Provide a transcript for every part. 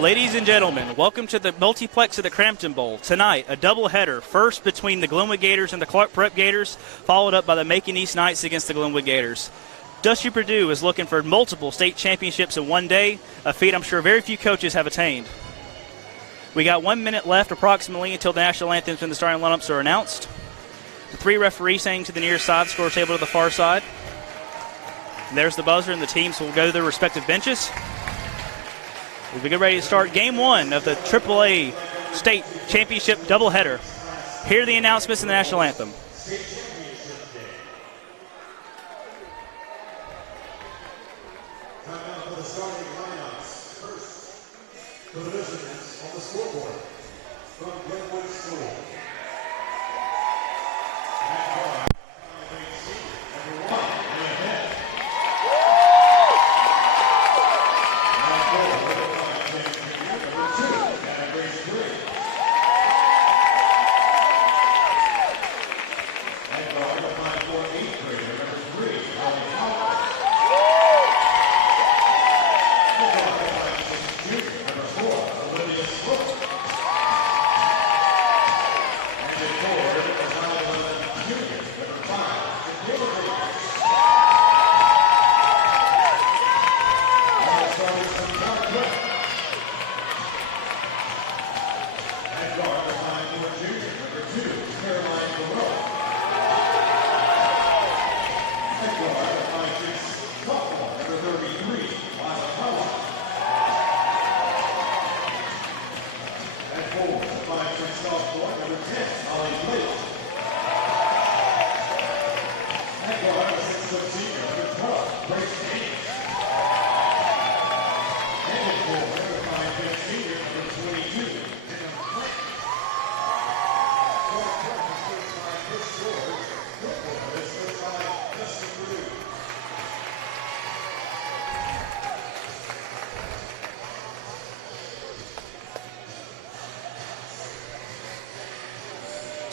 Ladies and gentlemen, welcome to the multiplex of the Crampton Bowl. Tonight, a doubleheader, first between the Glenwood Gators and the Clark Prep Gators, followed up by the Macon East Knights against the Glenwood Gators. Dusty Purdue is looking for multiple state championships in one day, a feat I'm sure very few coaches have attained. We got 1 minute left approximately until the national anthems and the starting lineups are announced. The three referees saying to the near side, score table to the far side. And there's the buzzer, and the teams will go to their respective benches. We'll be ready to start game one of the AAA state championship doubleheader. Here are the announcements and the national anthem.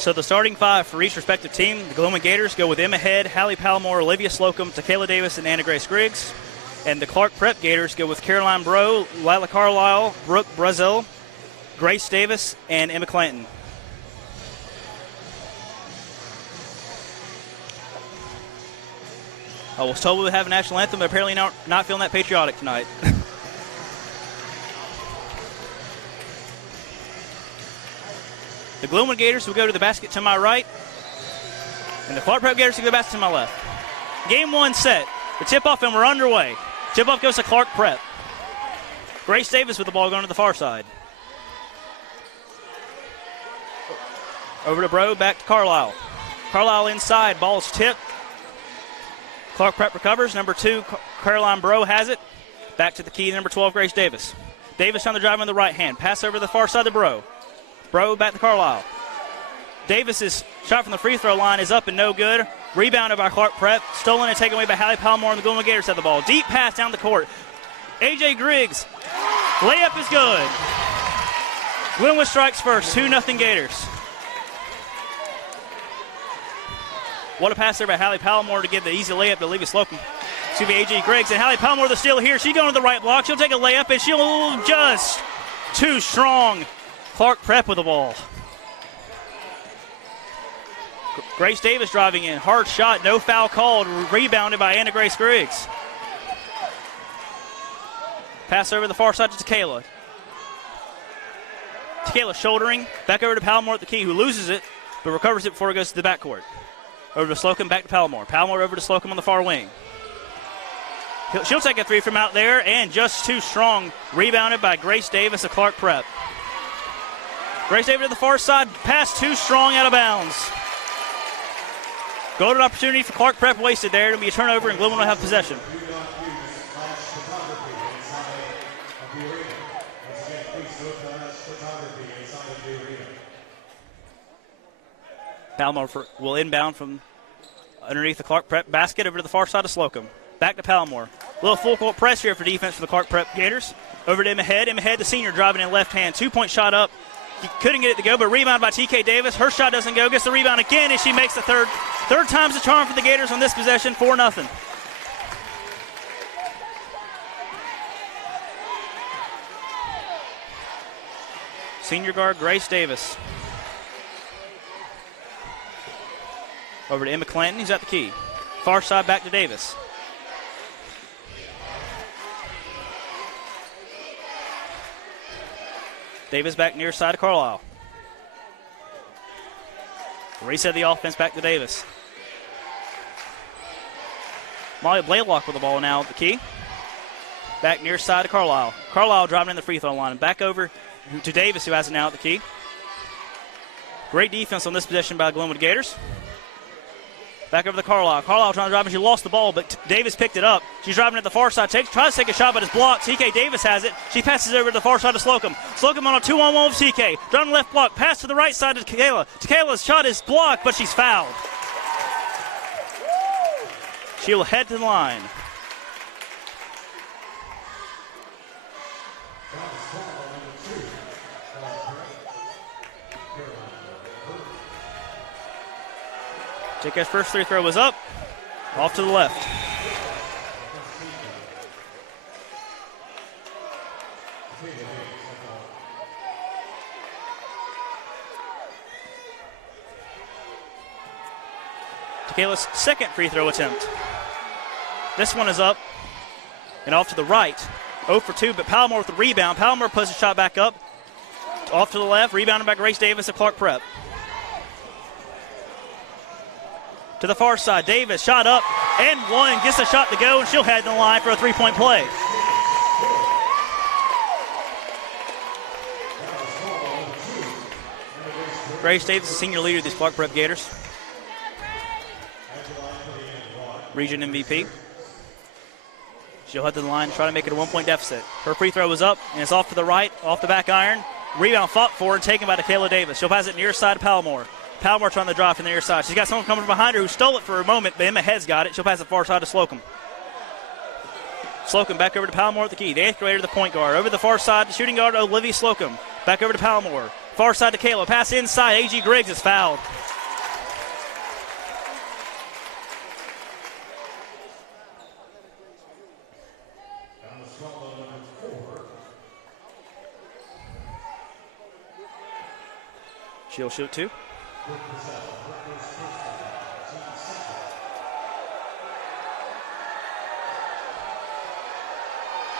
So the starting five for each respective team, the Glenwood Gators go with Emma Head, Hallie Palmore, Olivia Slocum, Takayla Davis, and Anna Grace Griggs. And the Clark Prep Gators go with Caroline Bro, Lila Carlisle, Brooke Brazil, Grace Davis, and Emma Clanton. I was told we would have a national anthem, but apparently not feeling that patriotic tonight. The Glenwood Gators will go to the basket to my right, and the Clark Prep Gators will go to the basket to my left. Game one set. The tip-off, and we're underway. Tip-off goes to Clark Prep. Grace Davis with the ball going to the far side. Over to Bro, back to Carlisle. Carlisle inside, ball's tipped. Clark Prep recovers. Number 2, Caroline Bro has it. Back to the key, number 12, Grace Davis. Davis on the drive on the right hand. Pass over the far side to Bro. Bro back to Carlisle. Davis's shot from the free throw line is up and no good. Rebounded by Clark Prep. Stolen and taken away by Hallie Palmore, and the Glenwood Gators have the ball. Deep pass down the court. A.J. Griggs. Layup is good. Glenwood strikes first. 2-0 Gators. What a pass there by Hallie Palmore to give the easy layup to Olivia Slocum. To be A.J. Griggs, and Hallie Palmore the steal here. She's going to the right block. She'll take a layup, and she'll just too strong. Clark Prep with the ball. Grace Davis driving in. Hard shot, no foul called. Rebounded by Anna Grace Griggs. Pass over the far side to Takayla. Takayla shouldering. Back over to Palmore at the key, who loses it, but recovers it before it goes to the backcourt. Over to Slocum, back to Palmore. Palmore over to Slocum on the far wing. She'll take a three from out there, and just too strong. Rebounded by Grace Davis of Clark Prep. Grace Davis to the far side. Pass too strong, out of bounds. Golden opportunity for Clark Prep wasted there. It'll be a turnover, and Glenwood will have possession. Palmore will inbound from underneath the Clark Prep basket over to the far side of Slocum. Back to Palmore. A little full court press here for defense for the Clark Prep Gators. Over to Emma Head. Emma Head, the senior, driving in left hand. 2-point shot up. He couldn't get it to go, but rebound by T.K. Davis. Her shot doesn't go. Gets the rebound again, and she makes the third. Third time's the charm for the Gators on this possession. 4-0. senior guard Grace Davis. Over to Emma Clanton, who's at the key. Far side back to Davis. Davis back near side to Carlisle. Reset the offense back to Davis. Molly Blaylock with the ball now at the key. Back near side to Carlisle. Carlisle driving in the free throw line. Back over to Davis, who has it now at the key. Great defense on this possession by the Glenwood Gators. Back over to Carlisle. Carlisle trying to drive, and she lost the ball, but Davis picked it up. She's driving at the far side. Tries to take a shot, but it's blocked. TK Davis has it. She passes over to the far side to Slocum. Slocum on a 2-on-1 with TK. Driving left block. Pass to the right side to Takayla. Takayla's shot is blocked, but she's fouled. She'll head to the line. JK's first free throw was up. Off to the left. Takayla's second free throw attempt. This one is up and off to the right. 0 for 2, but Palmore with the rebound. Palmore puts the shot back up. Off to the left, rebounded by Grace Davis at Clark Prep. To the far side, Davis shot up and one, gets a shot to go, and she'll head to the line for a three-point play. Grace Davis, the senior leader of these Clark Prep Gators. Region MVP. She'll head to the line and try to make it a 1-point deficit. Her free throw was up, and it's off to the right, off the back iron. Rebound fought for and taken by Takayla Davis. She'll pass it near side to Palmore. Palmore trying to drive from the near side. She's got someone coming behind her who stole it for a moment, but Emma Head's got it. She'll pass it far side to Slocum. Slocum back over to Palmore at the key. The 8th grader, the point guard. Over the far side, the shooting guard, Olivia Slocum. Back over to Palmore. Far side to Kayla. Pass inside. A.G. Griggs is fouled. She'll shoot two.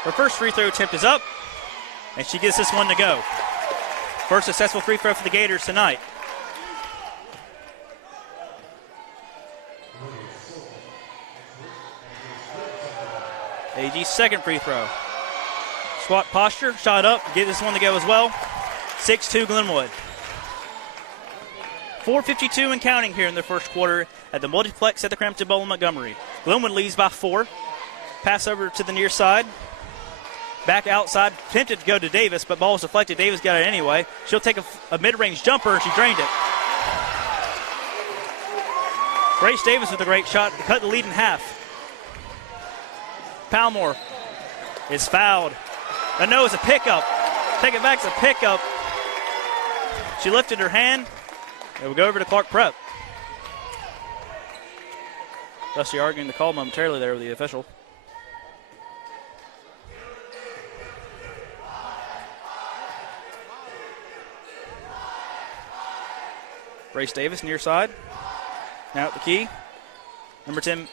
Her first free throw attempt is up, and she gets this one to go. First successful free throw for the Gators tonight. AG's second free throw. Squat posture, shot up, get this one to go as well. 6-2 Glenwood. 4:52 and counting here in the first quarter at the multiplex at the Crampton Bowl in Montgomery. Glenwood leads by 4. Pass over to the near side. Back outside, tempted to go to Davis, but ball was deflected. Davis got it anyway. She'll take a mid-range jumper, and she drained it. Grace Davis with a great shot to cut the lead in half. Palmore is fouled. No, it's a pickup. Take it back, it's a pickup. She lifted her hand. It will go over to Clark Prep. Dusty arguing the call momentarily there with the official. Grace Davis near side. Now at the key. Number 10,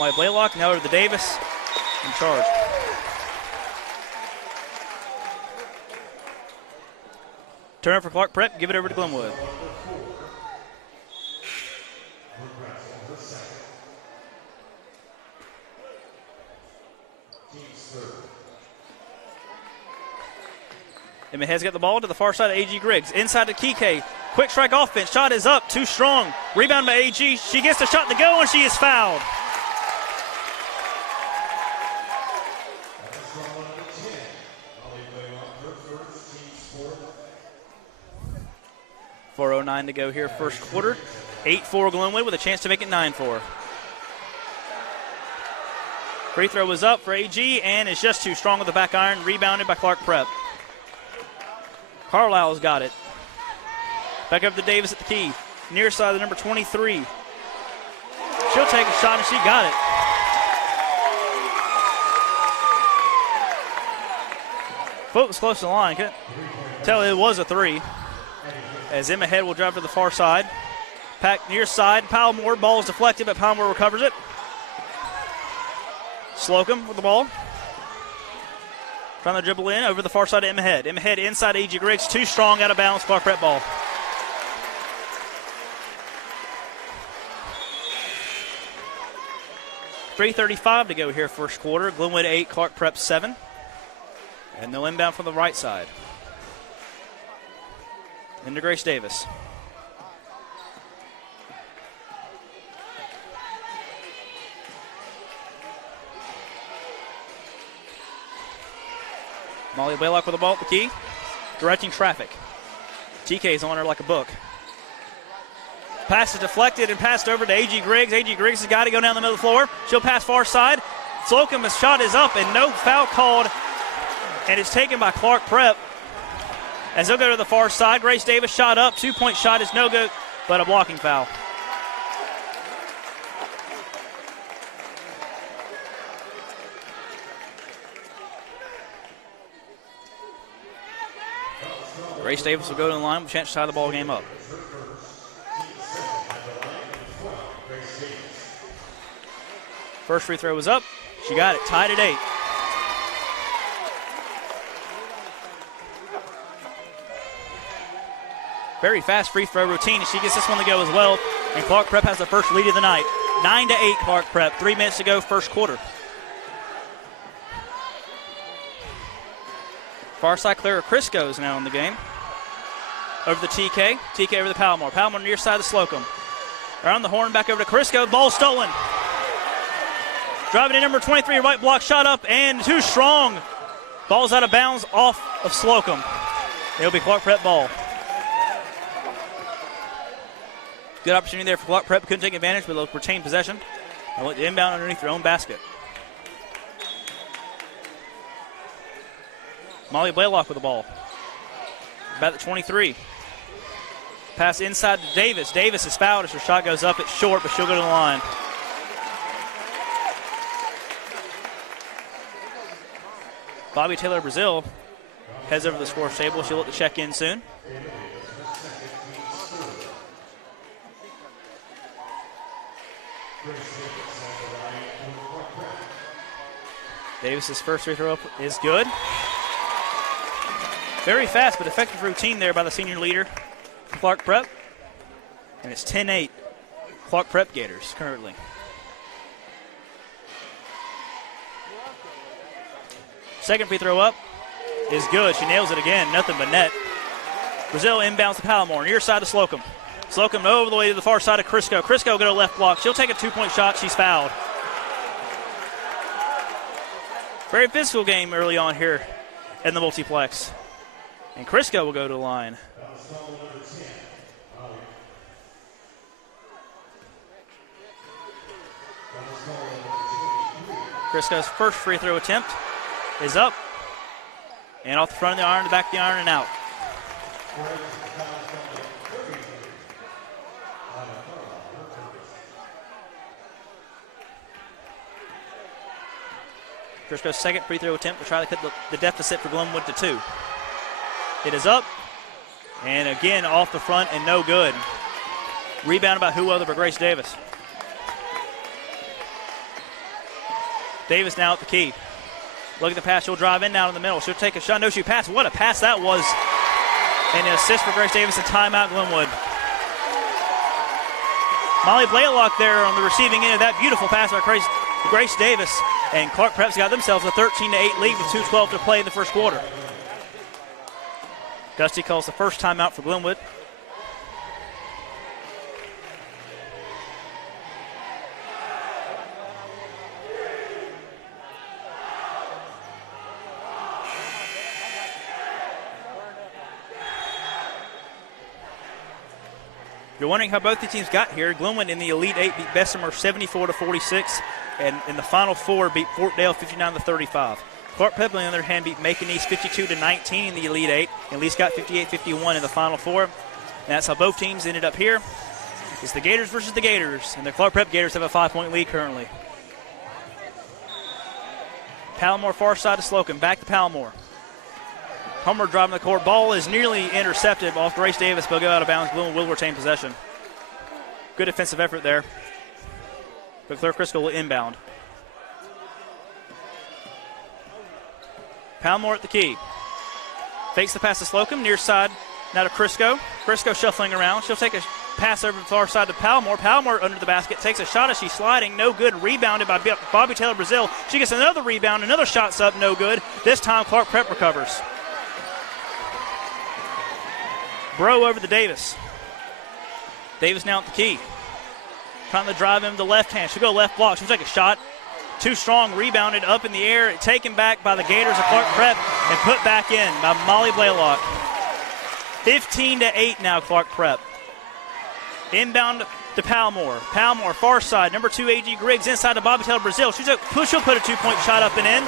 Maya Blaylock. Now over to Davis in charge. Turn for Clark Prep. Give it over to Glenwood. Emma Head's got the ball to the far side of A.G. Griggs. Inside to Kike. Quick strike offense. Shot is up. Too strong. Rebound by A.G. She gets the shot to go, and she is fouled. .409 to go here first quarter. 8-4 Glenwood with a chance to make it 9-4. Free throw was up for AG and is just too strong with the back iron. Rebounded by Clark Prep. Carlisle's got it. Back up to Davis at the key. Near side of the number 23. She'll take a shot and she got it. Foot was close to the line. Couldn't tell it was a 3. As Emma Head will drive to the far side. Pack near side. Palmore, ball is deflected, but Palmore recovers it. Slocum with the ball. Trying to dribble in over the far side of Emma Head. Emma Head inside A.G. Griggs. Too strong, out of bounds. Clark Prep ball. .335 to go here first quarter. Glenwood 8, Clark Prep 7. And they'll inbound from the right side. Into Grace Davis. Molly Blaylock with the ball at the key. Directing traffic. TK is on her like a book. Pass is deflected and passed over to A.G. Griggs. A.G. Griggs has got to go down the middle of the floor. She'll pass far side. Slocum's shot is up and no foul called. And it's taken by Clark Prep. As they'll go to the far side. Grace Davis shot up. 2-point shot is no good, but a blocking foul. Grace Davis will go to the line with a chance to tie the ball game up. First free throw was up. She got it, tied at 8. Very fast free throw routine, and she gets this one to go as well. And Clark Prep has the first lead of the night. 9-8 Clark Prep, 3 minutes to go, first quarter. Far side Clara Crisco is now in the game. Over the TK. TK over the Palmore. Palmore near side of Slocum. Around the horn, back over to Crisco. Ball stolen. Driving in number 23, right block shot up and too strong. Ball's out of bounds off of Slocum. It'll be Clark Prep ball. Good opportunity there for Clark Prep. Couldn't take advantage, but they'll retain possession. They'll let the inbound underneath their own basket. Molly Blaylock with the ball. About the 23. Pass inside to Davis. Davis is fouled as her shot goes up. It's short, but she'll go to the line. Bobby Taylor Brazil heads over to the scorer's table. She'll look to check in soon. Davis's first free throw up is good. Very fast but effective routine there by the senior leader, Clark Prep. And it's 10-8 Clark Prep Gators currently. Second free throw up is good. She nails it again. Nothing but net. Brazil inbounds to Palmore. Near side to Slocum. Slocum over the way to the far side of Crisco. Crisco got a left block. She'll take a 2-point shot. She's fouled. Very physical game early on here in the multiplex. And Crisco will go to the line. Crisco's first free throw attempt is up. And off the front of the iron, to back of the iron, and out. Crisco's second free throw attempt to try to cut the deficit for Glenwood to 2. It is up. And again, off the front and no good. Rebounded by who other but Grace Davis. Davis now at the key. Look at the pass. She'll drive in down in the middle. She'll take a shot. No, she pass. What a pass that was. And an assist for Grace Davis and timeout Glenwood. Molly Blaylock there on the receiving end of that beautiful pass by Grace Davis. And Clark Prep's got themselves a 13-8 lead with 2:12 to play in the first quarter. Gusty calls the first timeout for Glenwood. You're wondering how both the teams got here. Glenwood in the Elite 8 beat Bessemer 74-46, and in the Final Four beat Fort Dale 59-35. Clark Prep, on the other hand, beat Macon East 52-19 in the Elite 8, and Lee Scott 58-51 in the Final Four. And that's how both teams ended up here. It's the Gators versus the Gators, and the Clark Prep Gators have a 5-point lead currently. Palmore far side to Slocum, back to Palmore. Palmer driving the court. Ball is nearly intercepted off Grace Davis, but will go out of bounds. Glenwood will retain possession. Good defensive effort there. But Claire Crisco will inbound. Palmore at the key. Fakes the pass to Slocum, near side. Now to Crisco. Crisco shuffling around. She'll take a pass over the far side to Palmore. Palmore under the basket. Takes a shot as she's sliding. No good. Rebounded by Bobby Taylor Brazil. She gets another rebound. Another shot's up. No good. This time Clark Prep recovers. Bro over to Davis. Davis now at the key. Trying to drive him to the left hand. She'll go left block. She'll take a shot. Too strong. Rebounded up in the air. Taken back by the Gators of Clark Prep and put back in by Molly Blaylock. 15-8 now, Clark Prep. Inbound to Palmore. Palmore, far side. Number 2, A.G. Griggs inside to Bobby Taylor Brazil. She'll put a 2-point shot up and in.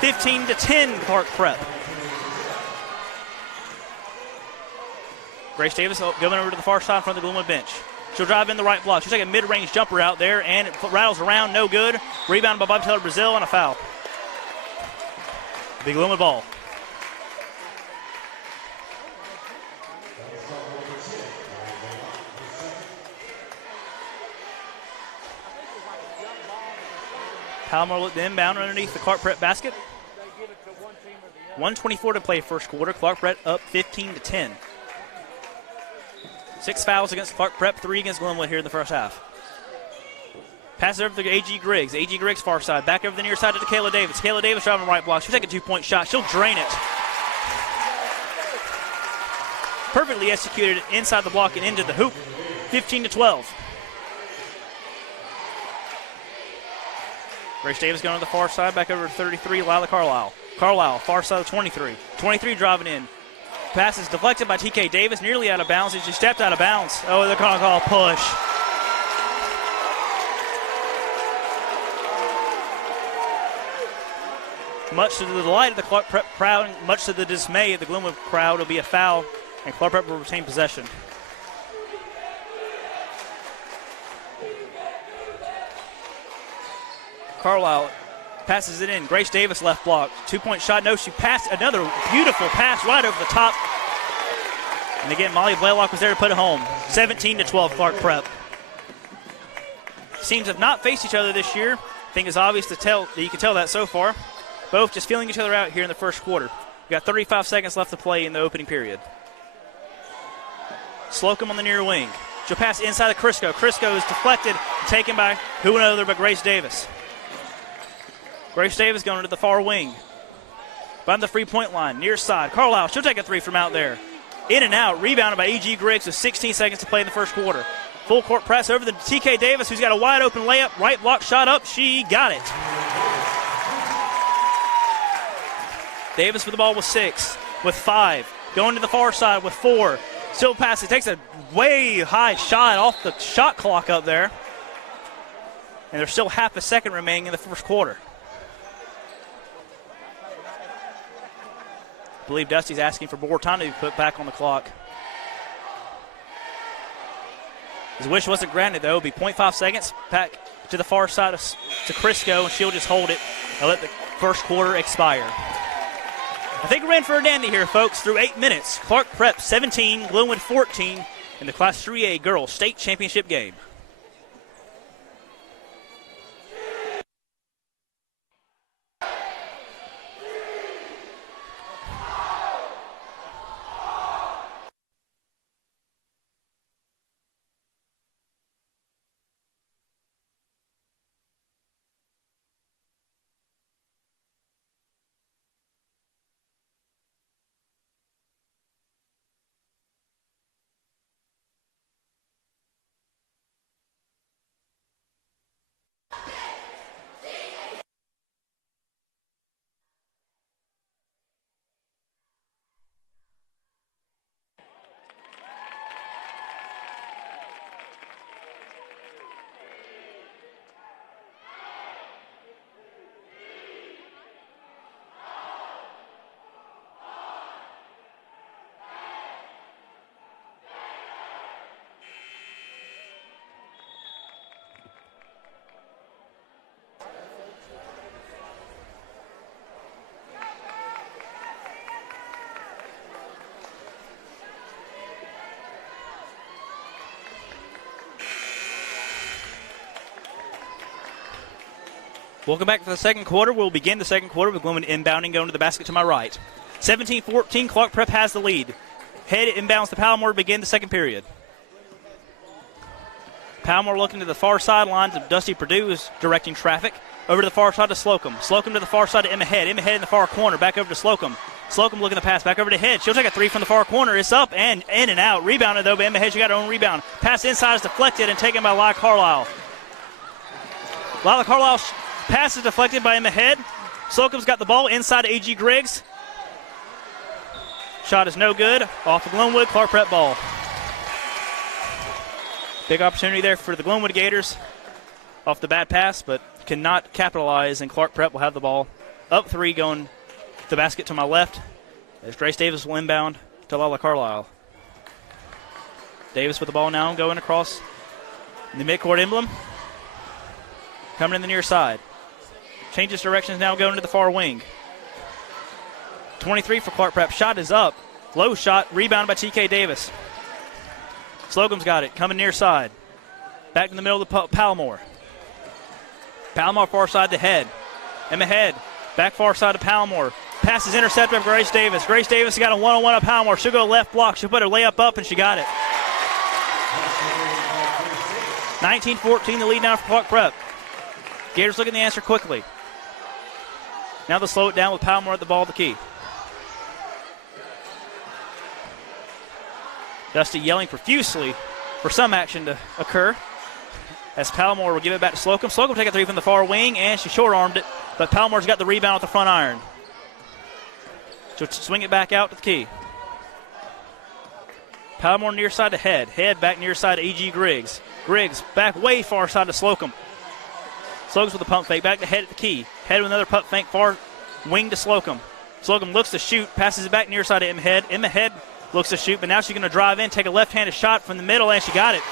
15-10, Clark Prep. Grace Davis going over to the far side in front of the Glenwood bench. She'll drive in the right block. She'll take a mid-range jumper out there, and it rattles around, no good. Rebound by Bobby Taylor Brazil and a foul. Big Glenwood ball. Palmer with the inbound underneath the Clark Prep basket. 1:24 to play first quarter. Clark Prep up 15-10. 6 fouls against Clark Prep, 3 against Glenwood here in the first half. Passes over to A.G. Griggs. A.G. Griggs far side. Back over the near side to Kayla Davis. Kayla Davis driving right block. She'll take a 2-point shot. She'll drain it. Perfectly executed inside the block and into the hoop. 15-12. Grace Davis going to the far side. Back over to 33, Lila Carlisle. Carlisle, far side of 23. 23 driving in. Pass is deflected by T.K. Davis, nearly out of bounds. She stepped out of bounds. Oh, they're going to call a push. Much to the delight of the Clark Prep crowd, and much to the dismay of the Glenwood crowd, will be a foul, and Clark Prep will retain possession. Carlisle passes it in. Grace Davis left block. 2-point shot. No, she passed another beautiful pass right over the top. And again, Molly Blaylock was there to put it home. 17-12, Clark Prep. Teams have not faced each other this year. I think it's obvious to tell that you can tell that so far. Both just feeling each other out here in the first quarter. We've got 35 seconds left to play in the opening period. Slocum on the near wing. She'll pass inside of Crisco. Crisco is deflected, taken by who other but Grace Davis. Grace Davis going to the far wing. Behind the 3-point line, near side. Carlisle, she'll take a 3 from out there. In and out, rebounded by E.G. Griggs with 16 seconds to play in the first quarter. Full court press over to T.K. Davis, who's got a wide open layup. Right block shot up. She got it. Davis with the ball with 6, with 5. Going to the far side with 4. Still passes. Takes a way high shot off the shot clock up there. And there's still half a second remaining in the first quarter. I believe Dusty's asking for more time to be put back on the clock. His wish wasn't granted, though. It'll be 0.5 seconds back to the far side to Crisco, and she'll just hold it and let the first quarter expire. I think we're in for a dandy here, folks. Through 8 minutes, Clark Prep 17, Glenwood 14 in the Class 3A Girls State Championship game. Welcome back to the second quarter. We'll begin the second quarter with Glenwood inbounding, going to the basket to my right. 17-14, Clark Prep has the lead. Head inbounds to Palmore to begin the second period. Palmore looking to the far sideline to Dusty Perdue, is directing traffic. Over to the far side to Slocum. Slocum to the far side to Emma Head. Emma Head in the far corner, back over to Slocum. Slocum looking to pass back over to Head. She'll take a three from the far corner. It's up and in and out. Rebounded though by Emma Head. She got her own rebound. Pass inside is deflected and taken by Lila Carlisle. Lila Carlisle's pass is deflected by Emma Head. Slocum's got the ball inside to A.G. Griggs. Shot is no good. Off of Glenwood. Clark Prep ball. Big opportunity there for the Glenwood Gators. Off the bad pass, but cannot capitalize, and Clark Prep will have the ball. Up three, going to the basket to my left, as Grace Davis will inbound to Lila Carlisle. Davis with the ball now, going across the midcourt emblem. Coming in the near side. Changes directions now, going to the far wing. 23 for Clark Prep. Shot is up. Low shot, rebounded by T.K. Davis. Slocum's got it, coming near side. Back in the middle of the Palmore. Palmore far side to Head. Emma Head, back far side to Palmore. Pass is intercepted by Grace Davis. Grace Davis got a one-on-one of Palmore. She'll go left block. She'll put her layup up, and she got it. 19-14, the lead now for Clark Prep. Gators looking to answer quickly. Now they'll slow it down with Palmore at the ball at the key. Dusty yelling profusely for some action to occur, as Palmore will give it back to Slocum. Slocum take a three from the far wing, and she short-armed it, but Palmore's got the rebound with the front iron. She'll swing it back out to the key. Palmore near side to Head. Head back near side to A.G. Griggs. Griggs back way far side to Slocum. Slocum's with a pump fake, back to Head at the key. Head with another pump fake, far wing to Slocum. Slocum looks to shoot, passes it back near side to Emma Head. Emma Head looks to shoot, but now she's going to drive in, take a left-handed shot from the middle, and she got it.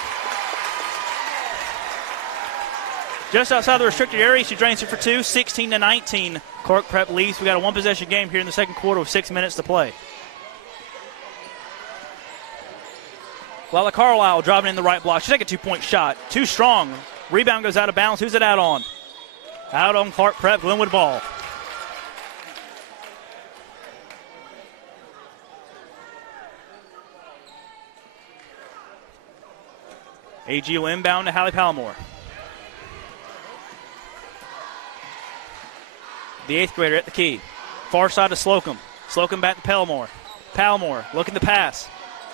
Just outside the restricted area, she drains it for two. 16-19, Clark Prep leads. We got a one-possession game here in the second quarter with 6 minutes to play. Lila Carlisle driving in the right block. She'll take a two-point shot. Too strong. Rebound goes out of bounds. Who's it out on? Out on Clark Prep. Glenwood ball. AG will inbound to Hallie Palmore. The eighth grader at the key. Far side to Slocum. Slocum back to Palmore. Palmore looking to pass.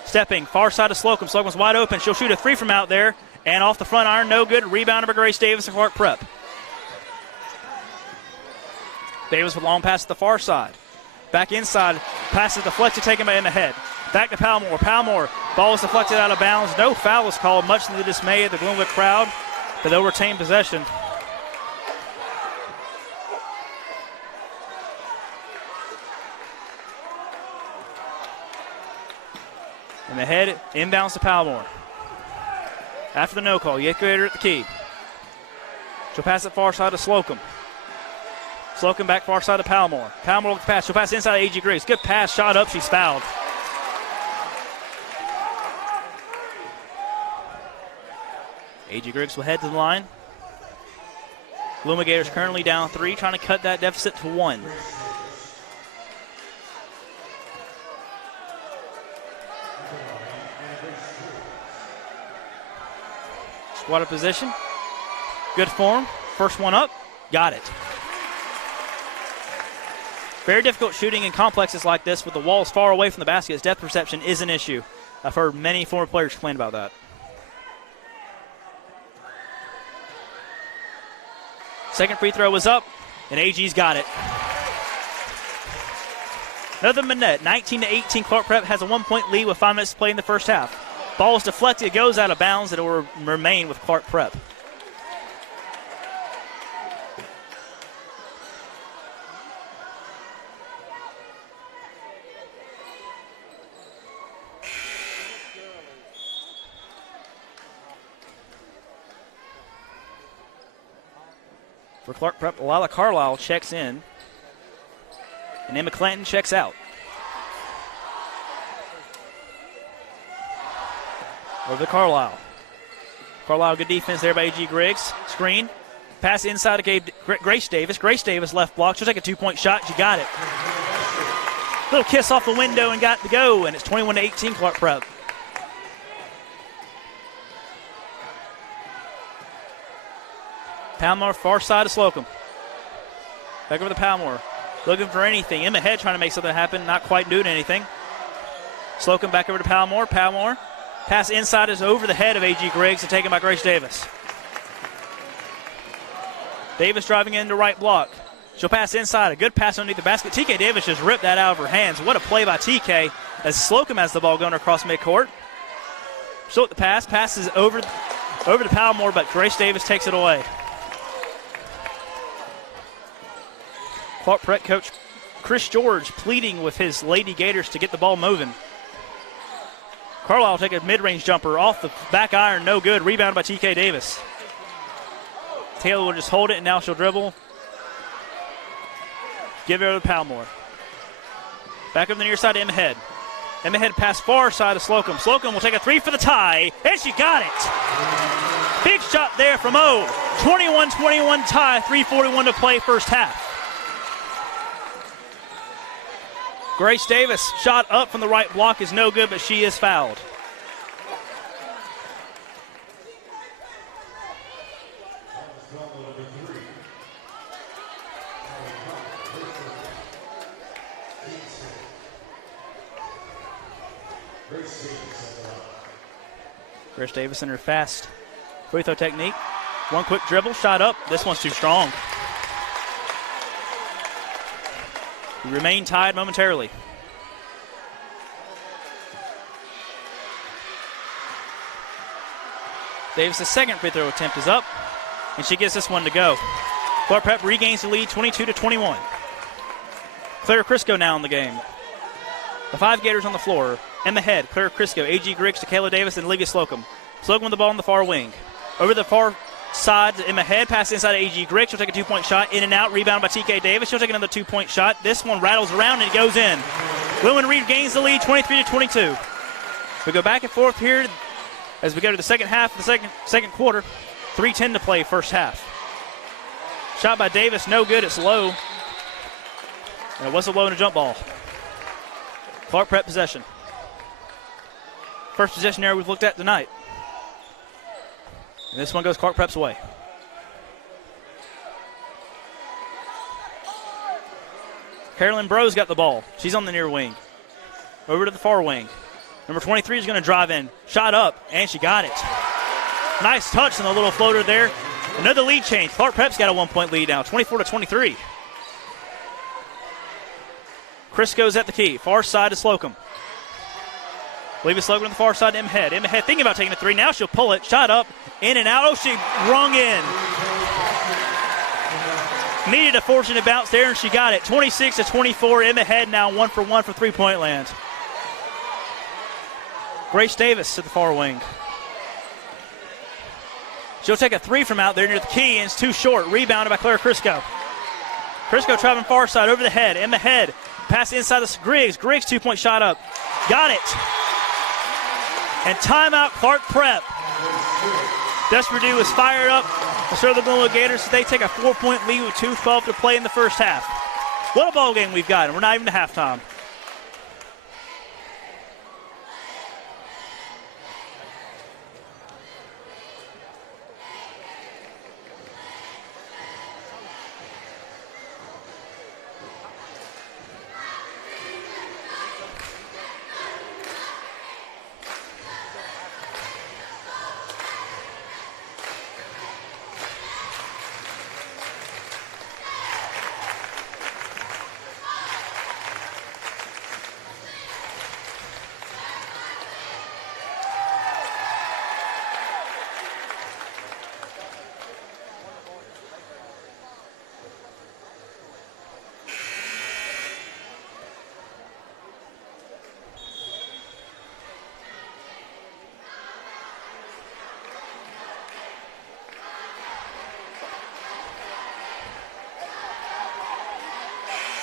Stepping, far side to Slocum. Slocum's wide open. She'll shoot a three from out there. And off the front iron, no good. Rebounded by Grace Davis and Clark Prep. Davis with long pass to the far side. Back inside. Pass is deflected, taken by Emma Head. Back to Palmore. Palmore, ball is deflected out of bounds. No foul was called, much to the dismay of the Glenwood crowd, but they'll retain possession. And the head inbounds to Palmore. After the no call, the eighth grader at the key. She'll pass it far side to Slocum. Slocum back far side to Palmore. Palmore looks pass. She'll pass inside to A.G. Griggs. Good pass, shot up, she's fouled. A.G. Griggs will head to the line. Glenwood Gators currently down three, trying to cut that deficit to one. Squatter position. Good form. First one up. Got it. Very difficult shooting in complexes like this with the walls far away from the basket. Depth perception is an issue. I've heard many former players complain about that. Second free throw was up, and AG's got it. Another minute. 19-18. Clark Prep has a 1-point lead with 5 minutes to play in the first half. Ball is deflected, goes out of bounds, and it will remain with Clark Prep. For Clark Prep, Lila Carlisle checks in, and Emma Clanton checks out. Over to Carlisle. Carlisle, good defense there by A.G. Griggs. Screen. Pass inside to Grace Davis. Grace Davis left block. She'll take a 2-point shot. She got it. Little kiss off the window and got to go, and it's 21-18 Clark Prep. Palmore, far side of Slocum. Back over to Palmore. Looking for anything. Emma Head trying to make something happen. Not quite doing anything. Slocum back over to Palmore. Palmore. Pass inside is over the head of A.G. Griggs and taken by Grace Davis. Davis driving into right block. She'll pass inside. A good pass underneath the basket. TK Davis just ripped that out of her hands. What a play by TK as Slocum has the ball going across midcourt. She'll the pass. Passes over to Palmore, but Grace Davis takes it away. Clark Prep coach Chris George pleading with his Lady Gators to get the ball moving. Carlisle will take a mid-range jumper off the back iron. No good. Rebounded by TK Davis. Taylor will just hold it, and now she'll dribble. Give it over to Palmore. Back up the near side to Emma Head. Emma Head pass far side to Slocum. Slocum will take a 3 for the tie, and she got it. Big shot there from O. 21-21 tie, 3:41 to play first half. Grace Davis shot up from the right block is no good, but she is fouled. Grace Davis in her fast free throw technique. One quick dribble, shot up. This one's too strong. We remain tied momentarily. Davis' second free throw attempt is up, and she gets this one to go. Clark Prep regains the lead 22-21. Clara Crisco now in the game. The 5 Gators on the floor. Emma Head, Clara Crisco, A.G. Griggs, Takayla Davis, and Olivia Slocum. Slocum with the ball on the far wing. Over the far side to Emma Head, pass inside to A.G. Griggs. She'll take a 2-point shot, in and out, rebound by TK Davis. She'll take another 2-point shot. This one rattles around and it goes in. Lillian Reed gains the lead 23-22. We go back and forth here as we go to the second half of the second quarter. 3:10 to play first half. Shot by Davis, no good. It's low. And it wasn't low in a jump ball. Clark Prep possession. First possession area we've looked at tonight. And this one goes Clark Prep's way. Carolyn Bro's got the ball. She's on the near wing. Over to the far wing. Number 23 is going to drive in. Shot up, and she got it. Nice touch on the little floater there. Another lead change. Clark Prep's got a 1-point lead now, 24-23. Crisco's at the key. Far side to Slocum. Leave it Slocum on the far side to Emma Head. Emma Head thinking about taking a 3. Now she'll pull it. Shot up, in and out. Oh, she rung in. Needed a fortunate bounce there, and she got it. 26-24. Emma Head now 1 for 1 for three-point land. Grace Davis to the far wing. She'll take a 3 from out there near the key, and it's too short. Rebounded by Clara Crisco. Crisco traveling far side over the head. Emma Head. Pass inside to Griggs. Griggs 2-point shot up. Got it. And timeout Clark Prep. Des Perdue is fired up. So the Glenwood Gators, they take a 4-point lead with 2:12 to play in the first half. What a ball game we've got, and we're not even to halftime.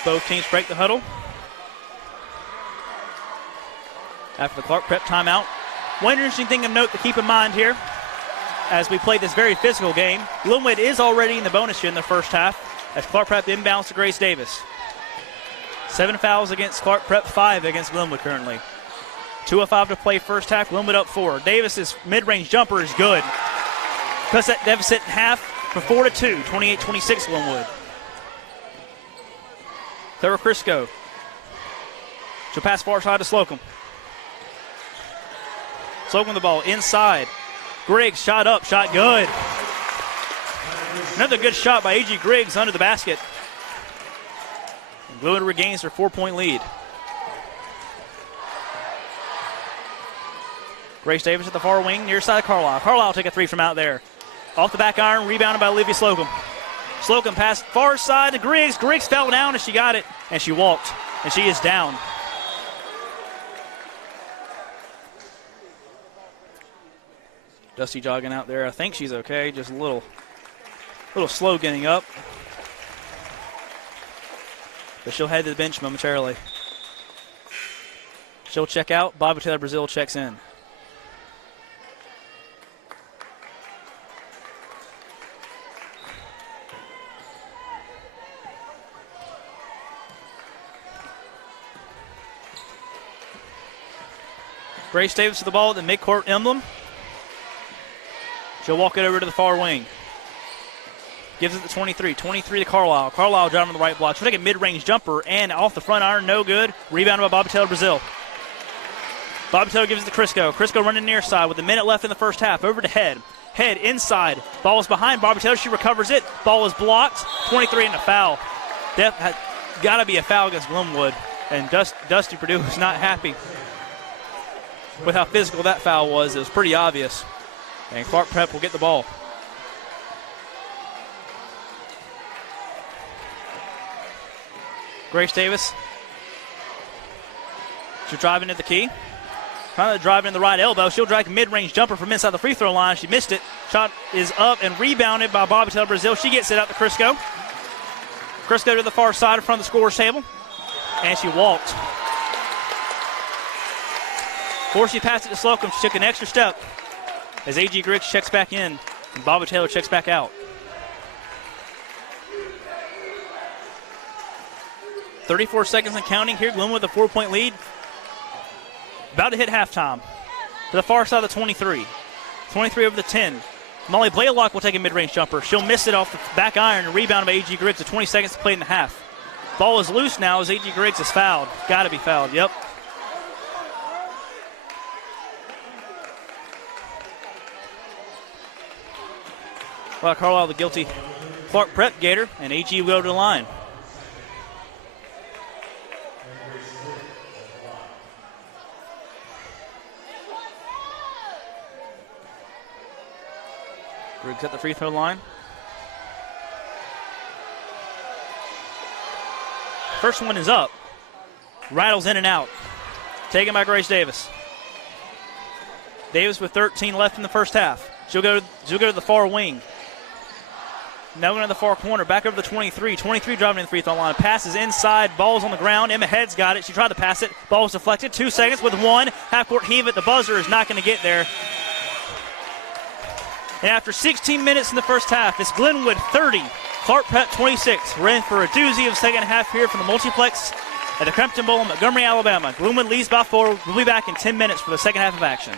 Both teams break the huddle. After the Clark Prep timeout. One interesting thing of note to keep in mind here. as we play this very physical game. Glenwood is already in the bonus here in the first half as Clark Prep inbounds to Grace Davis. 7 fouls against Clark Prep, 5 against Glenwood currently. 2:05 to play first half. Glenwood up 4. Davis's mid-range jumper is good. Cuts that deficit in half for 4-2, 28-26 Glenwood. Trevor Crisco. She'll pass far side to Slocum. Slocum the ball inside. Griggs shot up, shot good. Another good shot by A.G. Griggs under the basket. Glenwood regains their 4-point lead. Grace Davis at the far wing, near side of Carlisle. Carlisle take a 3 from out there. Off the back iron, rebounded by Olivia Slocum. Slocum passed far side to Griggs. Griggs fell down and she got it, and she walked, and she is down. Dusty jogging out there. I think she's okay, just a little slow getting up. But she'll head to the bench momentarily. She'll check out. Bobby Taylor Brazil checks in. Grace Davis with the ball at the midcourt emblem. She'll walk it over to the far wing. Gives it to 23. 23 to Carlisle. Carlisle driving on the right block. She'll take a mid-range jumper and off the front iron, no good. Rebounded by Bobby Taylor Brazil. Bobby Taylor gives it to Crisco. Crisco running near side with a minute left in the first half. Over to Head. Head inside. Ball is behind Bobby Taylor. She recovers it. Ball is blocked. 23 and a foul. Got to be a foul against Glenwood. And Dusty Purdue was not happy with how physical that foul was. It was pretty obvious. And Clark Prep will get the ball. Grace Davis. She'll drive into the key. Trying to drive in the right elbow. She'll drag a mid-range jumper from inside the free throw line. She missed it. Shot is up and rebounded by Bobby Taylor Brazil. She gets it out to Crisco. Crisco to the far side in front of the scorer's table. And she walked. Before she passed it to Slocum, she took an extra step as A.G. Griggs checks back in and Bobby Taylor checks back out. 34 seconds and counting here. Glenwood with a 4-point lead. About to hit halftime. To the far side of the 23. 23 over the 10. Molly Blaylock will take a mid-range jumper. She'll miss it off the back iron and rebounded by A.G. Griggs with 20 seconds to play in the half. Ball is loose now as A.G. Griggs is fouled. Got to be fouled, yep. Well, Carlisle the guilty Clark Prep Gator, and A.G. will go to the line. Griggs at the free throw line. First one is up. Rattles in and out. Taken by Grace Davis. Davis with 13 left in the first half. She'll go to the far wing. Now going to the far corner. Back over the 23. 23 driving in the free throw line. Passes inside. Ball's on the ground. Emma Head's got it. She tried to pass it. Ball was deflected. 2 seconds with one. Half-court heave at the buzzer is not going to get there. And after 16 minutes in the first half, it's Glenwood 30, Clark Prep 26. We're in for a doozy of second half here from the multiplex at the Crampton Bowl in Montgomery, Alabama. Glenwood leads by 4. We'll be back in 10 minutes for the second half of action.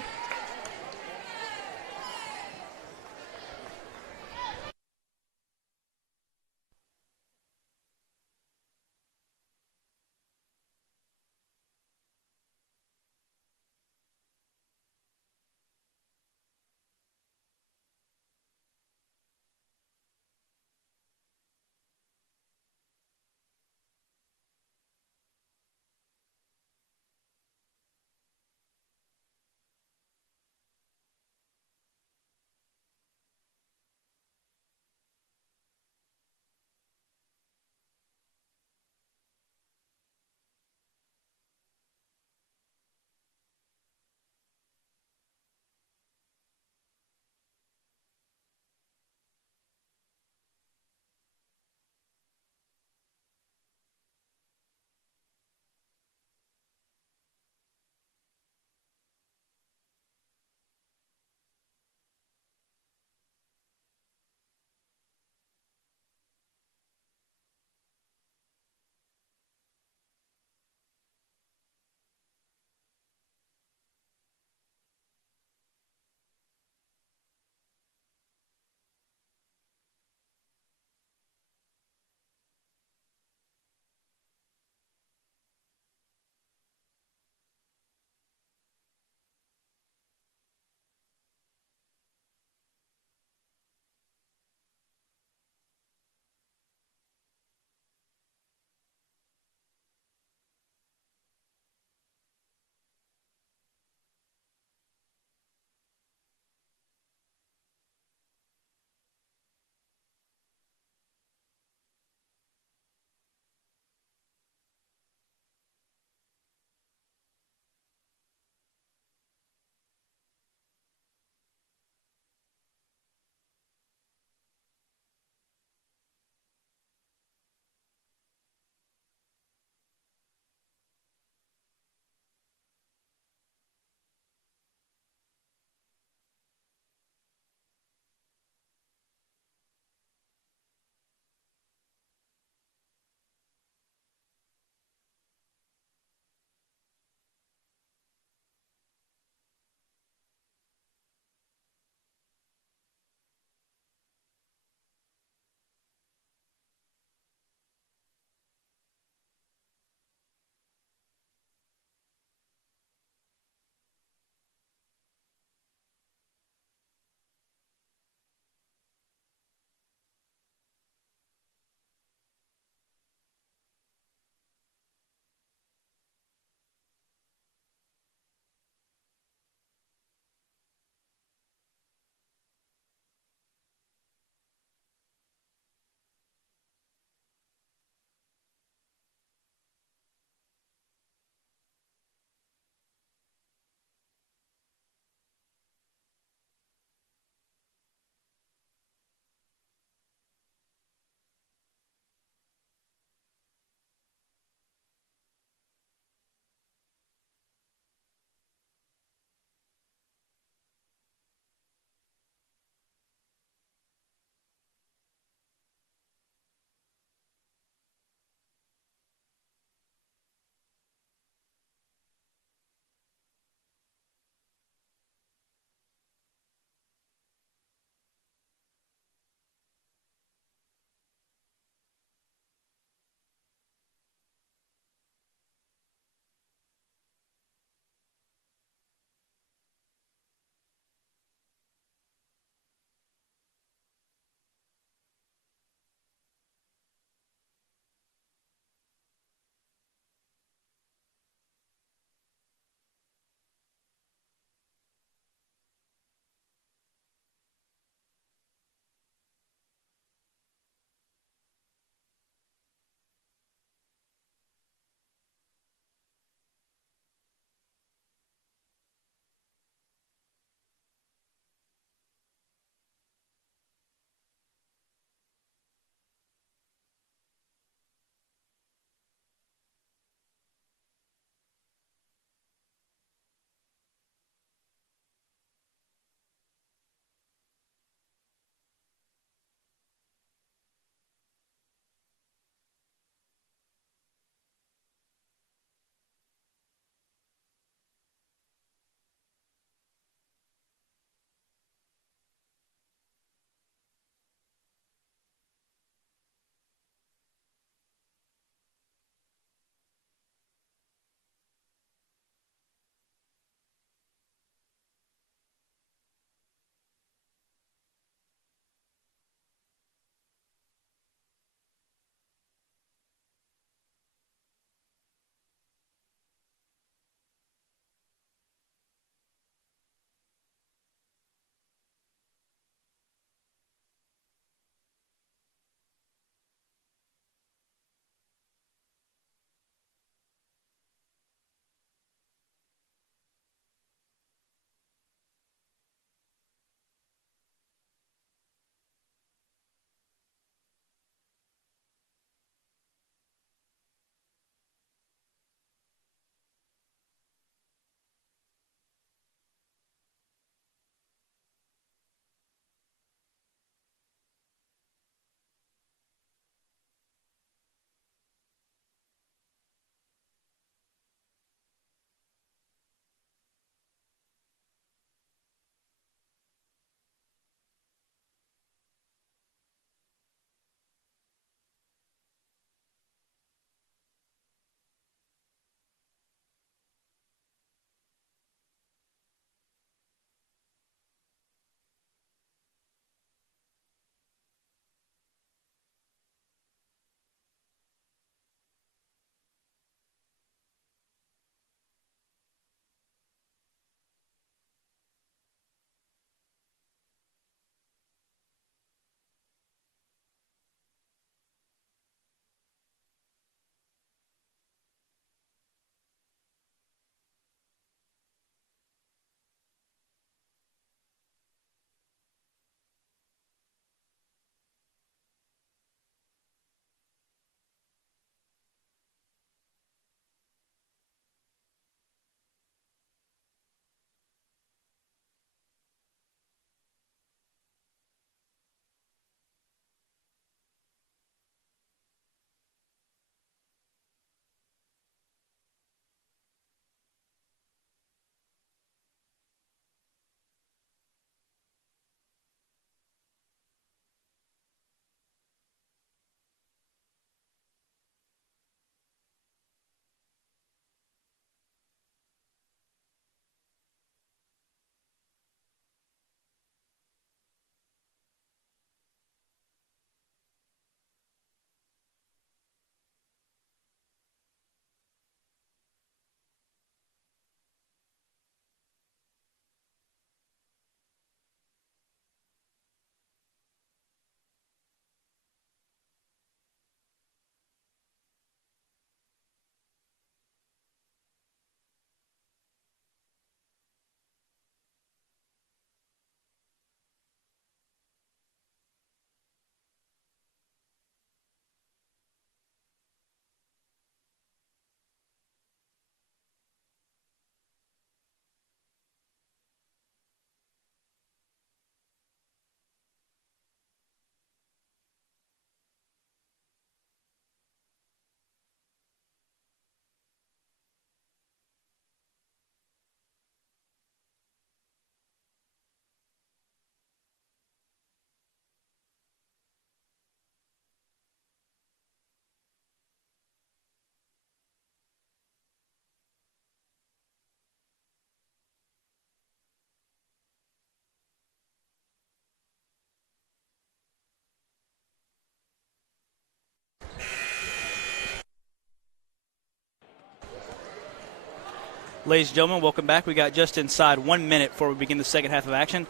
Ladies and gentlemen, welcome back. We got just inside 1 minute before we begin the second half of action.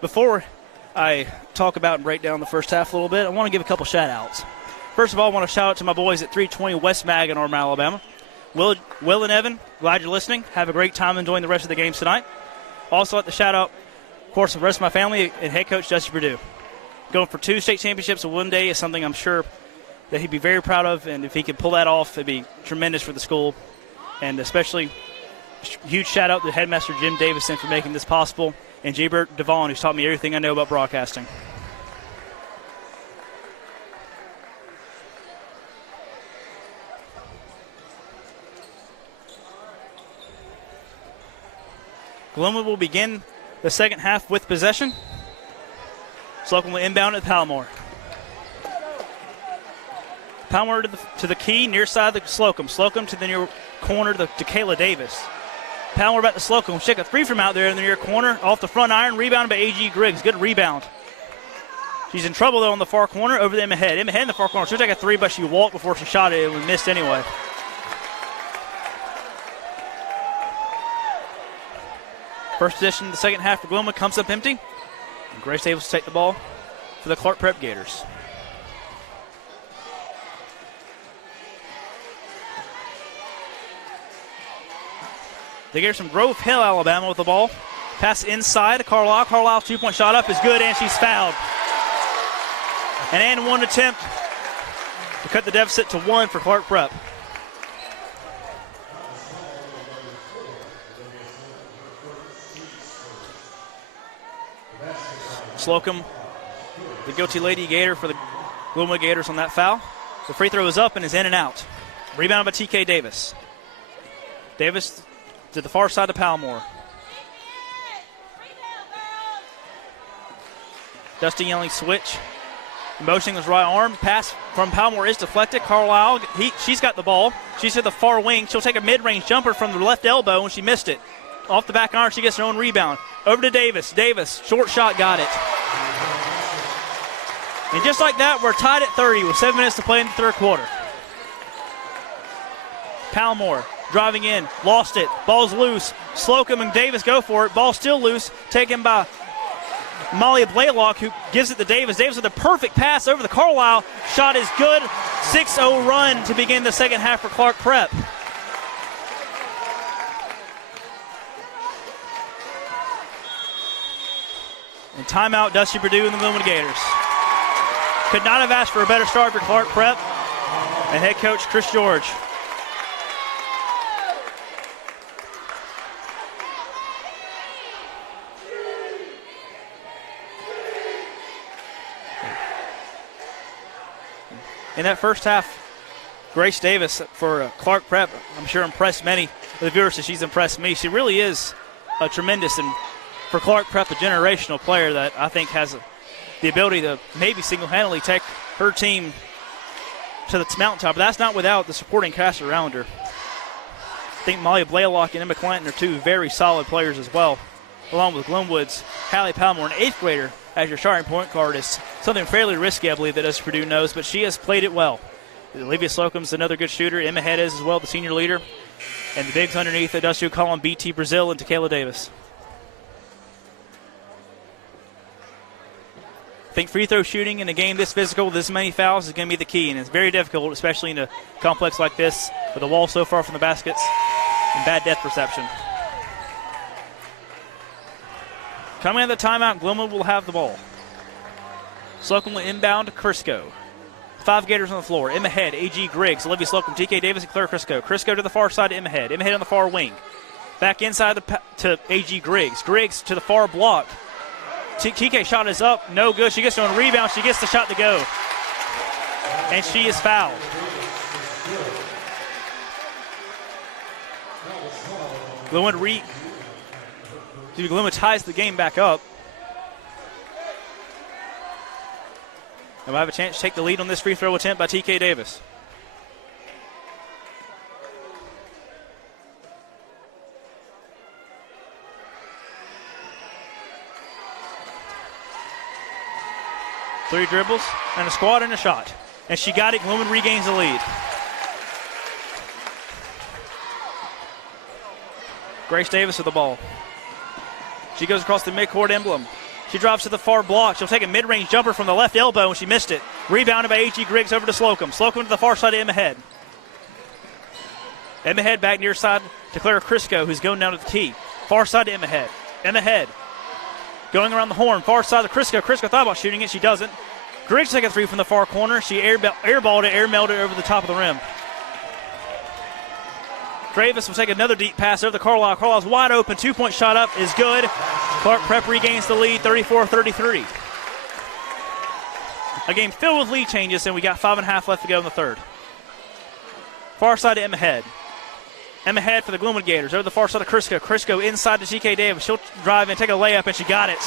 Before I talk about and break down the first half a little bit, I want to give a couple shout-outs. First of all, I want to shout out to my boys at 320 West Mag in Norman, Alabama. Will and Evan, glad you're listening. Have a great time enjoying the rest of the games tonight. Also, like to shout out, of course, the rest of my family and head coach Dusty Perdue. Going for 2 state championships in one day is something I'm sure that he'd be very proud of, and if he could pull that off, it'd be tremendous for the school. And especially huge shout-out to Headmaster Jim Davison for making this possible, and J-Bert Devon, who's taught me everything I know about broadcasting. Glenwood will begin the second half with possession. Slocum will inbound at Palmore. Palmore to the key, near side of Slocum. Slocum to the near corner to Kayla Davis. Palmore back to Slocum. She'll take a 3 from out there in the near corner. Off the front iron, rebounded by A.G. Griggs. Good rebound. She's in trouble, though, on the far corner. Over to Emma Head. Emma Head in the far corner. She'll take a 3, but she walked before she shot it. It was missed anyway. First possession of the second half for Glenwood comes up empty. And Grace able to take the ball for the Clark Prep Gators. They get from Grove Hill, Alabama with the ball. Pass inside to Carlisle. Carlisle's 2-point shot up is good, and she's fouled. And one attempt to cut the deficit to 1 for Clark Prep. Slocum, the guilty Lady Gator for the Glenwood Gators on that foul. The free throw is up and is in and out. Rebounded by T.K. Davis. Davis to the far side of Palmore. Dusty yelling switch. Motioning with right arm. Pass from Palmore is deflected. Carlisle, she's got the ball. She's to the far wing. She'll take a mid-range jumper from the left elbow, and she missed it. Off the back iron, she gets her own rebound. Over to Davis. Davis, short shot, got it. And just like that, we're tied at 30 with 7 minutes to play in the third quarter. Palmore driving in, lost it. Ball's loose. Slocum and Davis go for it. Ball still loose, taken by Molly Blaylock, who gives it to Davis. Davis with a perfect pass over the Carlisle. Shot is good. 6-0 run to begin the second half for Clark Prep. And timeout, Dusty Perdue and the Glenwood Gators. Could not have asked for a better start for Clark Prep and head coach Chris George. In that first half, Grace Davis for Clark Prep, I'm sure impressed many of the viewers as she's impressed me. She really is a tremendous, and for Clark Prep, a generational player that I think has the ability to maybe single-handedly take her team to the mountaintop. But that's not without the supporting cast around her. I think Molly Blaylock and Emma Clanton are 2 very solid players as well, along with Glenwood's Hallie Palmore, an 8th grader, as your starting point guard is something fairly risky, I believe, that Dusty Perdue knows, but she has played it well. Olivia Slocum's another good shooter. Emma Head is as well, the senior leader. And the bigs underneath that Dusty would call on BT Brazil and Takayla Davis. I think free throw shooting in a game this physical with this many fouls is going to be the key, and it's very difficult, especially in a complex like this with the wall so far from the baskets and bad depth perception. Coming out of the timeout, Glenwood will have the ball. Slocum will inbound to Crisco. 5 Gators on the floor. Emma Head, A.G. Griggs, Olivia Slocum, T.K. Davis, and Claire Crisco. Crisco to the far side to Emma Head. Emma Head on the far wing. Back inside to A.G. Griggs. Griggs to the far block. TK shot is up. No good. She gets on a rebound. She gets the shot to go. And she is fouled. Glenwood ties the game back up. And we'll have a chance to take the lead on this free throw attempt by T.K. Davis. Three dribbles and a squat and a shot. And she got it. Glenwood regains the lead. Grace Davis with the ball. She goes across the midcourt emblem. She drops to the far block. She'll take a mid-range jumper from the left elbow, and she missed it. Rebounded by A.G. Griggs over to Slocum. Slocum to the far side of Emma Head. Emma Head back near side to Clara Crisco, who's going down to the key. Far side to Emma Head. Emma Head going around the horn. Far side to Crisco. Crisco thought about shooting it. She doesn't. Griggs take a three from the far corner. She airballed it, air-mailed it over the top of the rim. Davis will take another deep pass over to Carlisle. Carlisle's wide open. Two-point shot up is good. Clark Prep regains the lead, 34-33. A game filled with lead changes, and we got 5.5 left to go in the third. Far side to Emma Head. Emma Head for the Glenwood Gators. Over the far side of Crisco. Crisco inside to TK Davis. She'll drive and take a layup, and she got it.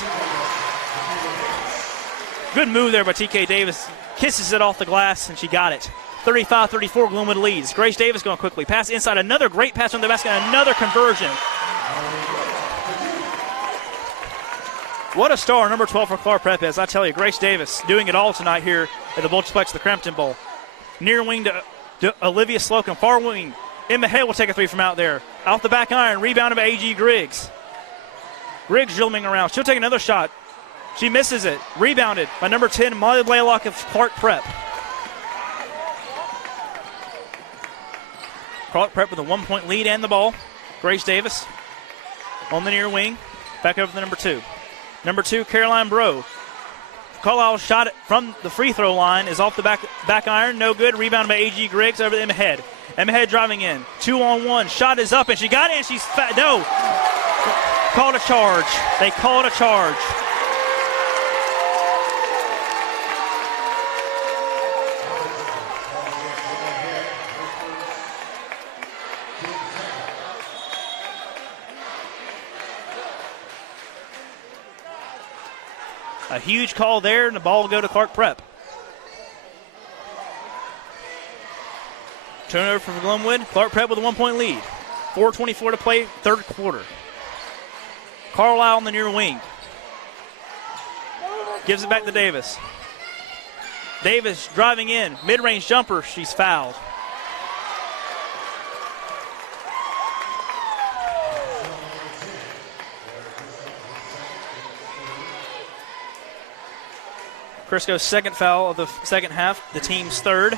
Good move there by TK Davis. Kisses it off the glass, and she got it. 35-34, Glenwood leads. Grace Davis going quickly. Pass inside. Another great pass from the basket. Another conversion. What a star, number 12 for Clark Prep is. I tell you, Grace Davis doing it all tonight here at the Multiplex of the Crampton Bowl. Near wing to Olivia Slocum. Far wing. Emma Head will take a three from out there. Off the back iron. Rebounded by A.G. Griggs. Griggs dribbling around. She'll take another shot. She misses it. Rebounded by number 10, Molly Blaylock of Clark Prep. Clark Prep with a 1-point lead and the ball. Grace Davis on the near wing. Back over to number 2. Number 2, Caroline Bro. Carlisle shot it from the free throw line is off the back iron. No good. Rebounded by A.G. Griggs over to Emma Head. Emma Head driving in. 2-on-1. Shot is up and she got it and she's no. Called a charge. They called a charge. A huge call there, and the ball will go to Clark Prep. Turnover for Glenwood. Clark Prep with a 1-point lead. 4:24 to play, third quarter. Carlisle on the near wing. Gives it back to Davis. Davis driving in. Mid-range jumper. She's fouled. Crisco's second foul of the second half, the team's third,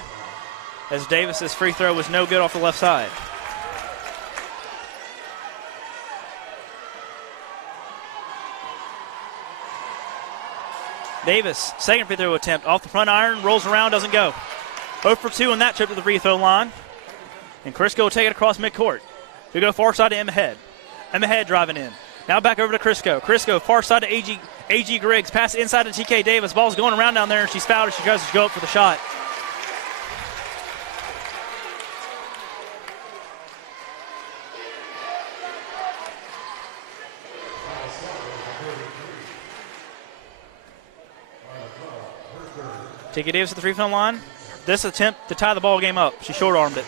as Davis's free throw was no good off the left side. Davis, second free throw attempt, off the front iron, rolls around, doesn't go. 0 for 2 on that trip to the free throw line. And Crisco will take it across midcourt. He'll go far side to Emma Head. Emma Head driving in. Now back over to Crisco. Crisco far side to A.G. Griggs. Pass inside to TK Davis. Ball's going around down there, and she's fouled as she tries to go up for the shot. TK Davis at the free throw line. This attempt to tie the ball game up. She short-armed it.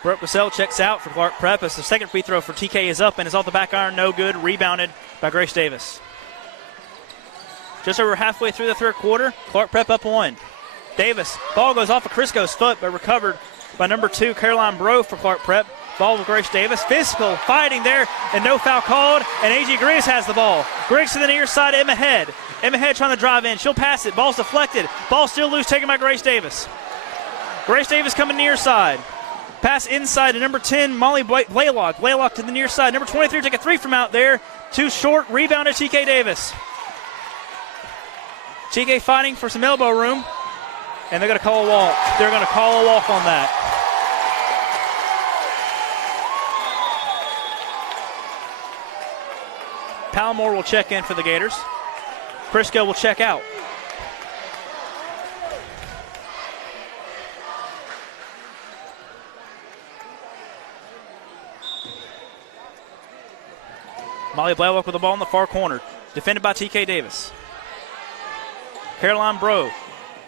Brooke Russell checks out for Clark Prep as the second free throw for TK is up and is off the back iron, no good, rebounded by Grace Davis. Just over halfway through the third quarter, Clark Prep up 1. Davis, ball goes off of Crisco's foot but recovered by number 2, Caroline Bro for Clark Prep. Ball with Grace Davis, physical, fighting there, and no foul called, and A.G. Griggs has the ball. Griggs to the near side, Emma Head. Emma Head trying to drive in, she'll pass it, ball's deflected, ball still loose, taken by Grace Davis. Grace Davis coming near side. Pass inside to number 10, Molly Blaylock. Blaylock to the near side. Number 23, take a three from out there. Too short, rebound to TK Davis. TK fighting for some elbow room, and they're going to call a walk. They're going to call a walk on that. Palmore will check in for the Gators. Crisco will check out. Molly Blaylock with the ball in the far corner. Defended by TK Davis. Caroline Bro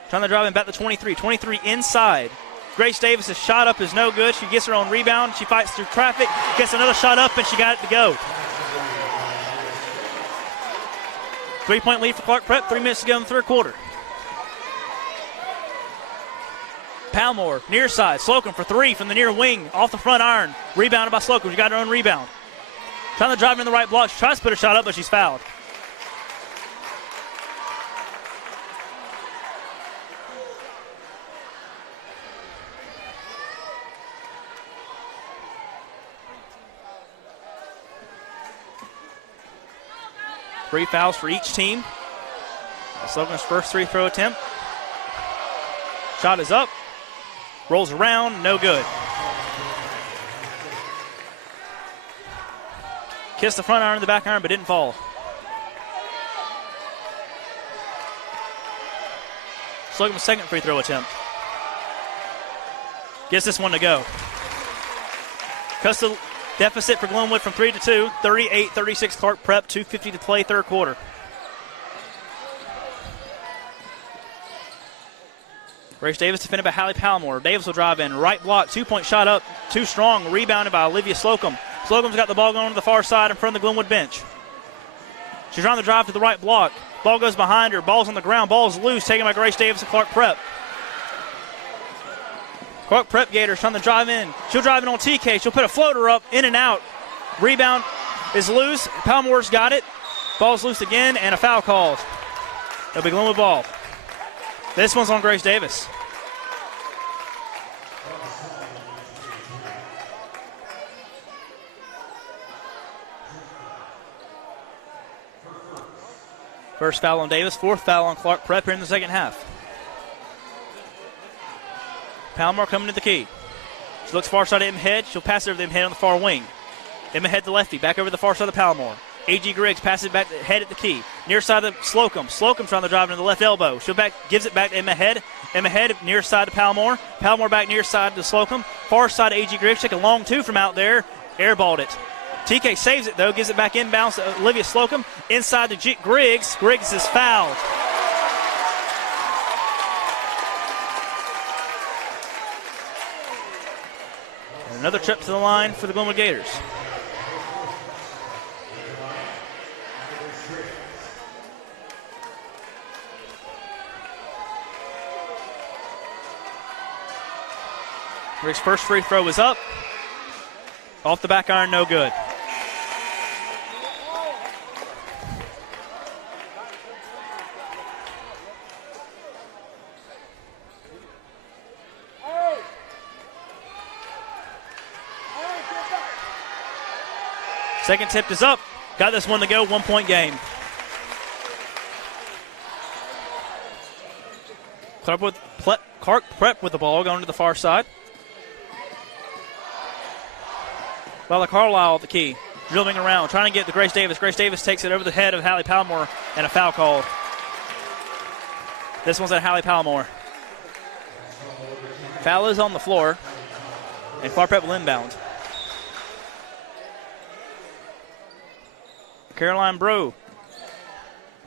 trying to drive in back to 23. 23 inside. Grace Davis' shot up is no good. She gets her own rebound. She fights through traffic. Gets another shot up, and she got it to go. 3-point lead for Clark Prep. 3 minutes to go in the third quarter. Palmore, near side. Slocum for 3 from the near wing. Off the front iron. Rebounded by Slocum. She got her own rebound. Trying to drive in the right block. She tries to put a shot up, but she's fouled. Three fouls for each team. Slocum's first free throw attempt. Shot is up. Rolls around. No good. Kissed the front iron, the back iron, but didn't fall. Slocum's second free throw attempt. Gets this one to go. Cuts the deficit for Glenwood from 3 to 2. 38-36 Clark Prep. 2:50 to play, third quarter. Grace Davis defended by Hallie Palmore. Davis will drive in. Right block, 2-point shot up. Too strong. Rebounded by Olivia Slocum. Slocum's got the ball going to the far side in front of the Glenwood bench. She's trying to drive to the right block. Ball goes behind her. Ball's on the ground. Ball's loose. Taken by Grace Davis of Clark Prep. Clark Prep Gators trying to drive in. She'll drive in on TK. She'll put a floater up, in and out. Rebound is loose. Palmore's got it. Ball's loose again, and a foul called. It'll be Glenwood ball. This one's on Grace Davis. First foul on Davis, fourth foul on Clark Prep here in the second half. Palmore coming to the key. She looks far side of Emma Head. She'll pass it over to Emma Head on the far wing. Emma Head to lefty, back over to the far side of Palmore. A.G. Griggs passes it back to Head at the key. Near side of Slocum. Slocum trying to drive into the left elbow. She'll gives it back to Emma Head. Emma Head near side to Palmore. Palmore back near side to Slocum. Far side to A.G. Griggs. Take a long two from out there. Airballed it. TK saves it, though. Gives it back inbounds to Olivia Slocum. Inside to Griggs. Griggs is fouled. And another trip to the line for the Glenwood Gators. Griggs' first free throw is up. Off the back iron, no good. Second tip is up. Got this one to go, 1 point game. Clark Prep with the ball going to the far side. Bella Carlisle at the key, dribbling around, trying to get to Grace Davis. Grace Davis takes it over the head of Hallie Palmore, and a foul called. This one's at Hallie Palmore. Foul is on the floor, and Clark Prep will inbound. Caroline Brew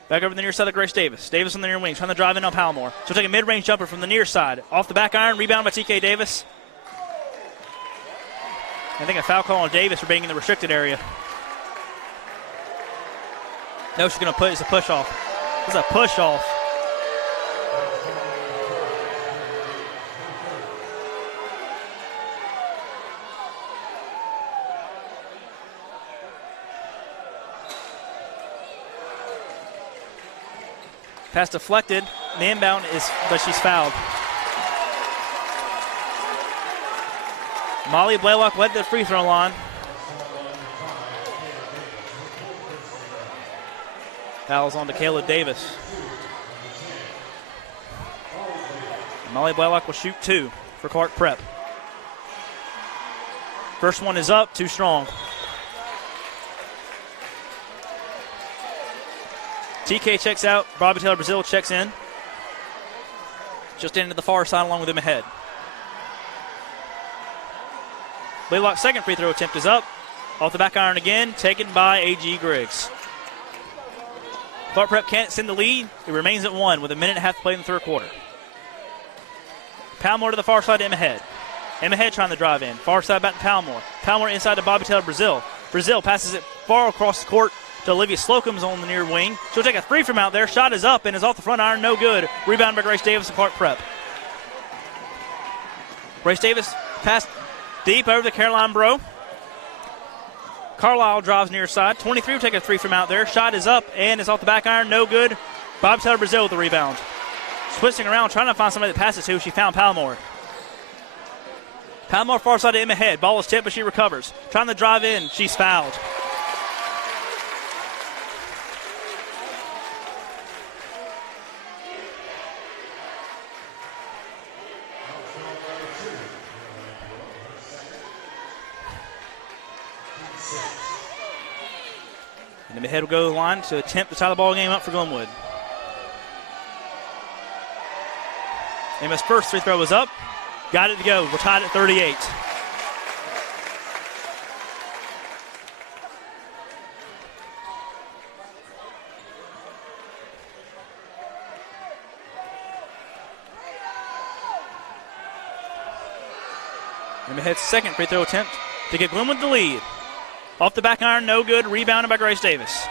back over the near side of Grace Davis. Davis on the near wing, trying to drive in on Palmore. She'll take a mid-range jumper from the near side. Off the back iron, rebound by TK Davis. I think a foul call on Davis for being in the restricted area. No, she's going to put it's a push off. It's a push off. Pass deflected. The inbound is, but she's fouled. Molly Blaylock led the free throw line. Foul's on to Kayla Davis. Molly Blaylock will shoot 2 for Clark Prep. First one is up, too strong. TK checks out. Bobby Taylor Brazil checks in. Just into the far side along with him ahead. Blaylock's second free throw attempt is up. Off the back iron again, taken by A.G. Griggs. Clark Prep can't send the lead. It remains at 1 with a minute and a half to play in the third quarter. Palmore to the far side to Emma Head. Emma Head trying to drive in. Far side back to Palmore. Palmore inside to Bobby Taylor Brazil. Brazil passes it far across the court to Olivia Slocum's on the near wing. She'll take a three from out there. Shot is up and is off the front iron. No good. Rebound by Grace Davis of Clark Prep. Grace Davis passed deep over the Caroline Bro. Carlisle drives near side. 23 will take a three from out there. Shot is up and is off the back iron. No good. Bob Taylor Brazil with the rebound. Twisting around, trying to find somebody to pass it to. She found Palmore. Palmore far side to Emma Head. Ball is tipped, but she recovers. Trying to drive in. She's fouled. And Emma Head will go to the line to attempt to tie the ball game up for Glenwood. Emma's first free throw was up. Got it to go. We're tied at 38. Emma Head's second free throw attempt to get Glenwood the lead. Off the back iron, no good. Rebounded by Grace Davis.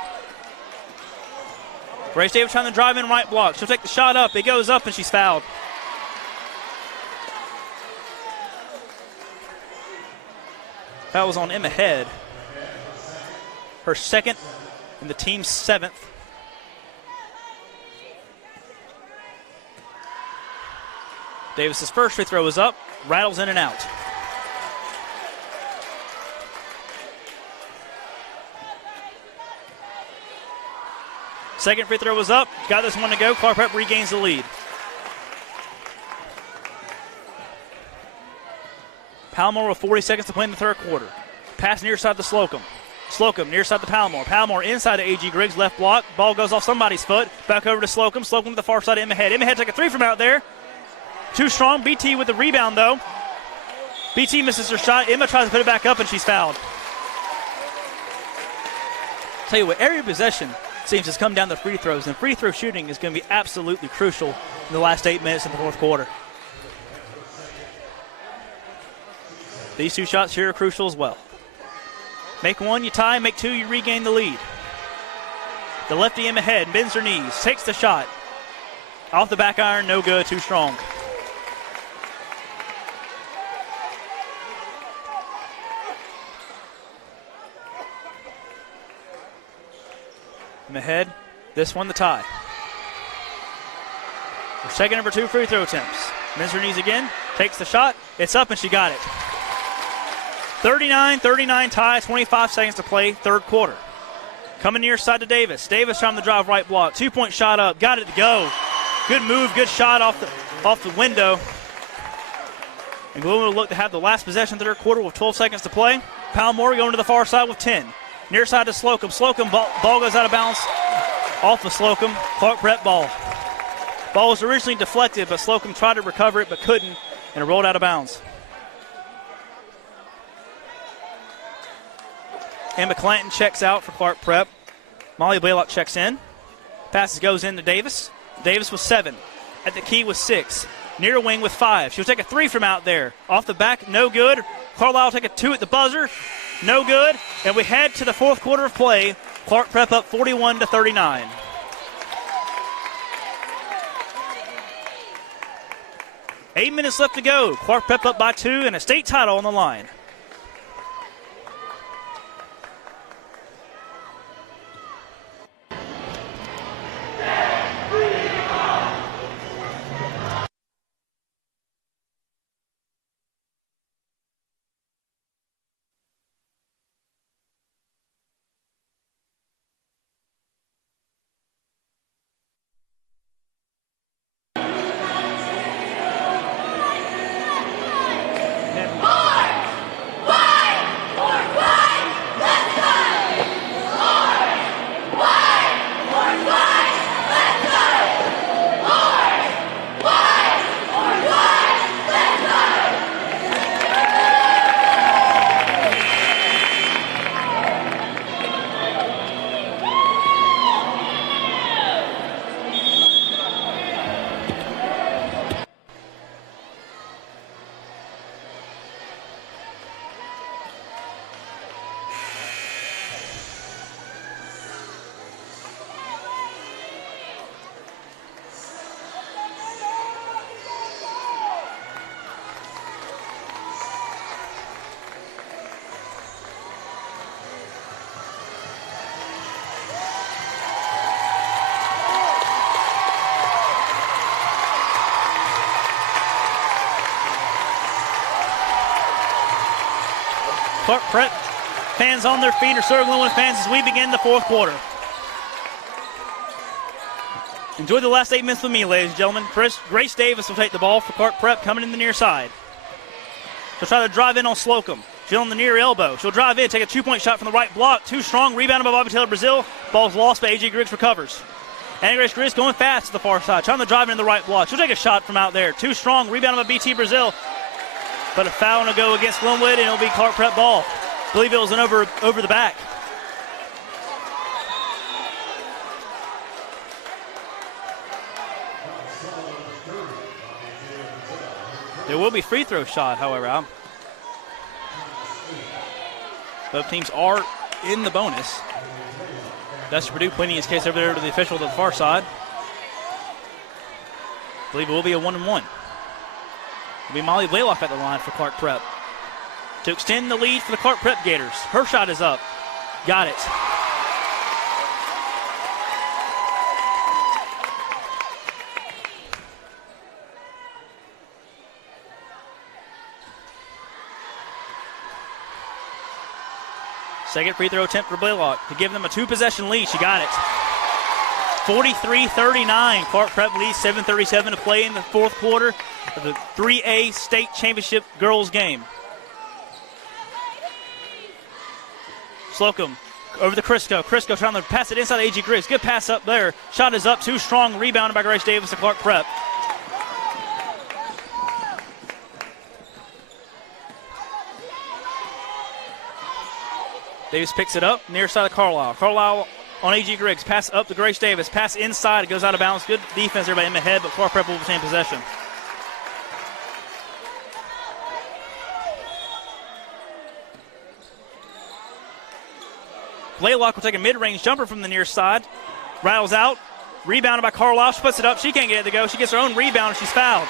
Grace Davis trying to drive in right block. She'll take the shot up. It goes up and she's fouled. That was on Emma Head. Her second and the team's seventh. Davis's first free throw is up. Rattles in and out. Second free throw was up. Got this one to go. Clark Prep regains the lead. Palmore with 40 seconds to play in the third quarter. Pass near side to Slocum. Slocum near side to Palmore. Palmore inside to A.G. Griggs, left block. Ball goes off somebody's foot. Back over to Slocum. Slocum to the far side of Emma Head. Emma Head take a three from out there. Too strong. BT with the rebound, though. BT misses her shot. Emma tries to put it back up, and she's fouled. Tell you what, every possession seems to come down to free throws, and free throw shooting is going to be absolutely crucial in the last 8 minutes of the fourth quarter. These two shots here are crucial as well. Make one, you tie. Make two, you regain the lead. The lefty Emma Head bends her knees, takes the shot. Off the back iron, no good, too strong. Emma Head, this one the tie. Her second of her two free throw attempts. Bends her knees again, takes the shot. It's up and she got it. 39-39 tie, 25 seconds to play, third quarter. Coming near side to Davis. Davis trying to drive right block. 2-point shot up, got it to go. Good move, good shot off the window. And Glenwood will look to have the last possession of the third quarter with 12 seconds to play. Palmore going to the far side with 10. Near side to Slocum. Slocum, ball goes out of bounds off of Slocum. Clark Prep ball. Ball was originally deflected, but Slocum tried to recover it but couldn't, and it rolled out of bounds. Emma Clanton checks out for Clark Prep. Molly Blaylock checks in. Passes goes in to Davis. Davis with 7. At the key with 6. Near wing with 5. She'll take a 3 from out there. Off the back, no good. Carlisle will take a 2 at the buzzer. No good. And we head to the fourth quarter of play. Clark Prep up 41-39. Eight minutes left to go. Clark Prep up by 2 and a state title on the line. Clark Prep fans on their feet, or Sir Glenwood fans, as we begin the fourth quarter. Enjoy the last 8 minutes with me, ladies and gentlemen. Grace Davis will take the ball for Clark Prep, coming in the near side. She'll try to drive in on Slocum. She's on the near elbow. She'll drive in, take a 2-point shot from the right block. Too strong, rebounded by Bobby Taylor Brazil. Ball's lost, but A.J. Griggs recovers. And Grace Griggs going fast to the far side, trying to drive in the right block. She'll take a shot from out there. Too strong, rebounded by B.T. Brazil. But a foul to go against Glenwood, and it'll be Clark Prep ball. I believe it was an over the back. There will be free throw shot, however. Both teams are in the bonus. That's Purdue pleading his case over there to the official to the far side. I believe it will be a 1-1. It'll be Molly Blaylock at the line for Clark Prep to extend the lead for the Clark Prep Gators. Her shot is up. Got it. Second free throw attempt for Blaylock to give them a 2-possession lead. She got it. 43-39. Clark Prep leads, 7:37 to play in the fourth quarter of the 3A state championship girls game. Slocum over to Crisco. Crisco trying to pass it inside A.G. Griggs. Good pass up there. Shot is up, too strong. Rebounded by Grace Davis to Clark Prep. Davis picks it up, near side of Carlisle. Carlisle on A.G. Griggs. Pass up to Grace Davis. Pass inside. It goes out of bounds. Good defense there by Emma Head, but Clark Prep will retain possession. Blaylock will take a mid-range jumper from the near side. Rattles out. Rebounded by Carlisle. She puts it up. She can't get it to go. She gets her own rebound and she's fouled.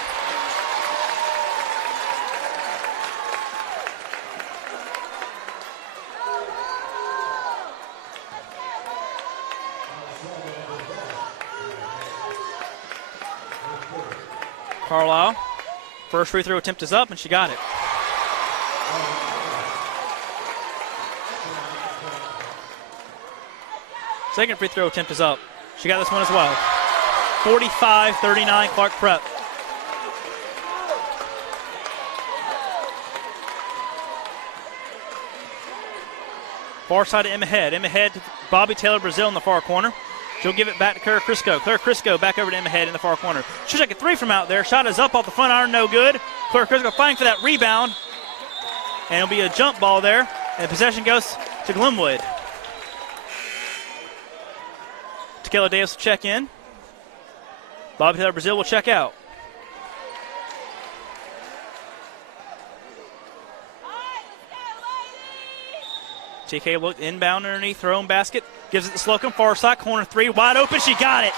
Carlisle, first free throw attempt is up, and she got it. Second free throw attempt is up. She got this one as well. 45-39, Clark Prep. Far side to Emma Head. Emma Head to Bobby Taylor Brazil in the far corner. She'll give it back to Claire Crisco. Claire Crisco back over to Emma Head in the far corner. She'll take a three from out there. Shot is up off the front iron, no good. Claire Crisco fighting for that rebound. And it'll be a jump ball there. And possession goes to Glenwood. Taylor Davis will check in. Bobby Taylor Brazil will check out. TK looked inbound underneath her own basket. Gives it to Slocum, far side, corner three, wide open, she got it.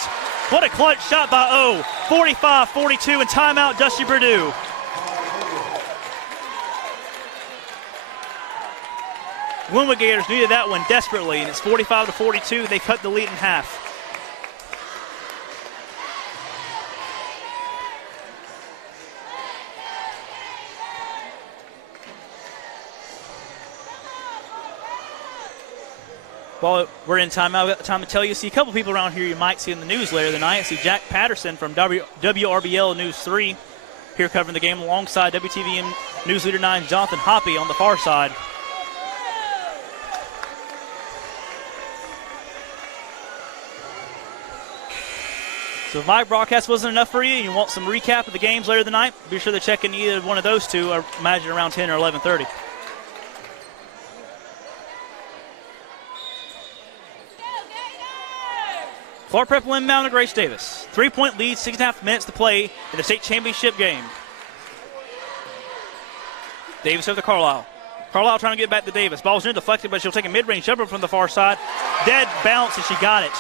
What a clutch shot by O. 45-42 and timeout, Dusty Purdue. Glenwood Gators needed that one desperately, and it's 45-42. They cut the lead in half. While we're in timeout, I've got time to tell you, see a couple people around here you might see in the news later tonight. I see Jack Patterson from WRBL News 3 here covering the game alongside WTVM News Leader 9 Jonathan Hoppy on the far side. So if my broadcast wasn't enough for you and you want some recap of the games later tonight, be sure to check in either one of those two, I imagine around 10 or 11:30. Clark Prep will inbound to Grace Davis. 3-point lead, 6.5 minutes to play in the state championship game. Davis over to Carlisle. Carlisle trying to get back to Davis. Ball's near deflected, but she'll take a mid-range jumper from the far side. Dead bounce, and she got it.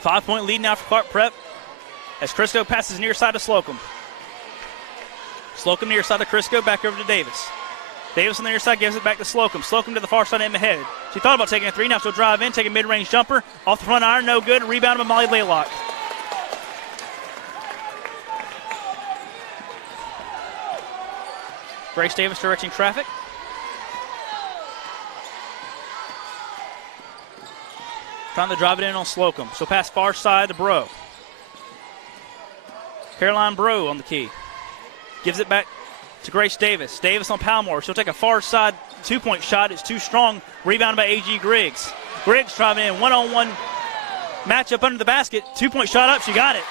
Five-point lead now for Clark Prep as Crisco passes near side to Slocum. Slocum near side to Crisco, back over to Davis. Davis on the near side gives it back to Slocum. Slocum to the far side, Emma Head. She thought about taking a three. Now she'll drive in, take a mid-range jumper. Off the front iron, no good. Rebound by Molly Blaylock. Grace Davis directing traffic. Trying to drive it in on Slocum. She'll pass far side to Bro. Caroline Bro on the key. Gives it back to Grace Davis. Davis on Palmore. She'll take a far side two-point shot. It's too strong. Rebounded by A.G. Griggs. Griggs driving in. One-on-one matchup under the basket. Two-point shot up. She got it.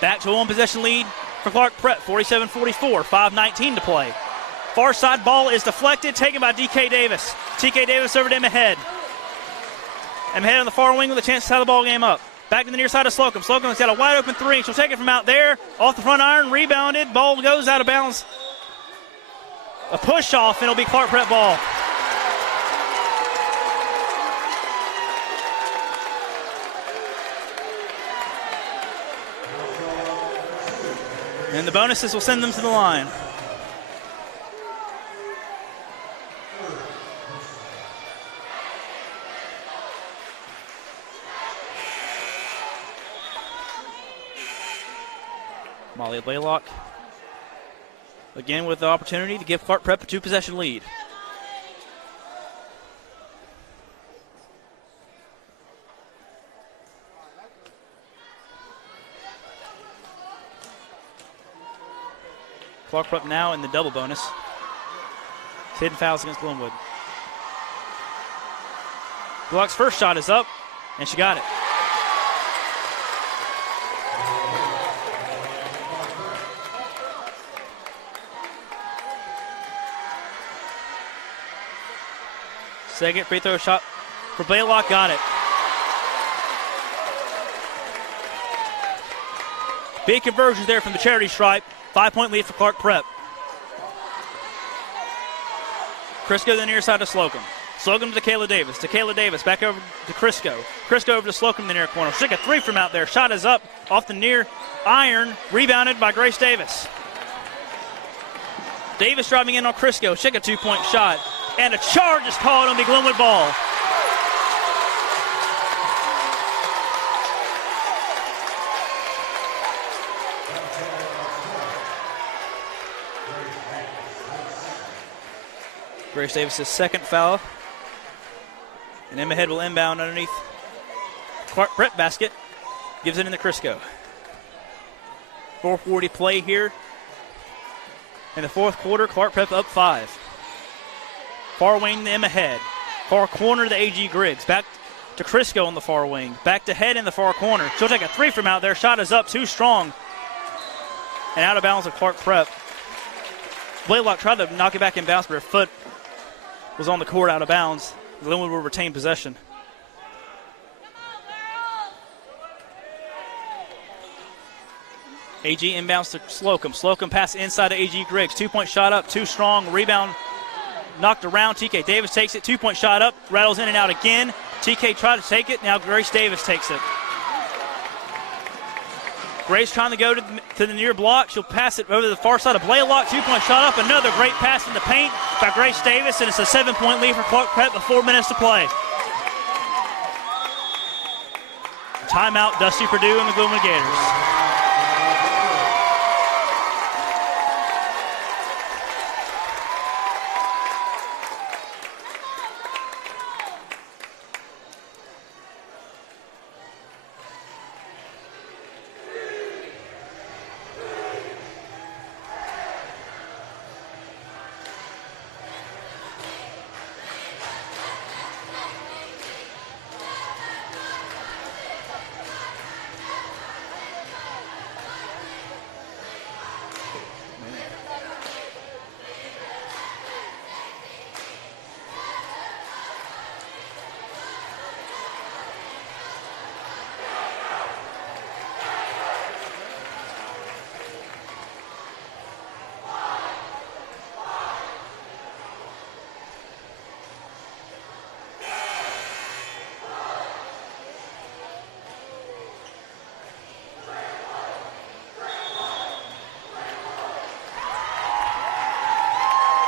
Back to a one-possession lead for Clark Prep. 47-44. 5:19 to play. Far side ball is deflected. Taken by D.K. Davis. T.K. Davis over to Emma Head. Emma Head on the far wing with a chance to tie the ball game up. Back to the near side of Slocum. Slocum's got a wide open three. She'll take it from out there. Off the front iron. Rebounded. Ball goes out of bounds. A push off, and it'll be Clark Prep ball. And the bonuses will send them to the line. Molly Blaylock again with the opportunity to give Clark Prep a two-possession lead. Clark Prep now in the double bonus. Hidden fouls against Glenwood. Blaylock's first shot is up, and she got it. Second free throw shot for Blaylock, got it. Big conversions there from the charity stripe. 5-point lead for Clark Prep. Crisco to the near side of Slocum. Slocum to Kayla Davis. To Kayla Davis, back over to Crisco. Crisco over to Slocum in the near corner. She'll take a three from out there. Shot is up off the near iron. Rebounded by Grace Davis. Davis driving in on Crisco. She'll take a two-point shot. And a charge is called on the Glenwood ball. Grace Davis' second foul. And Emma Head will inbound underneath Clark Prep basket. Gives it in the Crisco. 4:40 play here. In the fourth quarter, Clark Prep up 5. Far wing to Emma Head. Far corner to A.G. Griggs. Back to Crisco on the far wing. Back to Head in the far corner. She'll take a three from out there. Shot is up, too strong. And out of bounds of Clark Prep. Blaylock tried to knock it back in bounds, but her foot was on the court out of bounds. Glenwood will retain possession. A.G. inbounds to Slocum. Slocum pass inside to A.G. Griggs. Two-point shot up, too strong. Rebound knocked around. T.K. Davis takes it. Two-point shot up. Rattles in and out again. T.K. tried to take it. Now Grace Davis takes it. Grace trying to go to the near block. She'll pass it over to the far side of Blaylock. Two-point shot up. Another great pass in the paint by Grace Davis, and it's a 7-point lead for Clark Prep with 4 minutes to play. Timeout, Dusty Purdue and the Glenwood Gators.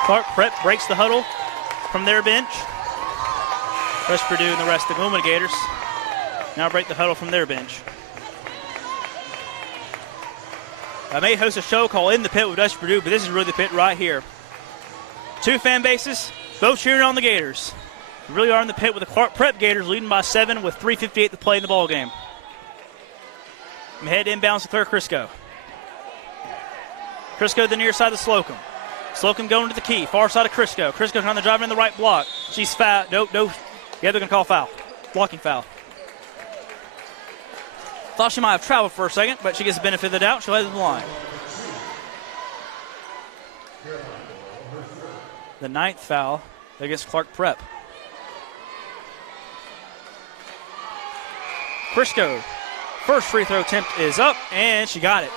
Clark Prep breaks the huddle from their bench. Rest Purdue and the rest of the Glenwood Gators now break the huddle from their bench. I may host a show called In the Pit with Dusty Perdue, but this is really the pit right here. Two fan bases, both cheering on the Gators. We really are in the pit with the Clark Prep Gators leading by 7 with 3:58 to play in the ball game. Head inbounds to Claire Crisco. Crisco to the near side of Slocum. Slocum going to the key, far side of Crisco. Crisco trying to drive in the right block. She's foul. No. Yeah, they're going to call foul. Blocking foul. Thought she might have traveled for a second, but she gets the benefit of the doubt. She'll head to the line. The 9th foul against Clark Prep. Crisco, first free throw attempt is up, and she got it.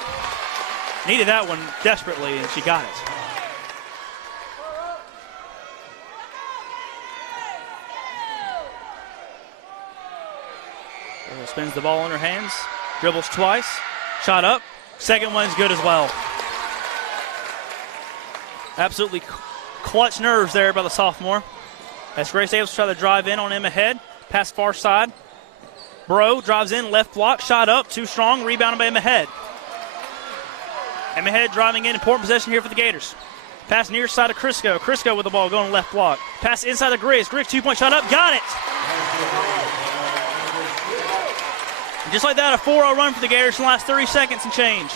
Needed that one desperately, and she got it. Spins the ball in her hands, dribbles twice, shot up, second one's good as well. Absolutely clutch nerves there by the sophomore. As Grace Davis tries to drive in on Emma Head, pass far side. Bro drives in, left block, shot up, too strong, rebounded by Emma Head. Emma Head driving in, important possession here for the Gators. Pass near side of Crisco. Crisco with the ball going left block. Pass inside of Griggs. Griggs 2-point shot up, got it! Just like that, a 4-0 run for the Gators in the last 30 seconds and change.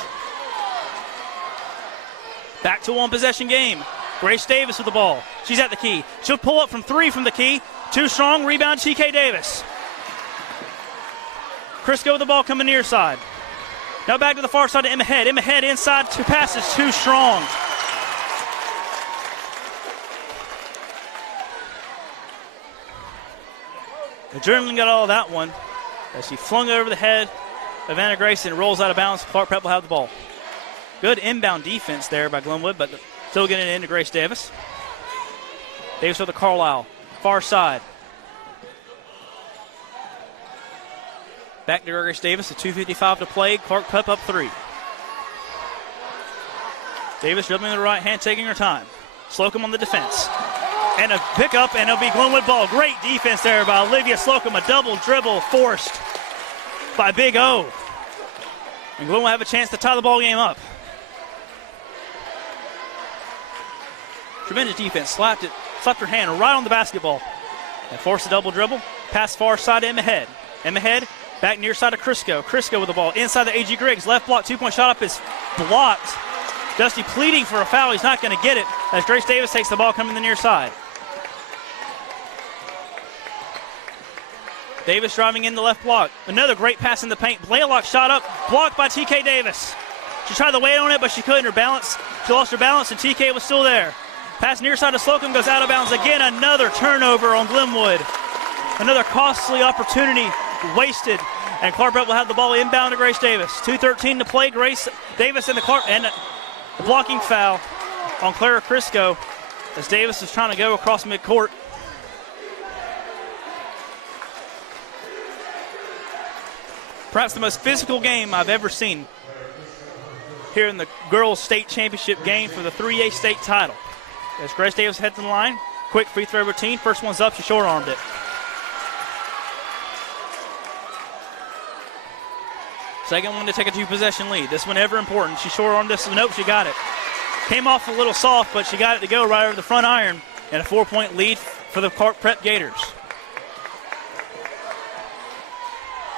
Back to one possession game. Grace Davis with the ball. She's at the key. She'll pull up from 3 from the key. Too strong, rebound TK Davis. Crisco with the ball coming near side. Now back to the far side to Emma Head. Emma Head inside, 2 passes, too strong. Adrenaline got all of that one as she flung it over the head of Anna Grayson, rolls out of bounds. Clark Prep will have the ball. Good inbound defense there by Glenwood, but still getting it into Grace Davis. Davis with the Carlisle, far side. Back to Grace Davis, with 2:55 to play. Clark Prep up 3. Davis dribbling to the right hand, taking her time. Slocum on the defense. And a pickup, and it'll be Glenwood ball. Great defense there by Olivia Slocum. A double dribble forced by Big O. And Glenwood will have a chance to tie the ball game up. Tremendous defense. Slapped her hand right on the basketball. And forced a double dribble. Pass far side to Emma Head. Emma Head back near side of Crisco. Crisco with the ball inside the A.G. Griggs. Left block, 2-point shot up is blocked. Dusty pleading for a foul. He's not going to get it as Grace Davis takes the ball coming the near side. Davis driving in the left block. Another great pass in the paint. Blaylock shot up, blocked by TK Davis. She tried to wait on it, but she couldn't. She lost her balance, and TK was still there. Pass near side of Slocum goes out of bounds again. Another turnover on Glenwood. Another costly opportunity wasted. And Clark Prep will have the ball inbound to Grace Davis. 2:13 to play. Grace Davis and the blocking foul on Clara Crisco as Davis is trying to go across midcourt. Perhaps the most physical game I've ever seen here in the girls' state championship game for the 3A state title. As Grace Davis heads to the line, quick free throw routine. First one's up, she short-armed it. Second one to take a 2-possession lead. This one ever important. She short-armed this one. Nope, she got it. Came off a little soft, but she got it to go right over the front iron. And a 4-point lead for the Clark Prep Gators.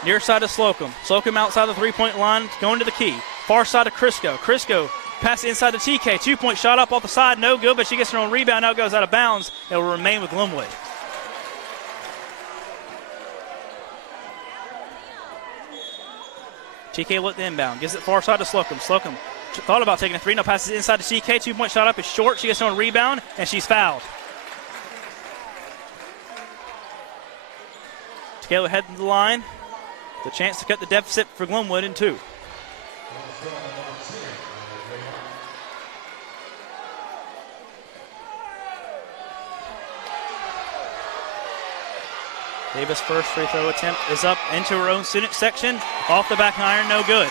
Near side of Slocum. Slocum outside the 3-point line, going to the key. Far side of Crisco. Crisco pass inside to TK. 2-point shot up off the side, no good, but she gets her own rebound. Now it goes out of bounds. It will remain with Glenwood. TK with the inbound. Gives it far side to Slocum. Slocum thought about taking a 3. Now passes inside to TK. 2-point shot up is short. She gets her own rebound, and she's fouled. TK head to the line. The chance to cut the deficit for Glenwood in 2. Davis' first free throw attempt is up into her own student section. Off the back iron, no good.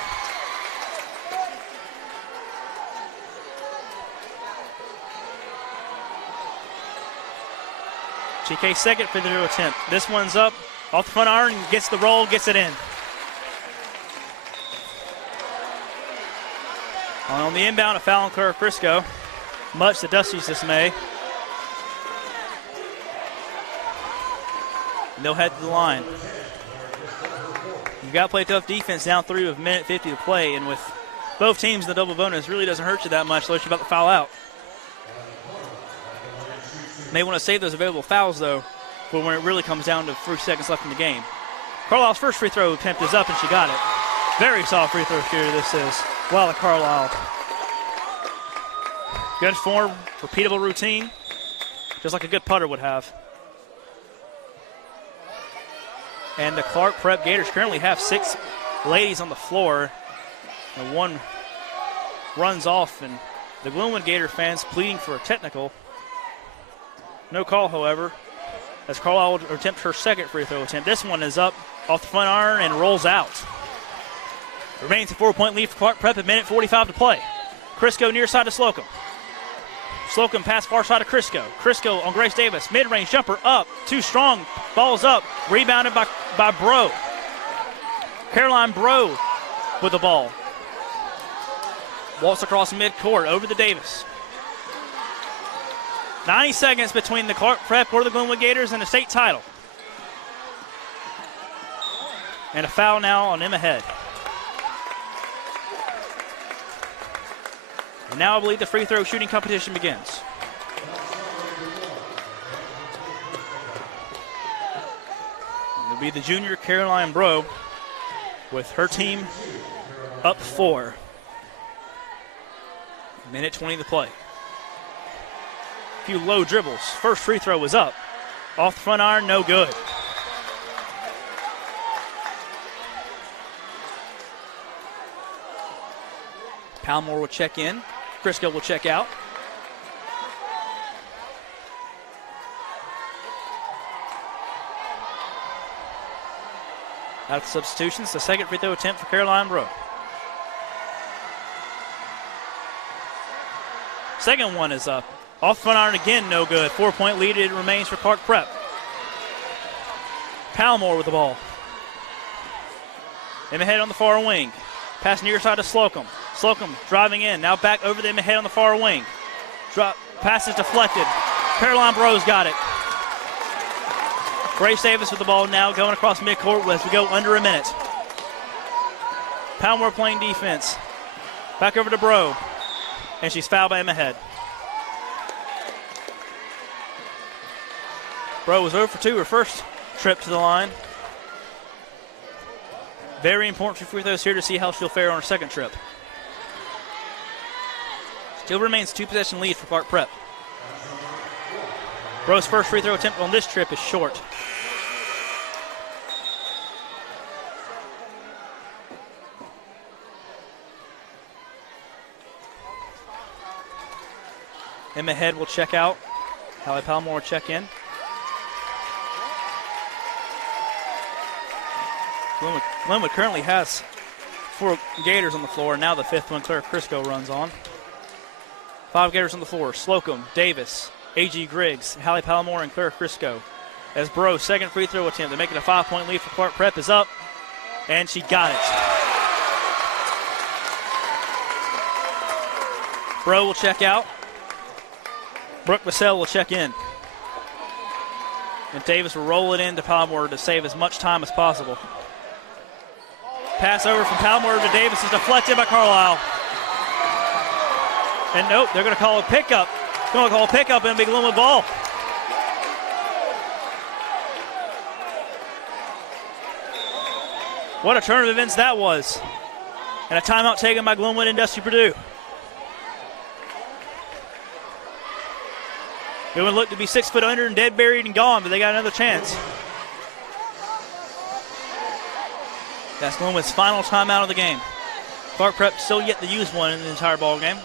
TK's second free throw attempt. This one's up. Off the front iron, gets the roll, gets it in. On the inbound, a foul on Clara Crisco, much to Dusty's dismay. And they'll head to the line. You've got to play tough defense down 3 with 1:50 to play, and with both teams in the double bonus, really doesn't hurt you that much unless you're about to foul out. May want to save those available fouls, though, for when it really comes down to 3 seconds left in the game. Carlisle's first free throw attempt is up, and she got it. Very soft free throw shooter this is. Well, at Carlisle. Good form, repeatable routine, just like a good putter would have. And the Clark Prep Gators currently have 6 ladies on the floor, and 1 runs off, and the Glenwood Gator fans pleading for a technical. No call, however, as Carlisle will attempt her second free throw attempt. This one is up off the front iron and rolls out. Remains a 4-point lead for Clark Prep at 1:45 to play. Crisco near side to Slocum. Slocum pass far side to Crisco. Crisco on Grace Davis. Mid-range jumper up. Too strong. Ball's up. Rebounded by Bro. Caroline Bro with the ball. Walks across midcourt over to Davis. 90 seconds between the Clark Prep or the Glenwood Gators and the state title. And a foul now on Emma Head. And now I believe the free throw shooting competition begins. It'll be the junior Caroline Bro with her team up 4. 1:20 to play. A few low dribbles. First free throw was up. Off the front iron, no good. Palmore will check in. Crisco will check out. Out of substitutions, the second free throw attempt for Caroline Bro. Second one is up. Off the front iron again, no good. 4-point lead it remains for Clark Prep. Palmore with the ball. Emma Head on the far wing. Pass near side to Slocum. Slocum driving in. Now back over the Emma Head on the far wing. Pass is deflected. Caroline Bro's got it. Grace Davis with the ball now going across midcourt as we go under a minute. Palmore playing defense. Back over to Bro. And she's fouled by Emma Head. Bro was 0 for 2 her first trip to the line. Very important for free throws here to see how she'll fare on her second trip. Still remains 2-possession lead for Clark Prep. Bro's first free throw attempt on this trip is short. Emma Head will check out. Hallie Palmore will check in. Glenwood currently has 4 Gators on the floor. Now the 5th one, Clara Crisco, runs on. 5 Gators on the floor. Slocum, Davis, A.G. Griggs, Hallie Palmore, and Clara Crisco. As Bro's second free throw attempt to make it a 5-point lead for Clark Prep is up, and she got it. Bro will check out. Brooke Vassell will check in. And Davis will roll it into Palmore to save as much time as possible. Pass over from Palmore to Davis is deflected by Carlisle. And nope, they're going to call a pickup. Going to call a pickup and a big Glenwood ball. What a turn of events that was. And a timeout taken by Glenwood and Dusty Purdue. Glenwood looked to be 6 foot under and dead buried and gone, but they got another chance. That's Glenwood's final timeout of the game. Clark Prep still yet to use one in the entire ball game.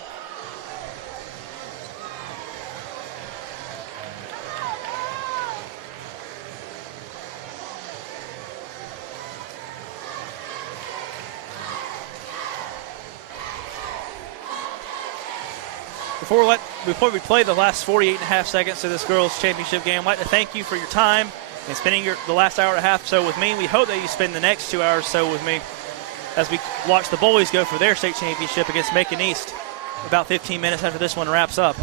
Before we play the last 48.5 seconds of this girls' championship game, I'd like to thank you for your time and spending the last hour and a half or so with me. We hope that you spend the next 2 hours or so with me. as we watch the Bullies go for their state championship against Macon East about 15 minutes after this one wraps up.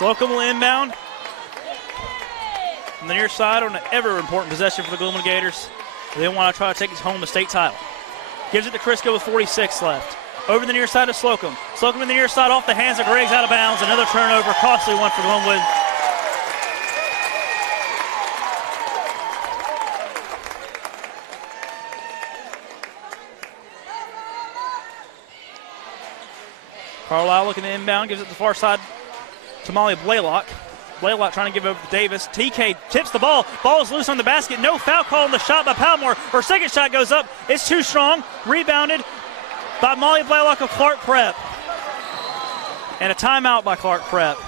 Slocum will inbound. On the near side on an ever-important possession for the Glenwood Gators. They want to try to take home the state title. Gives it to Crisco with 46 left. Over the near side to Slocum. Slocum in the near side off the hands of Griggs, out of bounds. Another turnover, costly one for Glenwood. Carlisle looking to inbound, gives it to the far side to Molly Blaylock. Blaylock trying to give over to Davis. TK tips the ball. Ball is loose on the basket. No foul call on the shot by Palmore. Her second shot goes up. It's too strong. Rebounded by Molly Blaylock of Clark Prep. And a timeout by Clark Prep.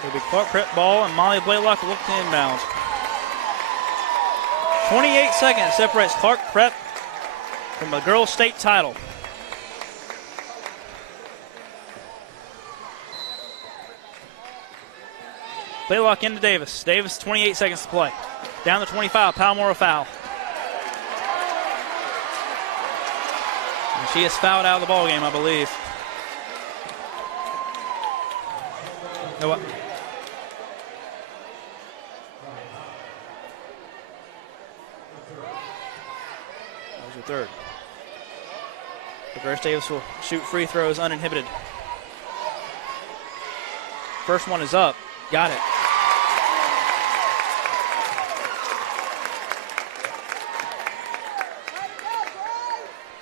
It'll be Clark Prep ball, and Molly Blaylock will look to inbound. 28 seconds separates Clark Prep from a girls' state title. Blaylock into Davis. Davis, 28 seconds to play. Down to 25, Palmore a foul. And she is fouled out of the ballgame, I believe. No, what? That was your third. Grace Davis will shoot free throws uninhibited. First one is up. Got it.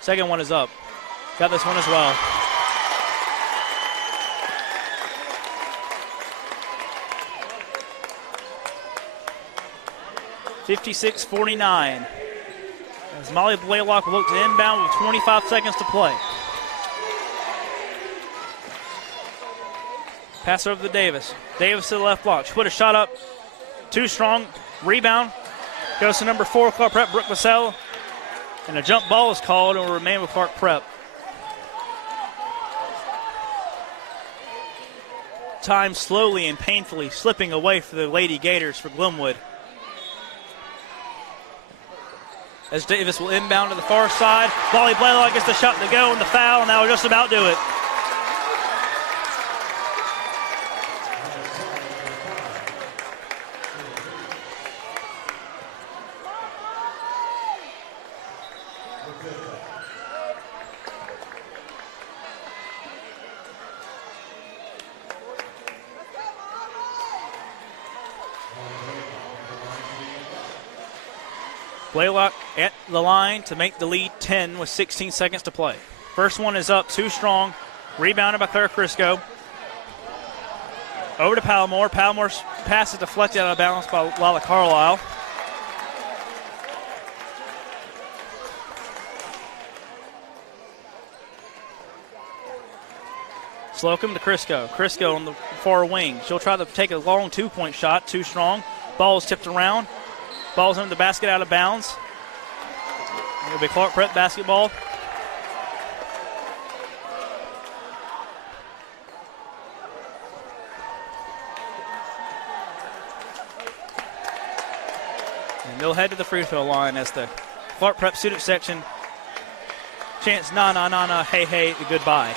Second one is up. Got this one as well. (56-49). As Molly Blaylock will look to inbound with 25 seconds to play. Pass over to Davis. Davis to the left block. She put a shot up. Too strong. Rebound. Goes to number 4, Clark Prep, Brooke Vassell. And a jump ball is called and will remain with Clark Prep. Time slowly and painfully slipping away for the Lady Gators for Glenwood. As Davis will inbound to the far side. Molly Blaylock gets the shot to go and the foul, and that will just about do it. Blaylock at the line to make the lead 10 with 16 seconds to play. First one is up, too strong. Rebounded by Claire Crisco. Over to Palmore. Palmore's pass is deflected out of bounds by Lala Carlisle. Slocum to Crisco. Crisco on the far wing. She'll try to take a long two-point shot, too strong. Ball is tipped around. Ball's under the basket out of bounds. It'll be Clark Prep basketball. And they'll head to the free throw line as the Clark Prep student section chants na na na na, hey hey, goodbye.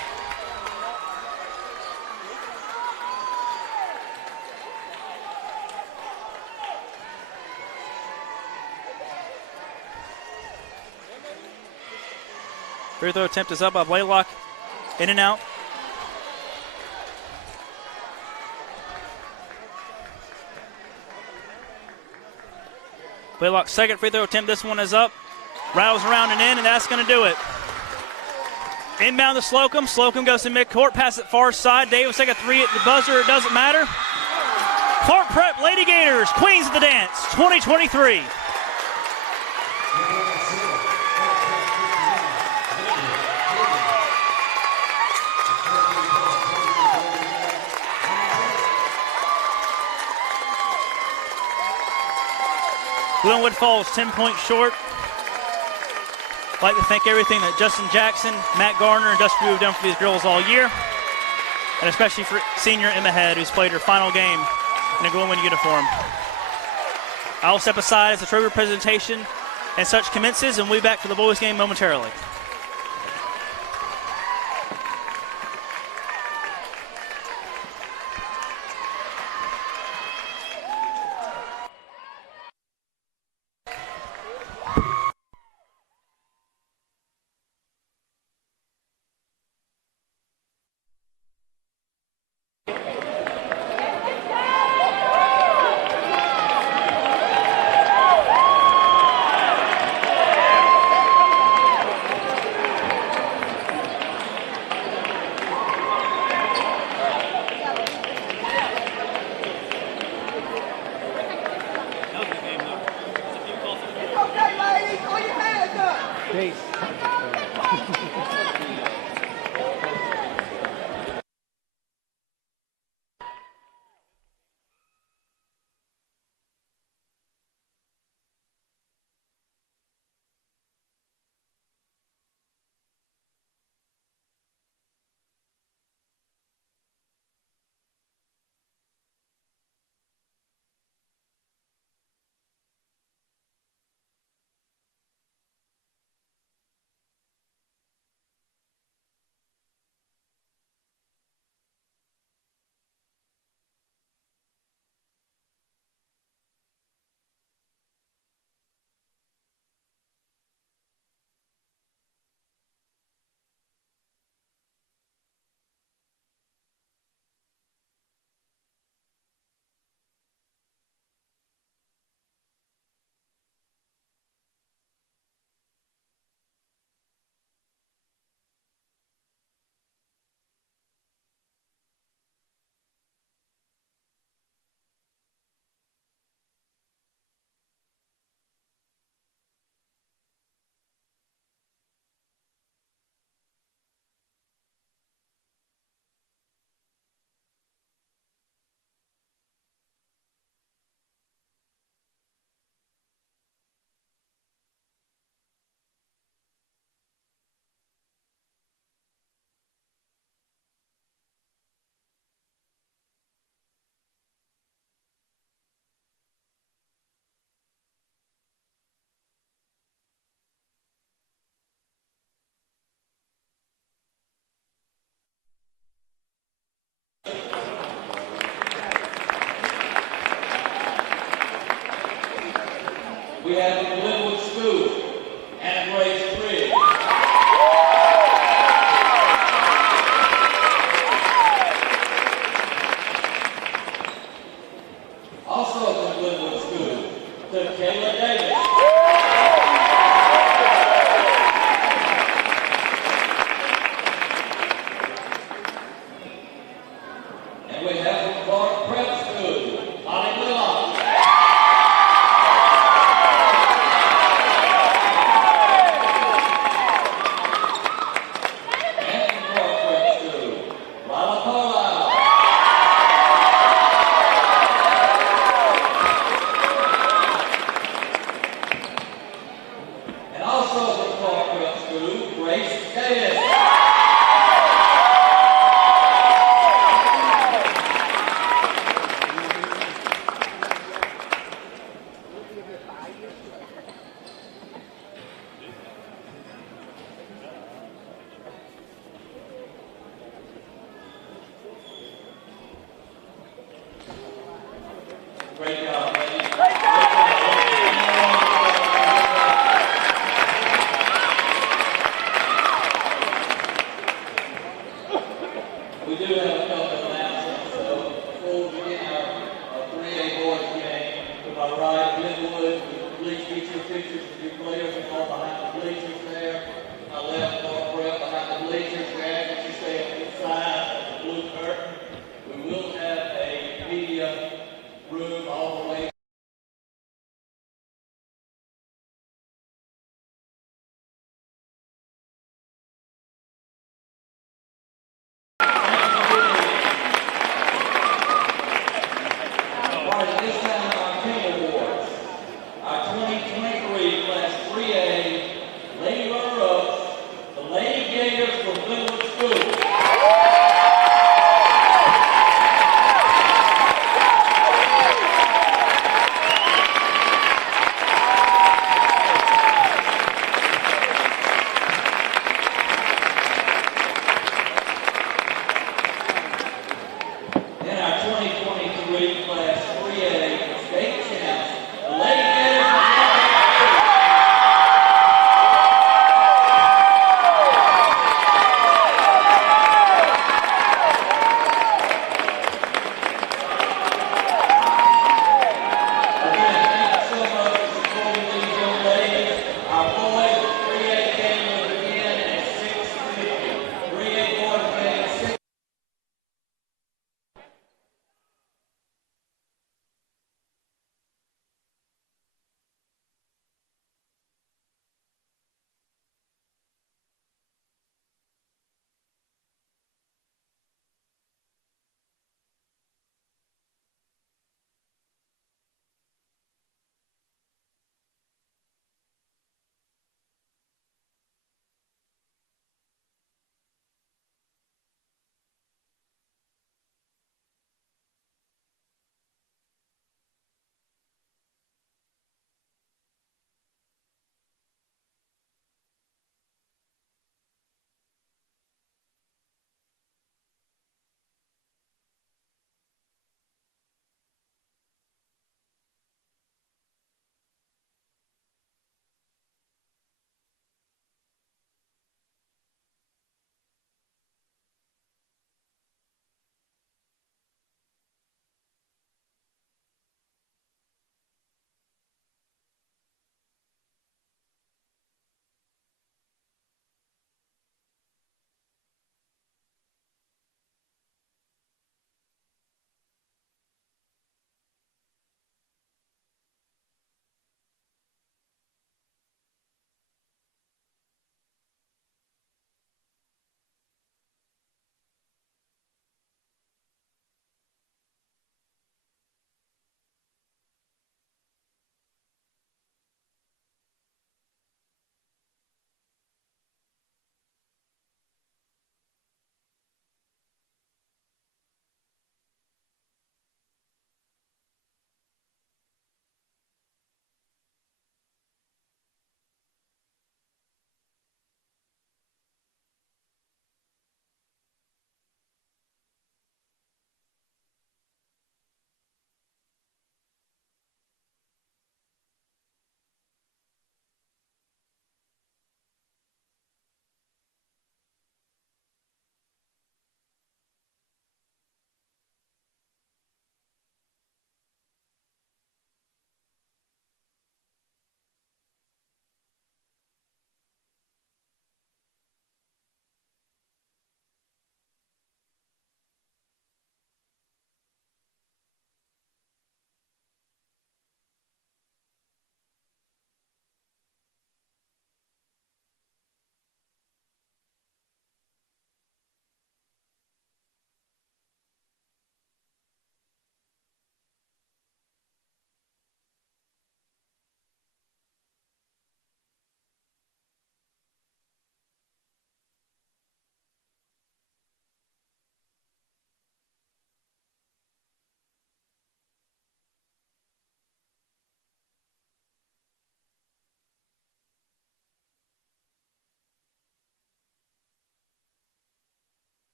Free throw attempt is up by Blaylock. In and out. Blaylock's second free throw attempt. This one is up. Rattles around and in, and that's going to do it. Inbound to Slocum. Slocum goes to midcourt. Pass it far side. Davis take a three at the buzzer. It doesn't matter. Clark Prep Lady Gators, Queens of the Dance, 2023. Glenwood falls 10 points short. I'd like to thank everything that Justin Jackson, Matt Garner, and Dusty have done for these girls all year, and especially for senior Emma Head, who's played her final game in a Glenwood uniform. I'll step aside as the trophy presentation and such commences, and we'll be back for the boys' game momentarily. We have the Glenwood School and grade 3. Also from Glenwood School, to Kayla Davis. And we have from Clark Prep School, Holly Willock.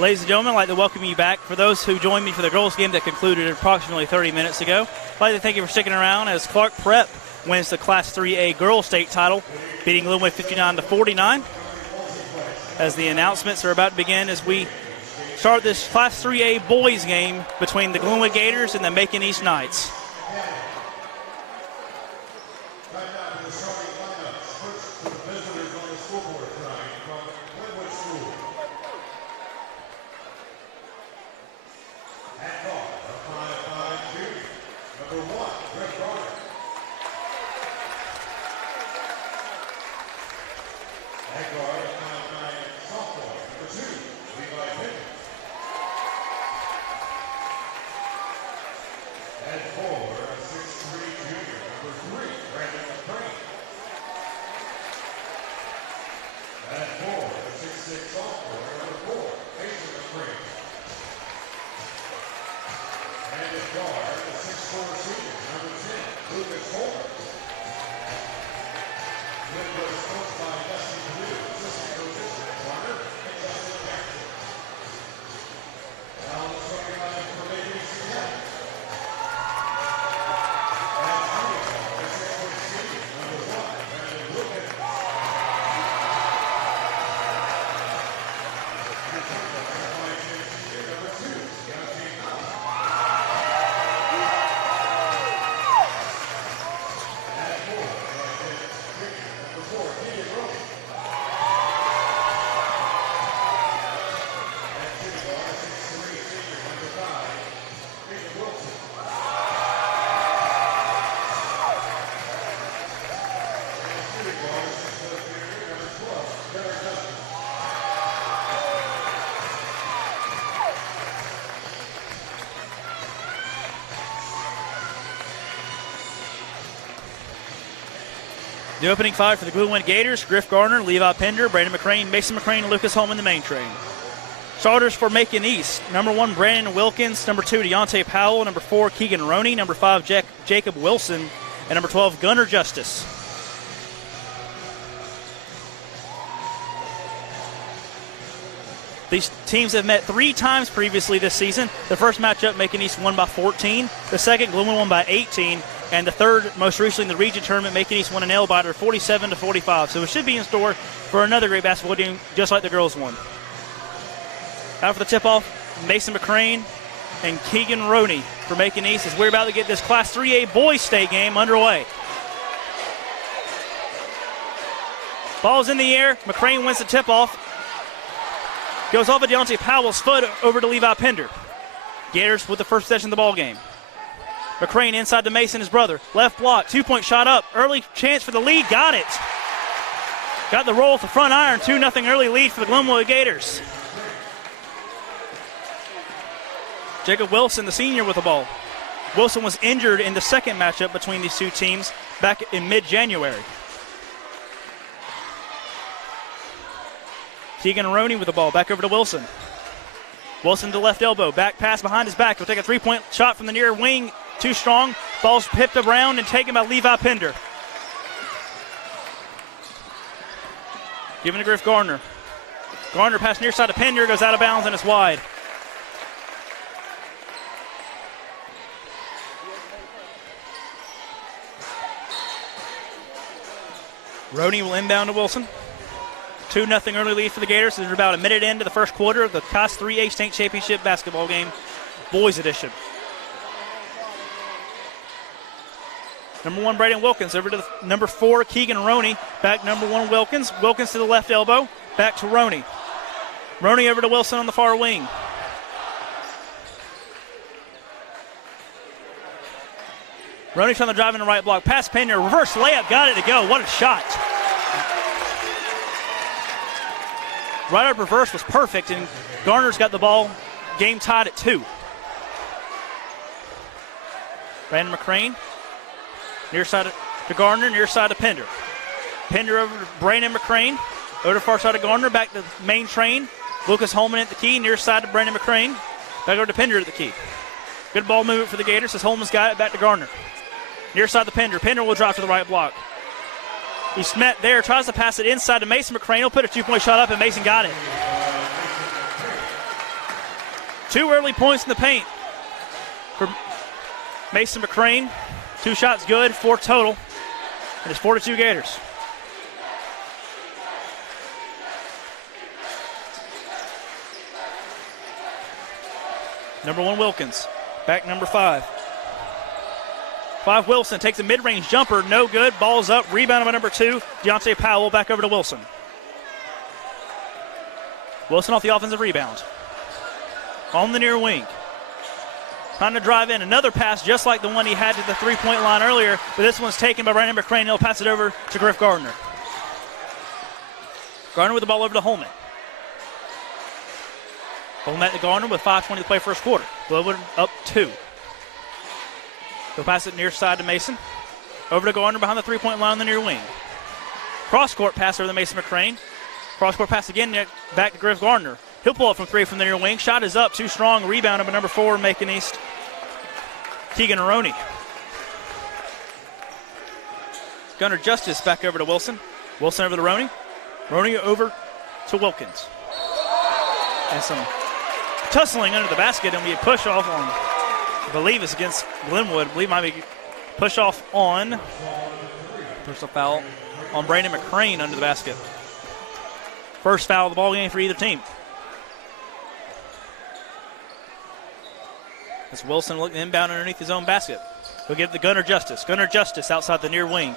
Ladies and gentlemen, I'd like to welcome you back. For those who joined me for the girls' game that concluded approximately 30 minutes ago, I'd like to thank you for sticking around as Clark Prep wins the Class 3A girls state title, beating Glenwood 59-49. As the announcements are about to begin as we start this Class 3A boys game between the Glenwood Gators and the Macon East Knights. The opening five for the Glenwood Gators: Griff Garner, Levi Pender, Brandon McCrane, Mason McCrane, and Lucas Holman, the main train. Starters for Macon East: number 1, Brandon Wilkins; number 2, Deontay Powell; number 4, Keegan Roney; number 5, Jacob Wilson; and number 12, Gunnar Justice. These teams have met 3 times previously this season. The first matchup, Macon East won by 14. The second, Glenwood won by 18. And the third, most recently in the region tournament, Macon East won a nail-biter 47-45. So it should be in store for another great basketball game, just like the girls won. Out for the tip-off, Mason McCrane and Keegan Roney for Macon East as we're about to get this Class 3A boys state game underway. Ball's in the air. McCrane wins the tip-off. Goes off of Deontay Powell's foot over to Levi Pender. Gators with the first possession of the ball game. McCrane inside to Mason, his brother. Left block, 2-point shot up. Early chance for the lead, got it. Got the roll with the front iron, 2-0 early lead for the Glenwood Gators. Jacob Wilson, the senior, with the ball. Wilson was injured in the second matchup between these two teams back in mid-January. Keegan Roney with the ball, back over to Wilson. Wilson to left elbow, back pass behind his back. He'll take a 3-point shot from the near wing. Too strong. Ball's pipped around and taken by Levi Pender. Giving to Griff Gardner. Gardner pass near side to Pender, goes out of bounds and it's wide. Roney will inbound to Wilson. 2-0 early lead for the Gators. There's about a minute into the first quarter of the Class 3A State Championship basketball game, boys edition. Number 1, Brandon Wilkins over to the number 4, Keegan Roney. Back number 1, Wilkins. Wilkins to the left elbow. Back to Roney. Roney over to Wilson on the far wing. Roney trying to drive in the right block. Pass Pender. Reverse layup. Got it to go. What a shot. Right up reverse was perfect, and Garner's got the ball. Game tied at 2. Brandon McCrane. Near side to Garner, near side to Pender. Pender over to Brandon McCrane. Over to far side of Garner, back to the main train. Lucas Holman at the key, near side to Brandon McCrane. Back over to Pender at the key. Good ball movement for the Gators as Holman's got it back to Garner. Near side to Pender. Pender will drop to the right block. He's met there, tries to pass it inside to Mason McCrane. He'll put a 2-point shot up, and Mason got it. 2 early points in the paint for Mason McCrane. 2 shots good, 4 total. And it's 4-2 Gators. Number 1, Wilkins. Back number 5. 5, Wilson takes a mid-range jumper. No good. Ball's up. Rebound by number 2, Deontay Powell. Back over to Wilson. Wilson off the offensive rebound. On the near wing. Trying to drive in. Another pass just like the one he had to the three-point line earlier, but this one's taken by Brandon McCrane. He'll pass it over to Griff Gardner. Gardner with the ball over to Holman. Holman at the Gardner with 5:20 to play first quarter. Glenwood up 2. He'll pass it near side to Mason. Over to Gardner behind the three-point line on the near wing. Cross-court pass over to Mason McCrane. Cross-court pass again back to Griff Gardner. He'll pull up from 3 from the near wing. Shot is up, too strong. Rebound by number 4, Macon East, Keegan Aroney. Gunnar Justice back over to Wilson. Wilson over to Roney. Roney over to Wilkins. And some tussling under the basket, and we push off on, I believe it's against Glenwood. I believe it might be push off on, personal foul on Brandon McCrane under the basket. First foul of the ball game for either team. As Wilson looking inbound underneath his own basket. He'll give it to Gunnar Justice. Gunnar Justice outside the near wing.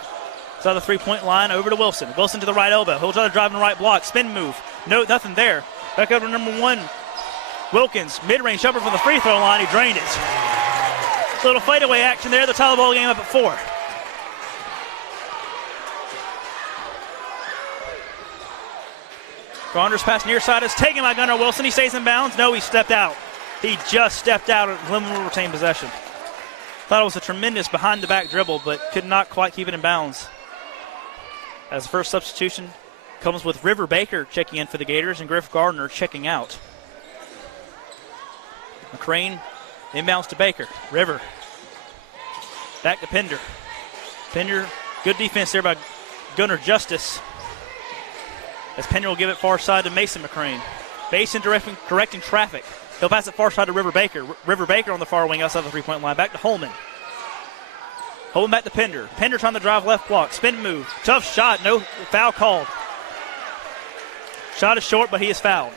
Outside the three-point line, over to Wilson. Wilson to the right elbow. He'll try to drive in the right block. Spin move. No, nothing there. Back over to number 1, Wilkins. Mid-range jumper from the free throw line. He drained it. Little fadeaway action there. The tie the ball game up at 4. Gardner's pass near side is taken by Gunnar Wilson. He stays in bounds. No, he stepped out. He just stepped out and Glenwood will retain possession. Thought it was a tremendous behind-the-back dribble, but could not quite keep it in bounds. As the first substitution comes with River Baker checking in for the Gators and Griff Gardner checking out. McCrane inbounds to Baker. River. Back to Pender. Pender, good defense there by Gunnar Justice. As Pender will give it far side to Mason McCrane. Mason correcting traffic. He'll pass it far side to River Baker. River Baker on the far wing outside the three-point line. Back to Holman. Holman back to Pender. Pender trying to drive left block. Spin move. Tough shot. No foul called. Shot is short, but he is fouled.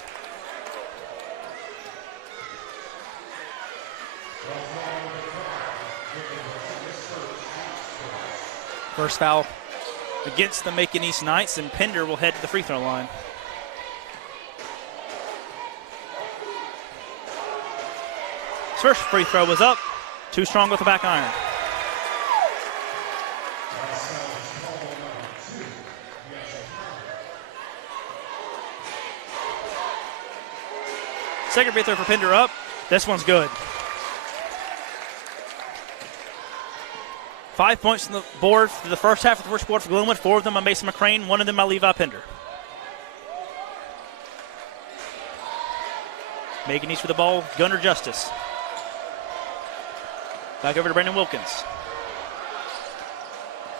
First foul against the Macon East Knights, and Pender will head to the free throw line. His first free throw was up. Too strong with the back iron. Second free throw for Pender up. This one's good. 5 points on the board for the first half of the first quarter for Glenwood. 4 of them by Mason McCrane, 1 of them by Levi Pender. Macon East with the ball, Gunnar Justice. Back over to Brandon Wilkins.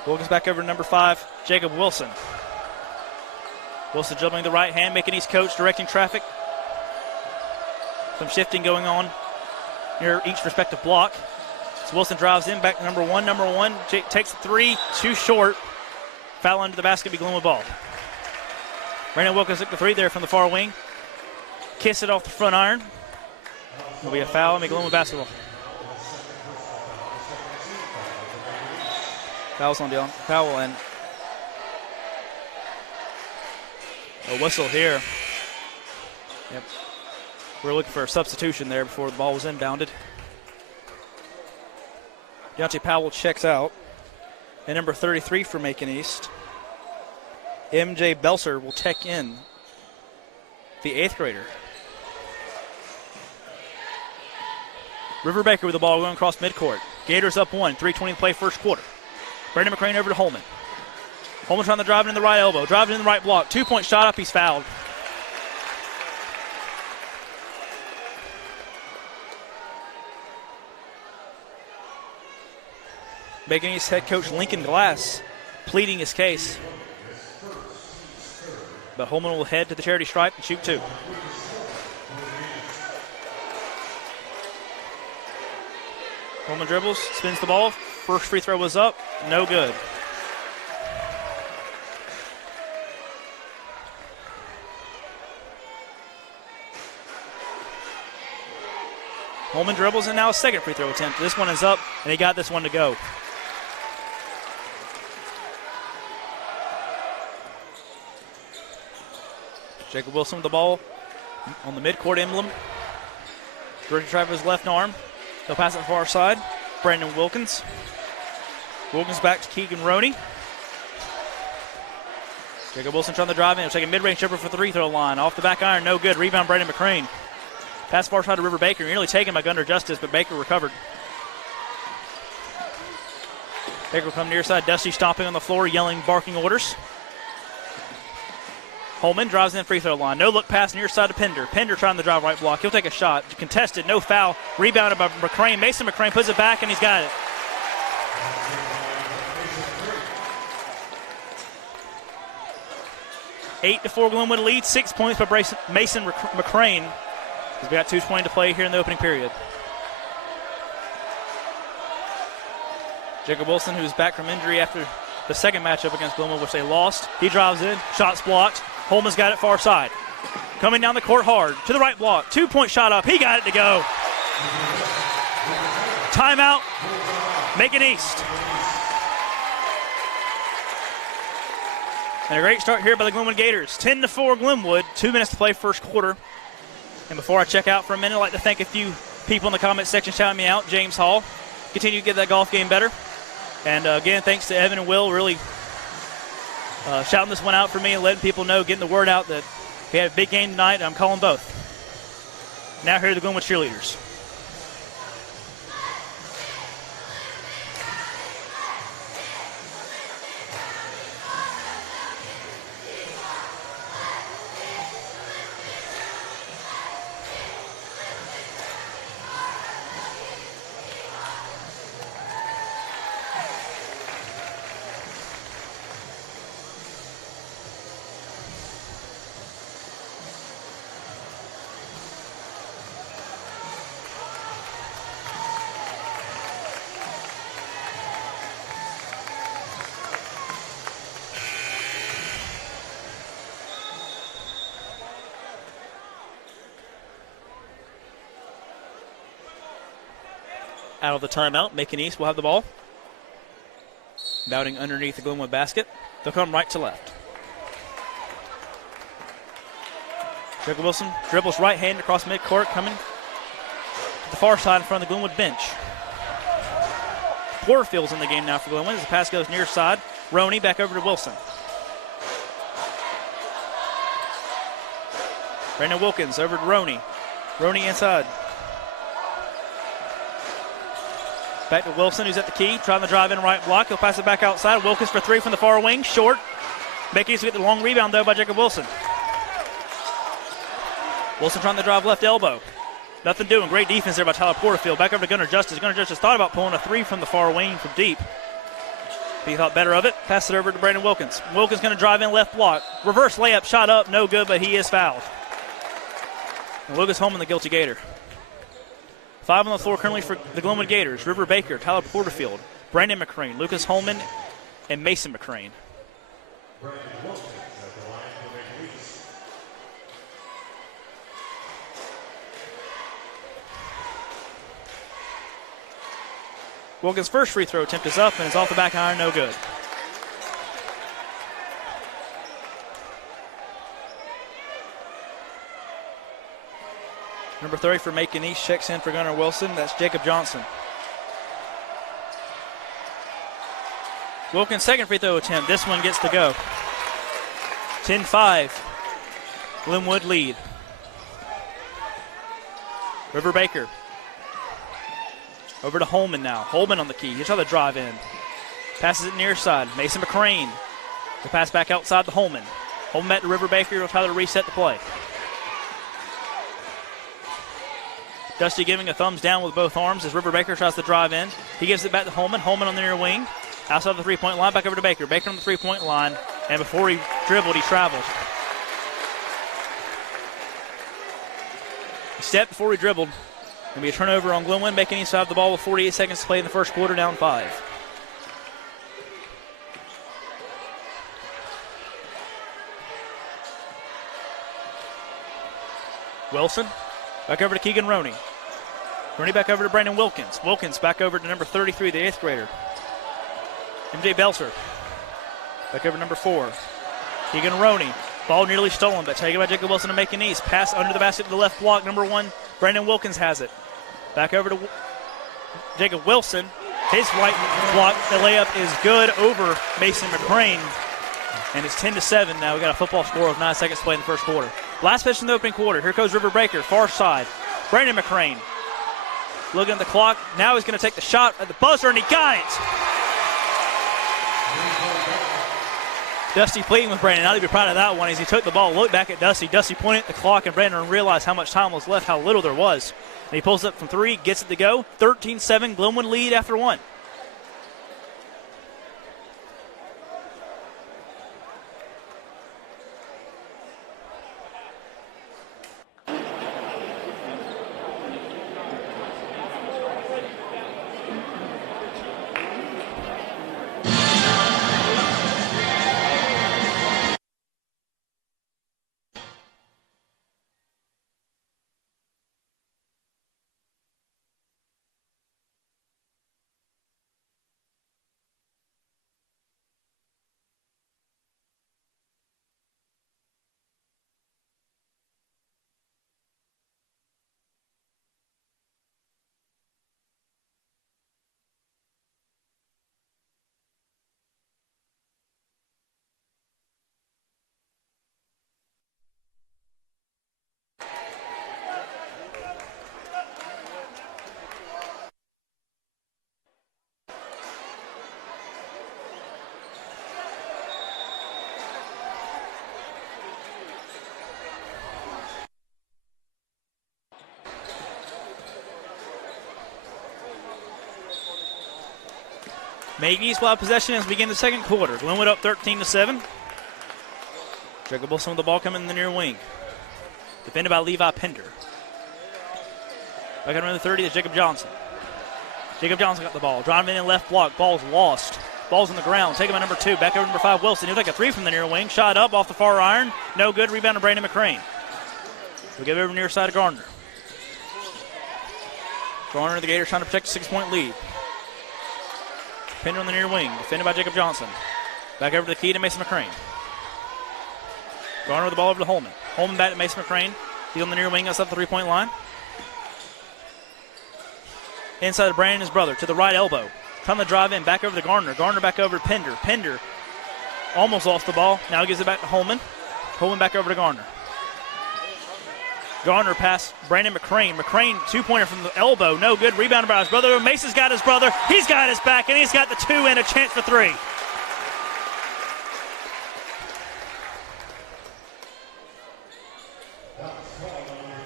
Wilkins back over to number 5, Jacob Wilson. Wilson dribbling the right hand, Macon East coach directing traffic. Some shifting going on near each respective block. So Wilson drives in, back to number 1. Number 1 takes the 3, too short. Foul under the basket, be Glenwood ball. Brandon Wilkins took the 3 there from the far wing. Kiss it off the front iron. It'll be a foul and be Glenwood basketball. Fouls on Dillon Powell and a whistle here. Yep. We're looking for a substitution there before the ball was inbounded. Deontay Powell checks out. And number 33 for Macon East, MJ Belser, will check in, the 8th grader. River Baker with the ball going across midcourt. Gators up 1, 3:20 to play first quarter. Brandon McCrane over to Holman. Holman trying to drive it in the right elbow. Drive it in the right block. 2-point shot up. He's fouled. Macon East head coach Lincoln Glass pleading his case. But Holman will head to the charity stripe and shoot 2. Holman dribbles, spins the ball. First free throw was up, no good. Holman dribbles, and now a second free throw attempt. This one is up, and he got this one to go. Jacob Wilson with the ball on the midcourt emblem. Direct drive with his left arm. He'll pass it far side. Brandon Wilkins. Wilkins back to Keegan Roney. Jacob Wilson trying to drive in. He'll take a mid-range jumper for the free throw line. Off the back iron, no good. Rebound, Brandon McCrane. Pass far side to River Baker. Nearly taken by Gunnar Justice, but Baker recovered. Baker will come near side. Dusty stomping on the floor, yelling, barking orders. Holman drives in free throw line. No look pass near side to Pender. Pender trying to drive right block. He'll take a shot. Contested, no foul. Rebounded by McCrane. Mason McCrane puts it back, and he's got it. Eight to 4 Glenwood lead. 6 points by Mason McCrane. We got 2:20 to play here in the opening period. Jacob Wilson, who's back from injury after the second matchup against Glenwood, which they lost. He drives in. Shots blocked. Holman's got it far side. Coming down the court hard. To the right block. 2-point shot up. He got it to go. Timeout. Macon East. And a great start here by the Glenwood Gators. 10 to 4 Glenwood. 2 minutes to play first quarter. And before I check out for a minute, I'd like to thank a few people in the comment section shouting me out. James Hall. Continue to get that golf game better. And again, thanks to Evan and Will really shouting this one out for me and letting people know, getting the word out that we had a big game tonight. I'm calling both. Now here are the Glenwood cheerleaders. Out of the timeout, Macon East will have the ball. Bouting underneath the Glenwood basket. They'll come right to left. Jacob Wilson dribbles right hand across midcourt, coming to the far side in front of the Glenwood bench. Porterfield's in the game now for Glenwood as the pass goes near side. Roney back over to Wilson. Brandon Wilkins over to Roney. Roney inside. Back to Wilson, who's at the key, trying to drive in right block. He'll pass it back outside. Wilkins for three from the far wing, short. Macon East will get the long rebound, though, by Jacob Wilson. Wilson trying to drive left elbow. Nothing doing. Great defense there by Tyler Porterfield. Back over to Gunnar Justice. Gunnar Justice thought about pulling a three from the far wing from deep. But he thought better of it. Pass it over to Brandon Wilkins. Wilkins going to drive in left block. Reverse layup, shot up, no good, but he is fouled. And Lucas Holman, the guilty Gator. 5 on the floor currently for the Glenwood Gators. River Baker, Tyler Porterfield, Brandon McCrane, Lucas Holman, and Mason McCrane. Wilkins' first free throw attempt is up and it's off the back iron, no good. Number 30 for Macon East checks in for Gunnar Wilson. That's Jacob Johnson. Wilkins' second free throw attempt. This one gets to go. 10-5. Glenwood lead. River Baker. Over to Holman now. Holman on the key. Here's how the drive in. Passes it near side. Mason McCrane. The pass back outside to Holman. Holman back to River Baker. He'll try to reset the play. Dusty giving a thumbs down with both arms as River Baker tries to drive in. He gives it back to Holman. Holman on the near wing. Outside the three-point line, back over to Baker. Baker on the three-point line. And before he dribbled, he traveled. He stepped before he dribbled. Going to be a turnover on Glenwood, making each side of the ball with 48 seconds to play in the first quarter, down 5. Wilson, back over to Keegan Roney. Roney back over to Brandon Wilkins. Wilkins back over to number 33, the 8th grader. MJ Belser. Back over to number 4. Keegan Roney. Ball nearly stolen, but taken by Jacob Wilson to make an east. Pass under the basket to the left block. Number 1, Brandon Wilkins has it. Back over to Jacob Wilson. His right block, the layup is good over Mason McCrane. And it's 10-7 now. We got a football score of 9 seconds to play in the first quarter. Last pitch in the opening quarter. Here goes River Breaker, far side. Brandon McCrane. Looking at the clock. Now he's going to take the shot at the buzzer, and he got it. Dusty pleading with Brandon. Not to be proud of that one as he took the ball, looked back at Dusty. Dusty pointed at the clock, and Brandon realized how much time was left, how little there was. And he pulls up from 3, gets it to go. 13-7, Glenwood lead after 1. Magnese will have possession as we begin the second quarter. Glenwood up 13-7. Jacob Wilson with the ball coming in the near wing. Defended by Levi Pender. Back at number 30 is Jacob Johnson. Jacob Johnson got the ball. Driving in left block. Ball's lost. Ball's on the ground. Taken by number 2. Back over to number 5, Wilson. He'll take a 3 from the near wing. Shot up off the far iron. No good. Rebound to Brandon McCrane. We'll give it over near side of Gardner. Gardner, the Gators trying to protect a 6-point lead. Pender on the near wing, defended by Jacob Johnson. Back over to the key to Mason McCrane. Garner with the ball over to Holman. Holman back to Mason McCrane. He's on the near wing outside the 3-point line. Inside of Brandon, his brother, to the right elbow. Trying to drive in, back over to Garner. Garner back over to Pender. Pender almost lost the ball. Now he gives it back to Holman. Holman back over to Garner. Garner past Brandon McCrane. McCrane, 2-pointer from the elbow. No good. Rebounded by his brother. Mason's got his brother. He's got his back, and he's got the 2 and a chance for 3.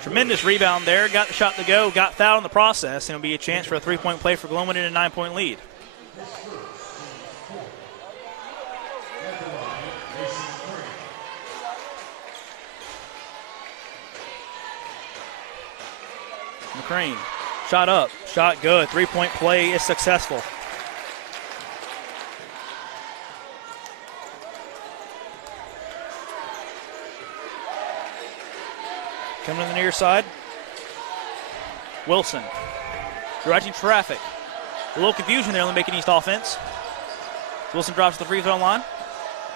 Tremendous rebound there. Got the shot to go. Got fouled in the process, and it'll be a chance for a 3-point play for Glenwood in a 9-point lead. McCrane, shot up, shot good. 3-point play is successful. Coming to the near side, Wilson, directing traffic. A little confusion there on the Macon East offense. Wilson drops to the free throw line,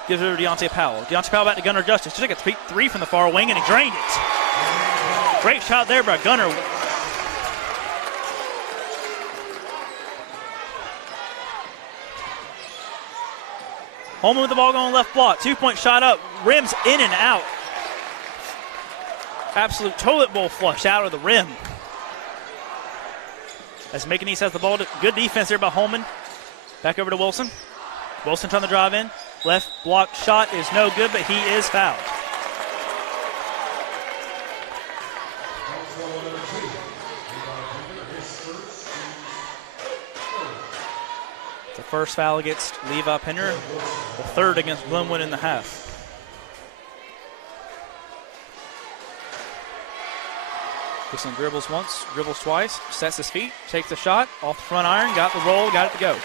gives it over to Deontay Powell. Deontay Powell back to Gunnar Justice. Just take a 3 from the far wing, and he drained it. Great shot there by Gunnar. Holman with the ball going left block. 2-point shot up. Rims in and out. Absolute toilet bowl flush out of the rim. As Macon East has the ball. Good defense there by Holman. Back over to Wilson. Wilson trying to drive in. Left block shot is no good, but he is fouled. The first foul against Levi Pender, the third against Glenwood in the half. Wilson dribbles once, dribbles twice, sets his feet, takes the shot, off the front iron, got the roll, got it to go.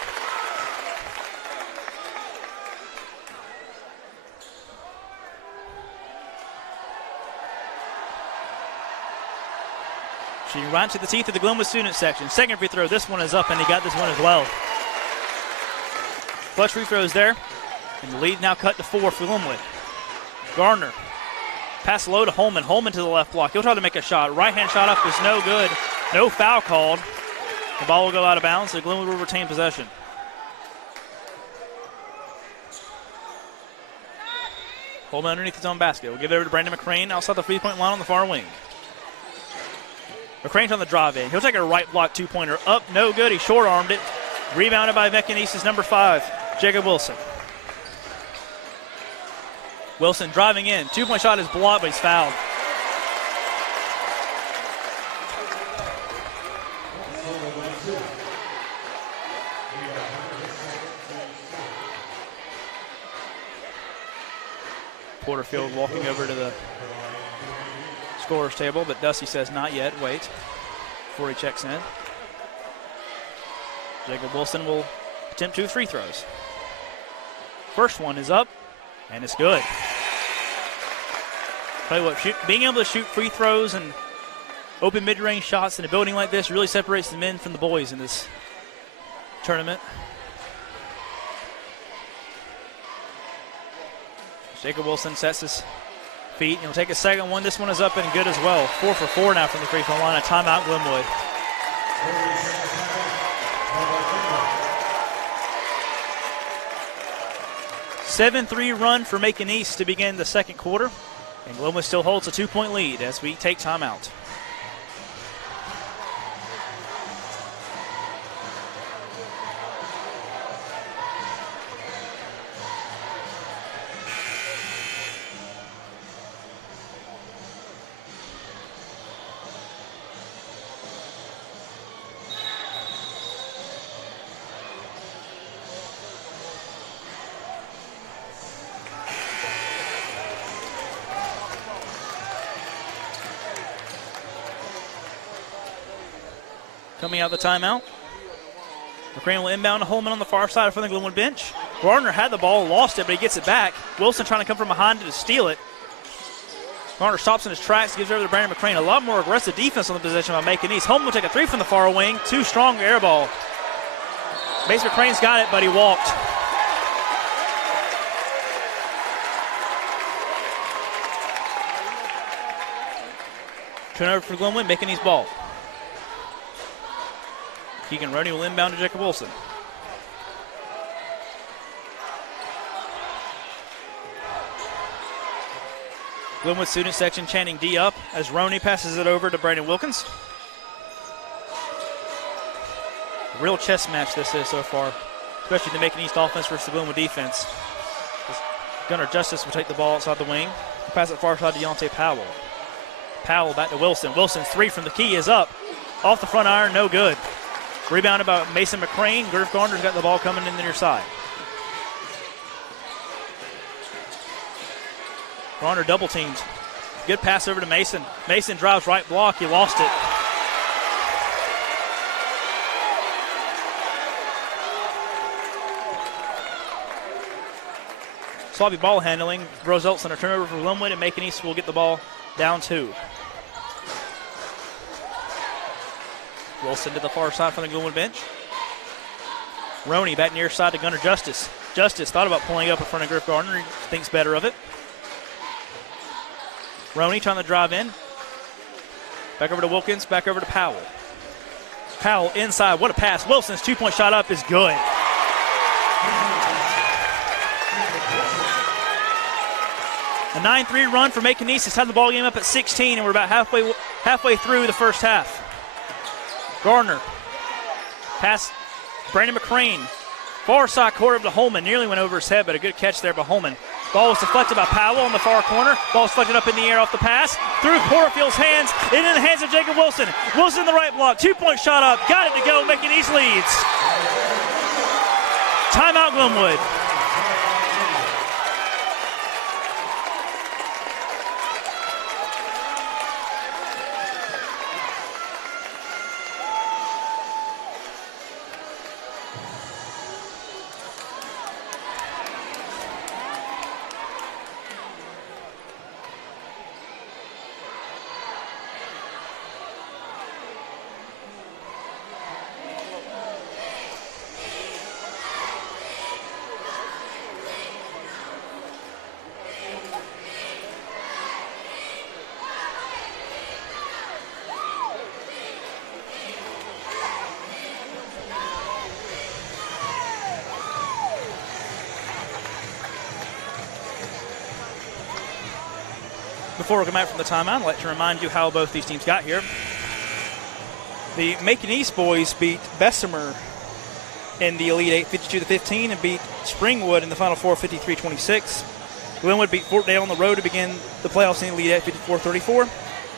Shooting right to the teeth of the Glenwood student section. Second free throw, this one is up, and he got this one as well. Clutch free throws there, and the lead now cut to 4 for Glenwood. Gardner, pass low to Holman. Holman to the left block. He'll try to make a shot. Right-hand shot up is no good. No foul called. The ball will go out of bounds, so Glenwood will retain possession. Holman underneath his own basket. We'll give it over to Brandon McCrane outside the three-point line on the far wing. McCrane's on the drive in. He'll take a right block two-pointer. Up, no good. He short-armed it. Rebounded by Mechanice's number 5, Jacob Wilson. Wilson driving in. Two-point shot is blocked, but he's fouled. Porterfield walking over to the scorer's table, but Dusty says not yet. Wait before he checks in. Jacob Wilson will attempt 2 free throws. First one is up, and it's good. Tell you what, being able to shoot free throws and open mid-range shots in a building like this really separates the men from the boys in this tournament. Jacob Wilson sets his feet. He'll take a second one. This one is up and good as well. 4 for 4 now from the free throw line. A timeout, Glenwood. A 7-3 run for Macon East to begin the second quarter. And Glenwood still holds a 2-point lead as we take timeout. Coming out of the timeout. McCrane will inbound to Holman on the far side from the Glenwood bench. Gardner had the ball, lost it, but he gets it back. Wilson trying to come from behind to steal it. Gardner stops in his tracks, gives it over to Brandon McCrane. A lot more aggressive defense on the possession by Macon East. Holman will take a 3 from the far wing. Too strong air ball. Mace McCrane's got it, but he walked. Turnover for Glenwood, Macon East ball. Keegan Roney will inbound to Jacob Wilson. Glenwood student section chanting D up as Roney passes it over to Brandon Wilkins. A real chess match this is so far, especially the Macon East offense versus the Glenwood defense. Gunnar Justice will take the ball outside the wing. Pass it far side to Deontay Powell. Powell back to Wilson. Wilson's 3 from the key is up. Off the front iron, no good. Rebounded by Mason McCrane. Griff Gardner's got the ball coming in the near side. Gardner double teamed. Good pass over to Mason. Mason drives right block. He lost it. Sloppy ball handling results in a turnover for Glenwood, and Macon East will get the ball down 2. Wilson to the far side from the Glenwood bench. Roney back near side to Gunnar Justice. Justice thought about pulling up in front of Griff Gardner. He thinks better of it. Roney trying to drive in. Back over to Wilkins, back over to Powell. Powell inside, what a pass. Wilson's 2-point shot up is good. A 9-3 run for Macon East has tied the ball game up at 16, and we're about halfway through the first half. Gardner, pass Brandon McCrane. Far side court over to Holman. Nearly went over his head, but a good catch there by Holman. Ball was deflected by Powell on the far corner. Ball was deflected up in the air off the pass. Through Porterfield's hands, and in the hands of Jacob Wilson. Wilson in the right block. 2-point shot up. Got it to go. Macon East leads. Timeout, Glenwood. Before we come back from the timeout, I'd like to remind you how both these teams got here. The Macon East boys beat Bessemer in the Elite 8 52-15 and beat Springwood in the Final Four 53-26. Glenwood beat Fort Dale on the road to begin the playoffs in the Elite 8 54-34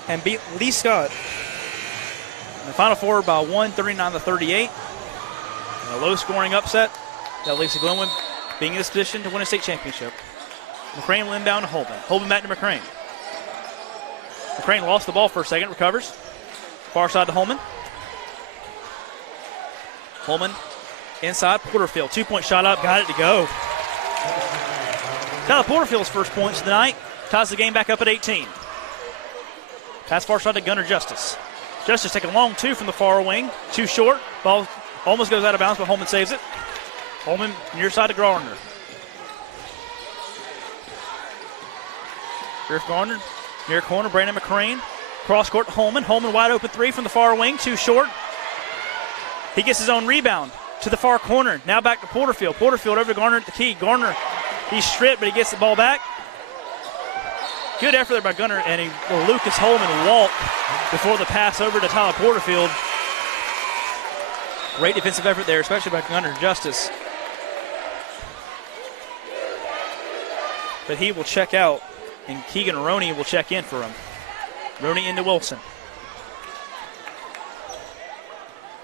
and beat Lee Scott in the Final Four by 39-38. A low-scoring upset that leads to Glenwood being in this position to win a state championship. McCrane will inbound to Holman. Holman back to McCrane. McCrane lost the ball for a second, recovers. Far side to Holman. Holman inside, Porterfield. 2-point shot up, got it to go. Tyler Porterfield's first points of the night. Ties the game back up at 18. Pass far side to Gunnar Justice. Justice taking a long two from the far wing. Too short. Ball almost goes out of bounds, but Holman saves it. Holman near side to Gardner. Griff Gardner near corner. Brandon McCrane. Cross court to Holman. Holman wide open three from the far wing. Too short. He gets his own rebound to the far corner. Now back to Porterfield. Porterfield over to Garner at the key. Garner, he's stripped, but he gets the ball back. Good effort there by Gunner, and Lucas Holman walked before the pass over to Tyler Porterfield. Great defensive effort there, especially by Gunner Justice. But he will check out, and Keegan Roney will check in for him. Roney into Wilson.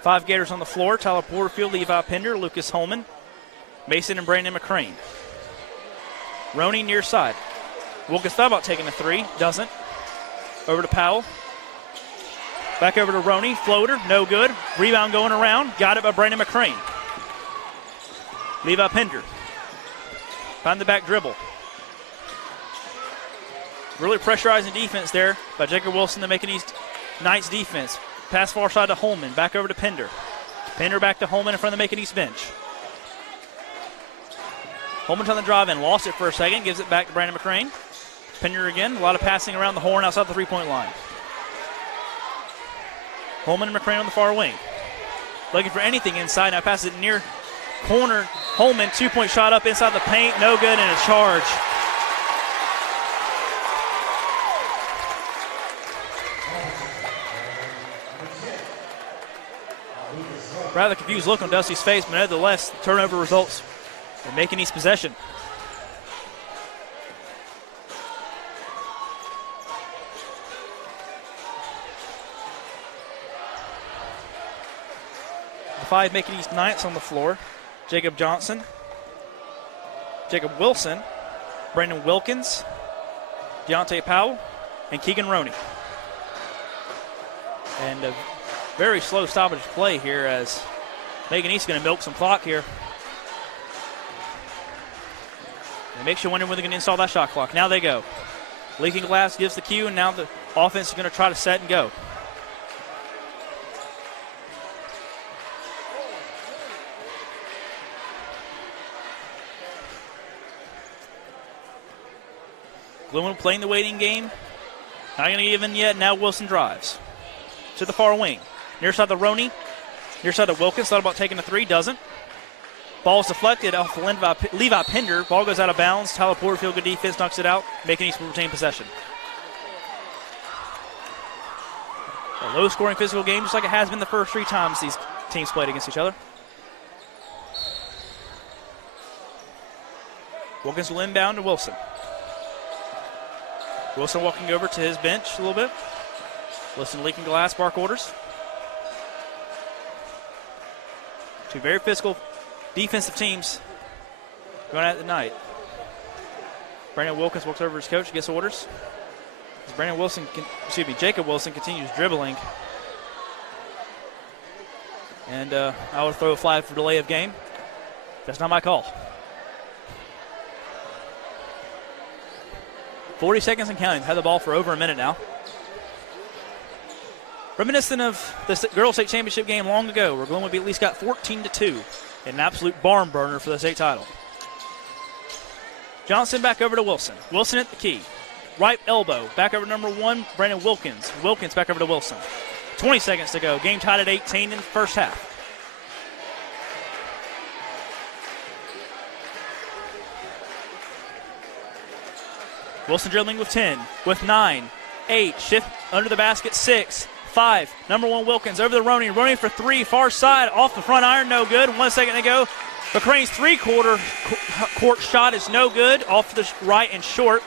5 Gators on the floor. Tyler Porterfield, Levi Pender, Lucas Holman, Mason and Brandon McCrane. Roney near side. Wilkins thought about taking a three. Doesn't. Over to Powell. Back over to Roney. Floater. No good. Rebound going around. Got it by Brandon McCrane. Levi Pender. Find the back dribble. Really pressurizing defense there by Jacob Wilson to Macon East Knights defense. Pass far side to Holman. Back over to Pender. Pender back to Holman in front of the Macon East bench. Holman's on the drive and lost it for a second. Gives it back to Brandon McCrane. Pender again. A lot of passing around the horn outside the three-point line. Holman and McCrane on the far wing. Looking for anything inside. Now passes it near corner. Holman, 2-point shot up inside the paint. No good, and a charge. Rather confused look on Dusty's face, but nevertheless, turnover results in Macon East possession. The 5 Macon East Knights on the floor. Jacob Johnson, Jacob Wilson, Brandon Wilkins, Deontay Powell, and Keegan Roney. And a very slow stoppage play here as Macon East is going to milk some clock here. It makes you wonder when they're going to install that shot clock. Now they go. Leaking Glass gives the cue, and now the offense is going to try to set and go. Glenwood playing the waiting game. Not going to give in yet. Now Wilson drives to the far wing. Near side to Roney. Near side to Wilkins. Thought about taking a three. Doesn't. Ball is deflected off Levi Pender. Ball goes out of bounds. Tyler Porterfield, good defense, knocks it out. Macon East will retain possession. A low-scoring physical game, just like it has been the first 3 times these teams played against each other. Wilkins will inbound to Wilson. Wilson walking over to his bench a little bit. Wilson leaking glass, bark orders. 2 very physical defensive teams going at it tonight. Brandon Wilkins walks over to his coach, gets orders. As Jacob Wilson continues dribbling. And I would throw a flag for delay of game. That's not my call. 40 seconds and counting. Had the ball for over a minute now. Reminiscent of the girls' state championship game long ago, where Glenwood at least got 14-2 in an absolute barn burner for the state title. Johnson back over to Wilson. Wilson at the key. Right elbow. Back over to number 1, Brandon Wilkins. Wilkins back over to Wilson. 20 seconds to go. Game tied at 18 in the first half. Wilson dribbling with 10, with 9, 8, shift under the basket, 6, 5. Number 1 Wilkins over the Roney. Roney for 3, far side, off the front iron, no good. 1 second to go. McCrane's three-quarter court shot is no good, off to the right and short.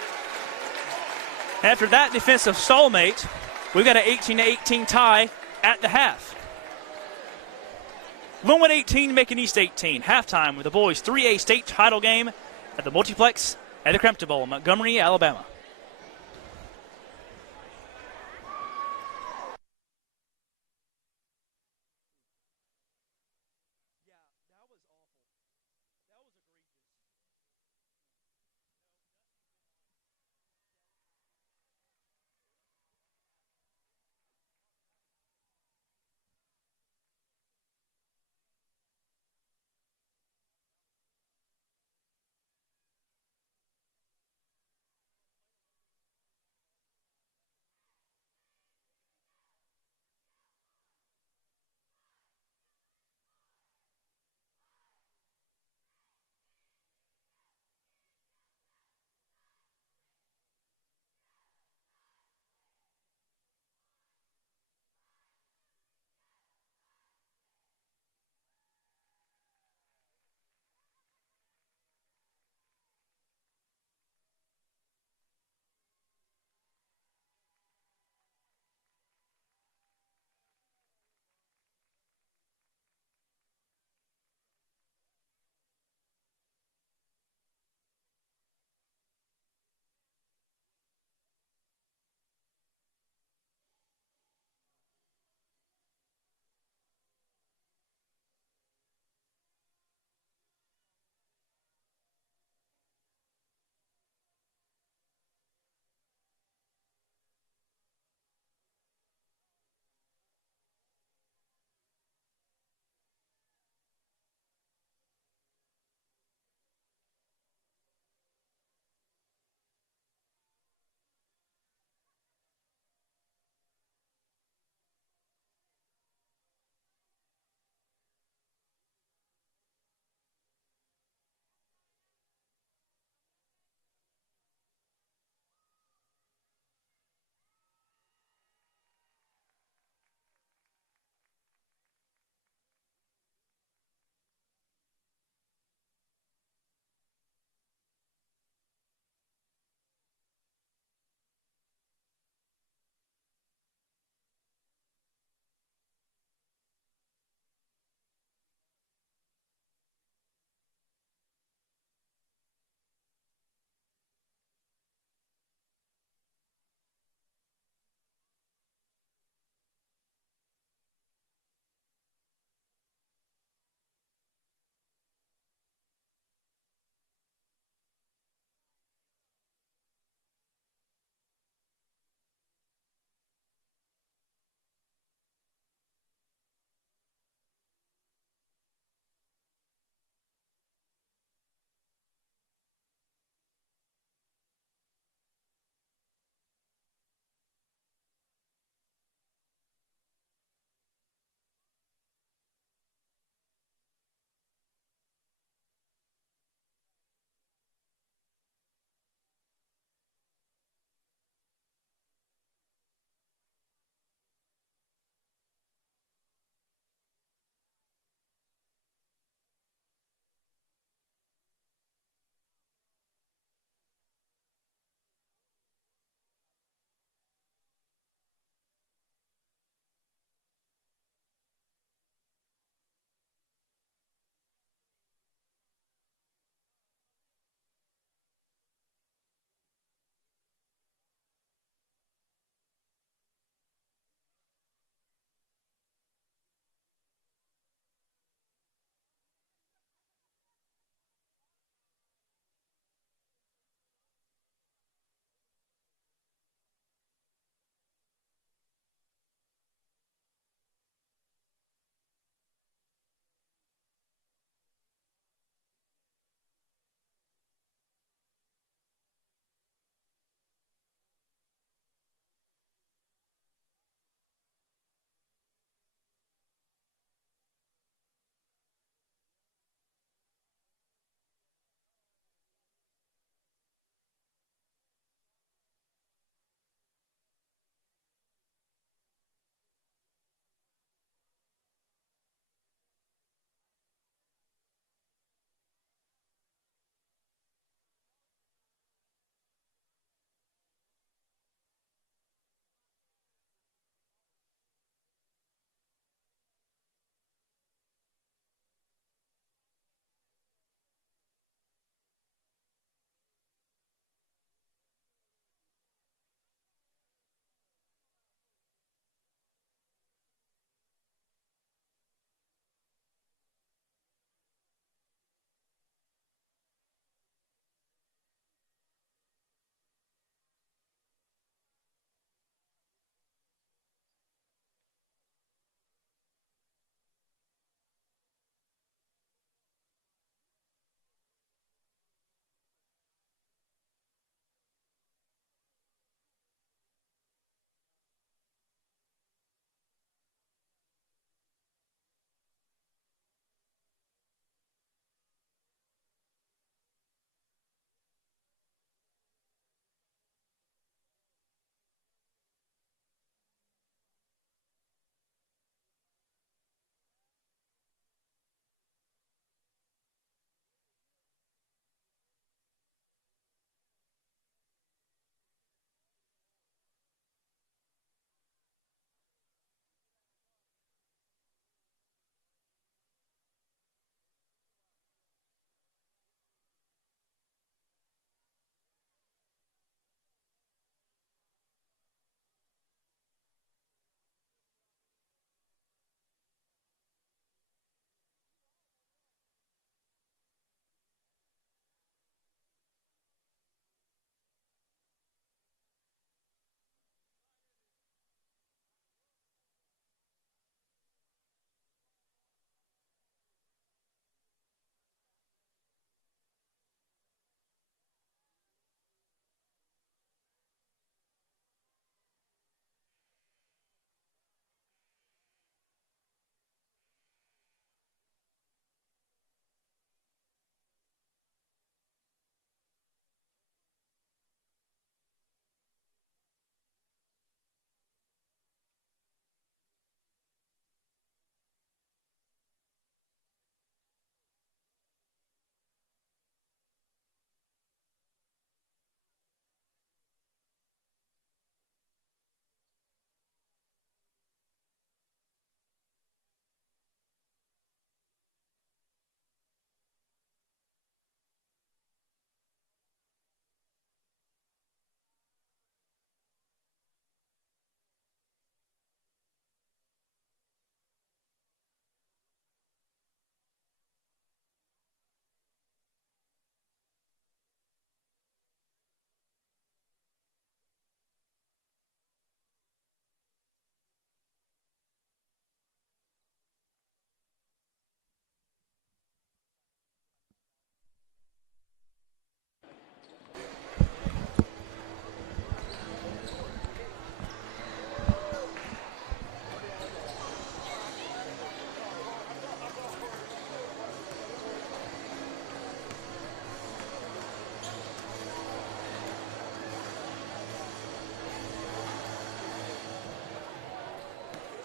After that defensive soulmate, we've got an 18-18 tie at the half. Glenwood 18, Macon East 18. Halftime with the boys' 3A state title game at the Multiplex at the Crampton Bowl in Montgomery, Alabama.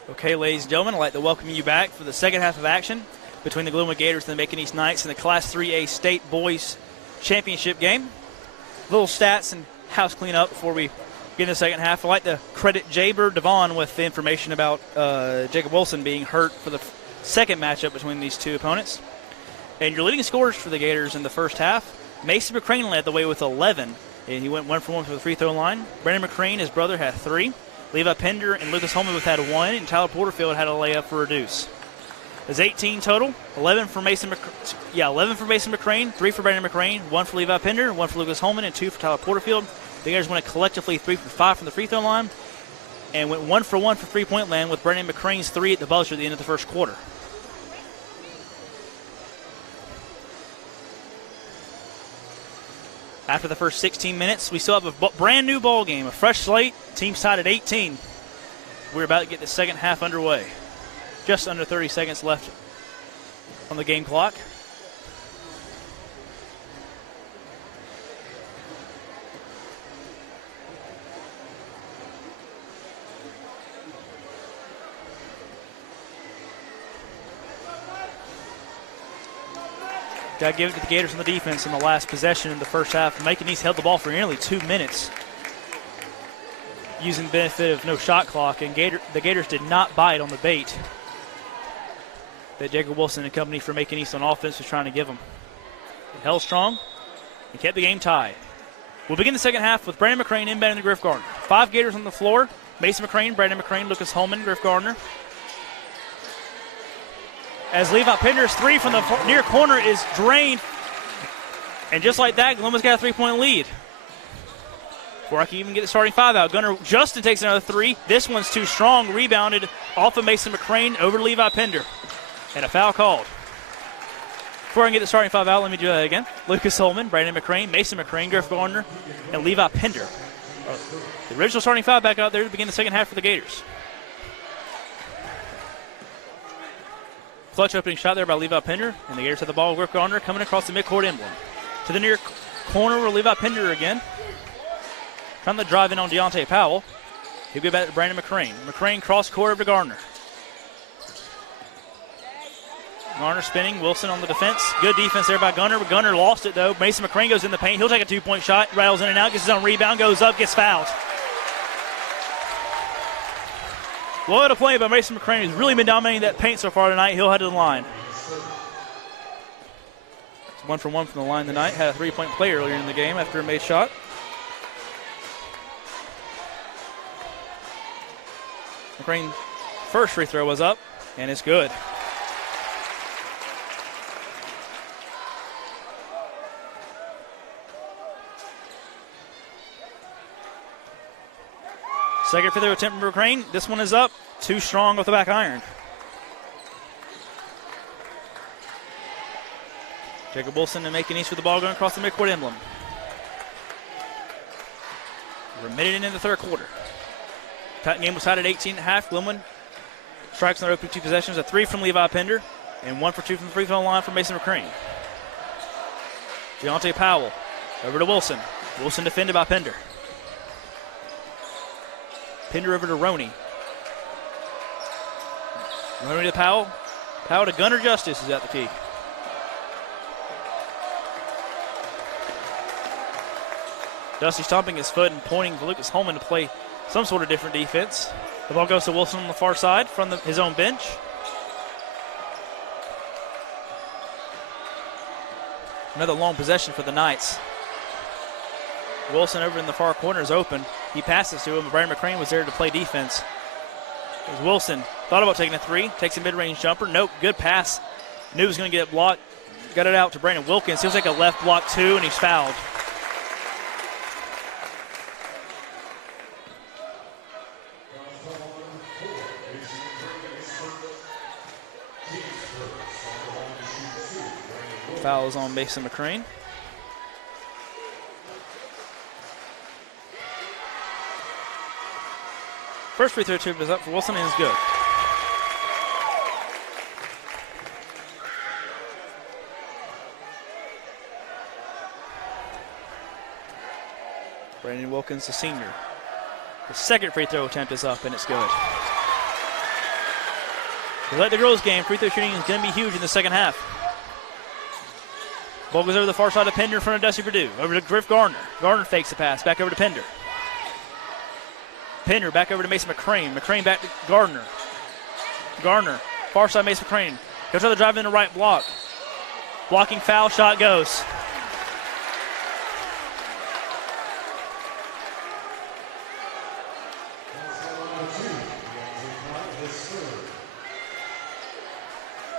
Okay, ladies and gentlemen, I'd like to welcome you back for the second half of action between the Glenwood Gators and the Macon East Knights in the Class 3A State Boys Championship game. Little stats and house cleanup before we get in the second half. I'd like to credit Jaber Devon with the information about Jacob Wilson being hurt for the second matchup between these two opponents. And your leading scorers for the Gators in the first half, Mason McCrane led the way with 11. And he went 1 for 1 for the free throw line. Brandon McCrane, his brother, had 3. Levi Pender and Lucas Holman both had 1, and Tyler Porterfield had a layup for a deuce. There's 18 total. 11 for Mason McCrane, 3 for Brandon McCrane, 1 for Levi Pender, 1 for Lucas Holman, and 2 for Tyler Porterfield. The Gators went collectively 3 for 5 from the free throw line and went 1 for 1 for three-point land with Brandon McCrane's 3 at the buzzer at the end of the first quarter. After the first 16 minutes, we still have a brand new ball game, a fresh slate. Team's tied at 18. We're about to get the second half underway. Just under 30 seconds left on the game clock. Got to give it to the Gators on the defense in the last possession in the first half. Macon East held the ball for nearly 2 minutes using the benefit of no shot clock, and the Gators did not bite on the bait that Jacob Wilson and company for Macon East on offense was trying to give them. They held strong and kept the game tied. We'll begin the second half with Brandon McCrane inbounding the Griff Gardner. 5 Gators on the floor. Mason McCrane, Brandon McCrane, Lucas Holman, Griff Gardner. As Levi Pender's 3 from the near corner is drained. And just like that, Glenwood's got a 3-point lead. Before I can even get the starting 5 out, Gunnar Justin takes another 3. This one's too strong, rebounded off of Mason McCrane over to Levi Pender. And a foul called. Before I can get the starting 5 out, let me do that again. Lucas Holman, Brandon McCrane, Mason McCrane, Griff Gardner, and Levi Pender. The original starting 5 back out there to begin the second half for the Gators. Clutch opening shot there by Levi Pender, and the Gators have the ball. Griff Gardner coming across the midcourt emblem. To the near corner where Levi Pender again. Trying to drive in on Deontay Powell. He'll go back to Brandon McCrane. McCrane cross court over to Gardner. Garner spinning, Wilson on the defense. Good defense there by Gunner, but Gunner lost it though. Mason McCrane goes in the paint. He'll take a 2-point shot, rattles in and out, gets his own rebound, goes up, gets fouled. What a play by Mason McCrane, who's really been dominating that paint so far tonight. He'll head to the line. It's 1 for 1 from the line tonight. Had a 3-point play earlier in the game after a made shot. McCrane's first free throw was up, and it's good. Second free throw attempt from McCrane. This one is up. Too strong with the back iron. Jacob Wilson and Macon East with the ball going across the midcourt emblem. We're a minute into the third quarter. That game was tied at 18.5. Glenwood strikes on their opening 2 possessions. A 3 from Levi Pender and 1 for 2 from the free throw line from Mason McCrane. Deontay Powell over to Wilson. Wilson defended by Pender. Pender over to Roney. Roney to Powell. Powell to Gunnar Justice is at the key. Dusty stomping his foot and pointing to Lucas Holman to play some sort of different defense. The ball goes to Wilson on the far side from his own bench. Another long possession for the Knights. Wilson over in the far corner is open. He passes to him, but Brandon McCrane was there to play defense. As Wilson thought about taking a 3, takes a mid-range jumper. Nope, good pass. Knew he was going to get blocked. Got it out to Brandon Wilkins. He'll take a left block 2, and he's fouled. Foul is on Mason McCrane. First free throw attempt is up for Wilson and is good. Brandon Wilkins, the senior. The second free throw attempt is up and it's good. They let the girls' game. Free throw shooting is going to be huge in the second half. Ball goes over the far side of Pender in front of Dusty Perdue. Over to Griff Gardner. Gardner fakes the pass. Back over to Pender. Pender back over to Mason McCrane. McCrane back to Gardner. Gardner. Far side Mason McCrane. Goes to the drive in the right block. Blocking foul. Shot goes.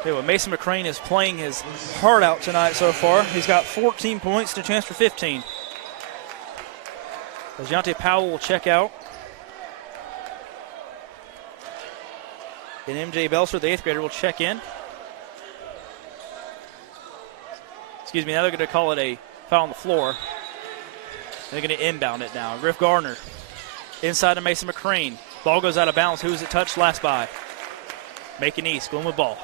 Okay, well, Mason McCrane is playing his heart out tonight so far. He's got 14 points and a chance for 15. As Deontay Powell will check out. And MJ Belser, the 8th grader, will check in. Excuse me, now they're going to call it a foul on the floor. They're going to inbound it now. Griff Gardner inside to Mason McCrane. Ball goes out of bounds. Who is it touched last by? Macon East going with ball.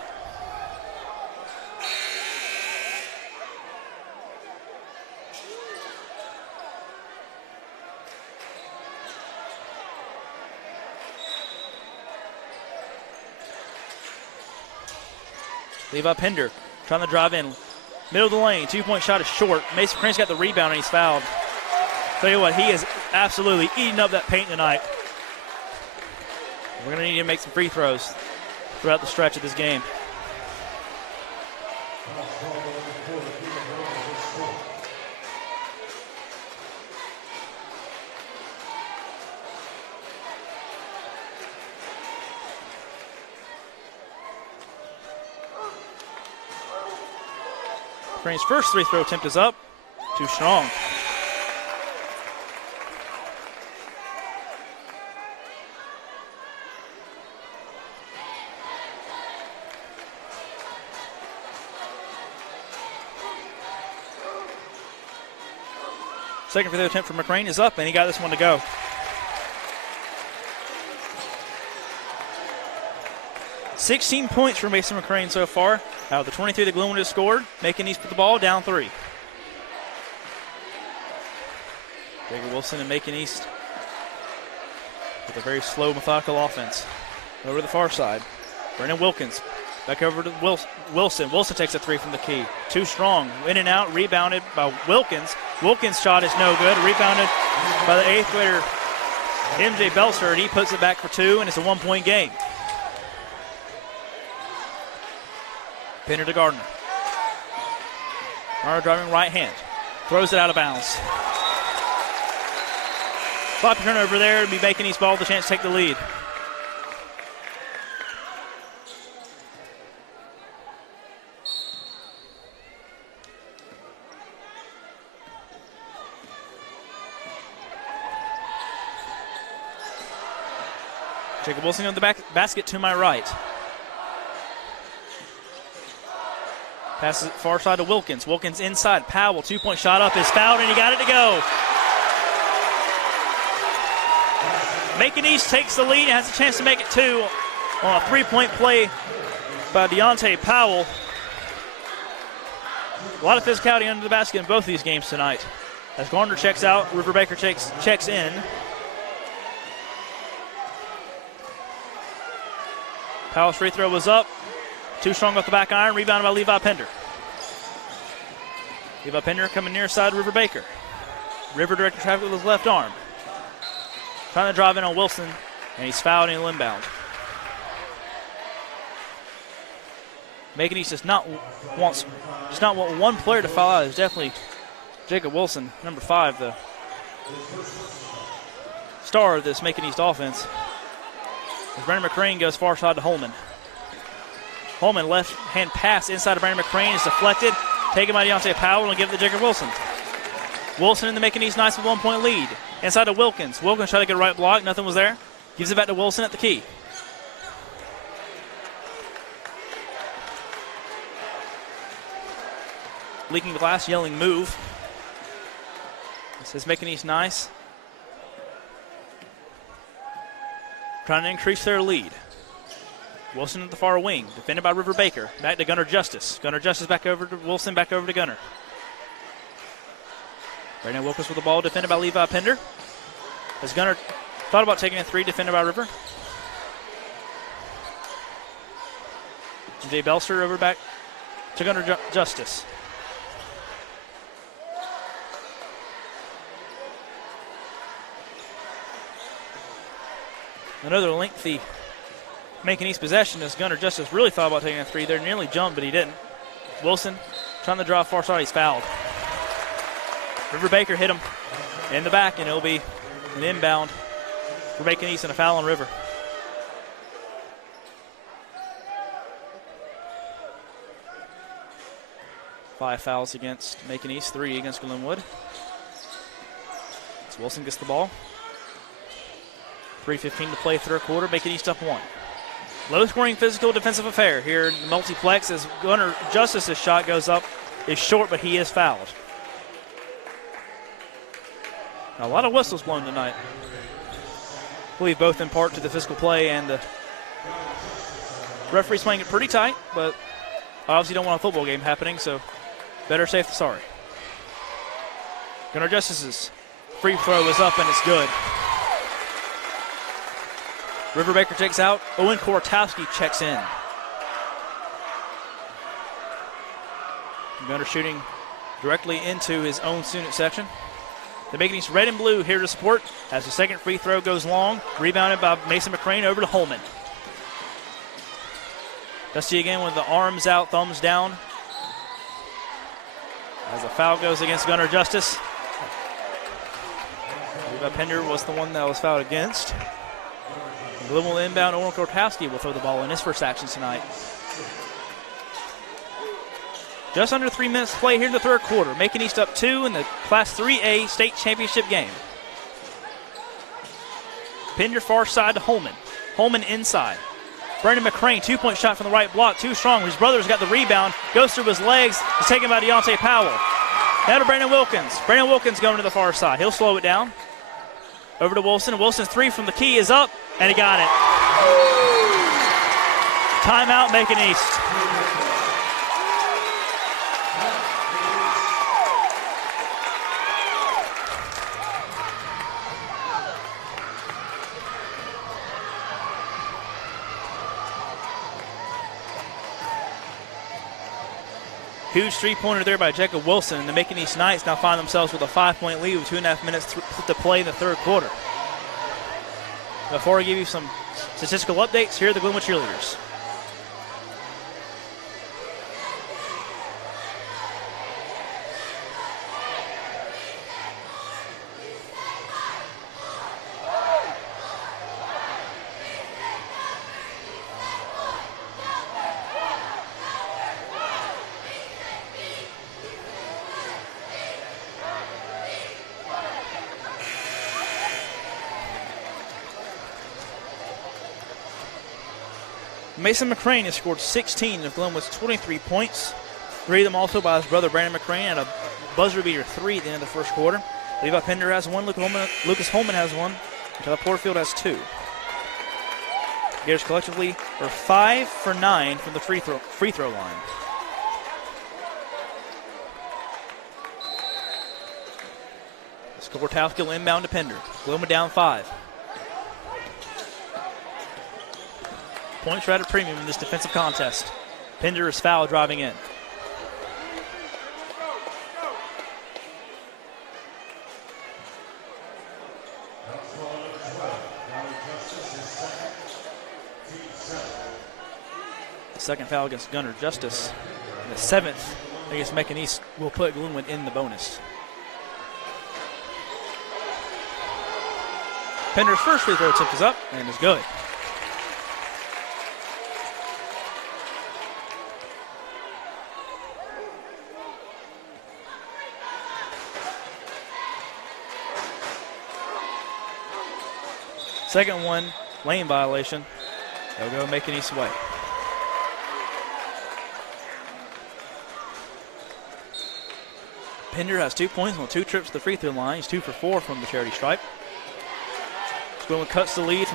Levi Pender trying to drive in. Middle of the lane, 2-point shot is short. Mason McCrane's got the rebound and he's fouled. Tell you what, he is absolutely eating up that paint tonight. We're going to need to make some free throws throughout the stretch of this game. McCrane's first free throw attempt is up. Too strong. Second free throw attempt for McCrane is up, and he got this one to go. $16 points for Mason McCrane so far. Out of the 23 that Glenwood has scored, Macon East put the ball down 3. Jacob Wilson and Macon East with a very slow, methodical offense. Over to the far side. Brennan Wilkins back over to Wilson. Wilson takes a 3 from the key. Too strong. In and out, rebounded by Wilkins. Wilkins' shot is no good. Rebounded by the 8th grader, MJ Belser, and he puts it back for 2, and it's a 1-point game. Pender to Gardner. Gardner driving right hand. Throws it out of bounds. Sloppy turnover there to be Macon East ball, the chance to take the lead. Jacob Wilson on the basket to my right. Passes it far side to Wilkins. Wilkins inside. Powell, 2-point shot up is fouled, and he got it to go. Macon East takes the lead and has a chance to make it 2 on a 3-point play by Deontay Powell. A lot of physicality under the basket in both of these games tonight. As Gardner checks out, River Baker checks in. Powell's free throw was up. Too strong off the back iron. Rebounded by Levi Pender. Levi Pender coming near side River Baker. River directing traffic with his left arm. Trying to drive in on Wilson, and he's fouled and inbound. Macon East does not want one player to foul out. It's definitely Jacob Wilson, number 5, the star of this Macon East offense. As Brandon McCrane goes far side to Holman. Holman left hand pass inside of Brandon McCrane is deflected. Taken by Deontay Powell and will give it to Jacob Wilson. Wilson in the Macon East nice with 1-point lead. Inside to Wilkins. Wilkins tried to get a right block. Nothing was there. Gives it back to Wilson at the key. Leaking glass, yelling move. This is Macon East nice. Trying to increase their lead. Wilson at the far wing, defended by River Baker. Back to Gunnar Justice. Gunnar Justice back over to Wilson, back over to Gunnar. Brandon Wilkins with the ball, defended by Levi Pender. As Gunnar thought about taking a 3, defended by River. Jay Belster over back to Gunnar Justice. Another lengthy Macon East possession as Gunnar Justice really thought about taking a three there. Nearly jumped, but he didn't. Wilson trying to draw far side. He's fouled. River Baker hit him in the back, and it'll be an inbound for Macon East and a foul on River. Five fouls against Macon East, 3 against Glenwood. So Wilson gets the ball. 3:15 to play, third quarter. Macon East up 1. Low-scoring physical defensive affair here in the multiplex as Gunnar Justice's shot goes up. Is short, but he is fouled. Now, a lot of whistles blown tonight. I believe both in part to the physical play and the referee's playing it pretty tight, but obviously don't want a football game happening, so better safe than sorry. Gunnar Justice's free throw is up and it's good. River Baker checks out. Owen Korotowski checks in. Gunnar shooting directly into his own student section. The Macon East red and blue here to support as the second free throw goes long. Rebounded by Mason McCrane over to Holman. Dusty again with the arms out, thumbs down. As the foul goes against Gunnar Justice. Levi Pender was the one that was fouled against. Glenwood inbound. Owen Korotowski will throw the ball in his first action tonight. Just under 3 minutes to play here in the third quarter. Macon East up 2 in the Class 3A state championship game. Pender far side to Holman. Holman inside. Brandon McCrane, 2-point shot from the right block, too strong. His brother's got the rebound. Goes through his legs. Is taken by Deontay Powell. Now to Brandon Wilkins. Brandon Wilkins going to the far side. He'll slow it down. Over to Wilson. Wilson's three from the key is up, and he got it. Timeout, Macon East. Huge three-pointer there by Jacob Wilson, and the Macon East Knights now find themselves with a 5-point lead with 2.5 minutes to play in the third quarter. Before I give you some statistical updates, here are the Glenwood cheerleaders. Mason McCrane has scored 16 of Glenwood's 23 points. 3 of them also by his brother Brandon McCrane, and a buzzer beater 3 at the end of the first quarter. Levi Pender has 1, Lucas Holman has 1, and Tyler Porterfield has 2. Gators collectively are 5 for 9 from the free throw line. Korotowski will inbound to Pender. Glenwood down 5. Points are at a premium in this defensive contest. Pender is fouled driving in. The second foul against Gunnar Justice. And the 7th against Macon East will put Glenwood in the bonus. Pender's first free throw attempt is up and is good. Second one, lane violation. They'll go Macon East way. Pender has 2 points on 2 trips to the free throw line. He's 2 for 4 from the charity stripe. Glenwood cuts the lead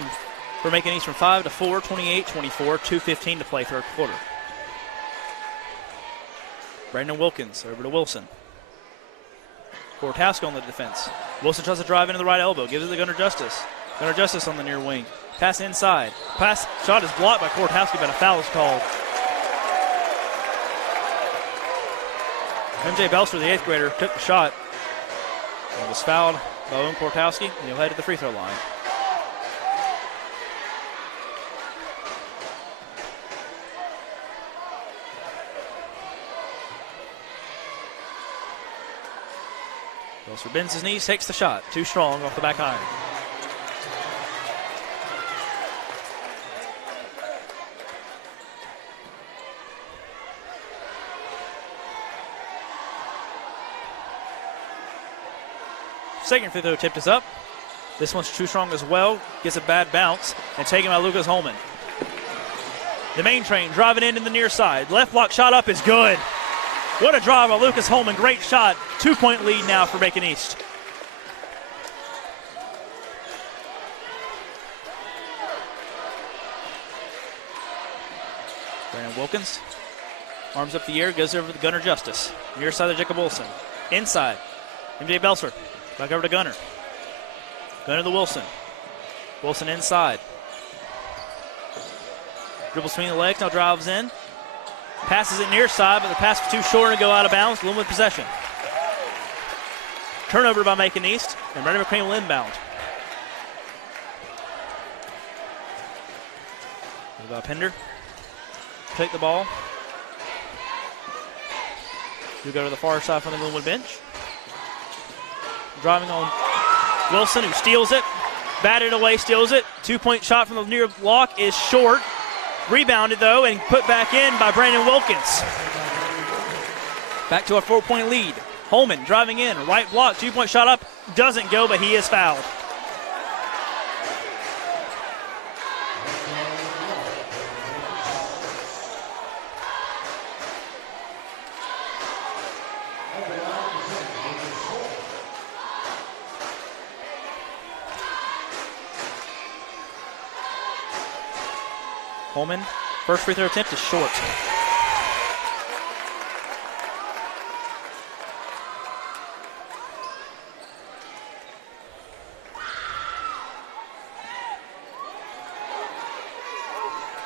for Macon East from 5 to 4, 28-24, 2:15 to play third quarter. Brandon Wilkins over to Wilson. Korotowski on the defense. Wilson tries to drive into the right elbow, gives it to Gunnar Justice. Gunnar Justice on the near wing. Pass inside. Pass shot is blocked by Korotowski, but a foul is called. MJ Belser, the 8th grader, took the shot and was fouled by Owen Kortowski, and he'll head to the free throw line. Belser bends his knees, takes the shot. Too strong off the back iron. Second free throw attempt is up. This one's too strong as well. Gets a bad bounce and taken by Lucas Holman. The main train driving in the near side. Left block shot up is good. What a drive by Lucas Holman. Great shot. 2-point lead now for Macon East. Brandon Wilkins. Arms up the air. Goes over to Gunnar Justice. Near side of Jacob Wilson. Inside. MJ Belser. Back over to Gunnar. Gunnar to Wilson. Wilson inside. Dribbles between the legs, now drives in. Passes it near side, but the pass was too short and go out of bounds. Glenwood possession. Turnover by Macon East, and Brandon McCrane will inbound. By Pender. Take the ball. We go to the far side from the Glenwood bench. Driving on Wilson, who steals it. Batted away, steals it. 2-point shot from the near block is short. Rebounded, though, and put back in by Brandon Wilkins. Back to a 4-point lead. Holman driving in. Right block, 2-point shot up. Doesn't go, but he is fouled. Holman, first free throw attempt is short.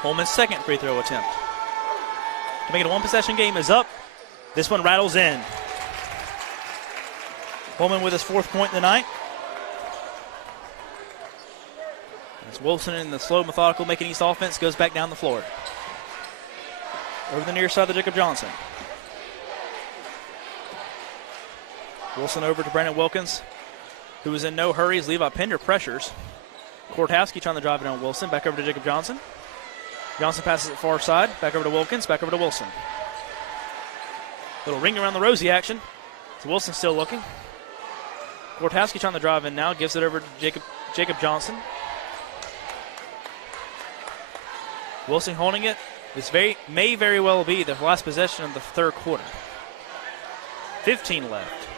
Holman's second free throw attempt. To make it a one-possession game is up. This one rattles in. Holman with his 4th point of the night. As Wilson in the slow, methodical Macon East offense goes back down the floor. Over the near side of Jacob Johnson. Wilson over to Brandon Wilkins, who is in no hurry as Levi Pender pressures. Kortowski trying to drive it on Wilson. Back over to Jacob Johnson. Johnson passes it far side. Back over to Wilkins. Back over to Wilson. Little ring around the rosy action. So Wilson still looking. Kortowski trying to drive in now. Gives it over to Jacob Johnson. Wilson holding it. This may very well be the last possession of the third quarter. 15 left.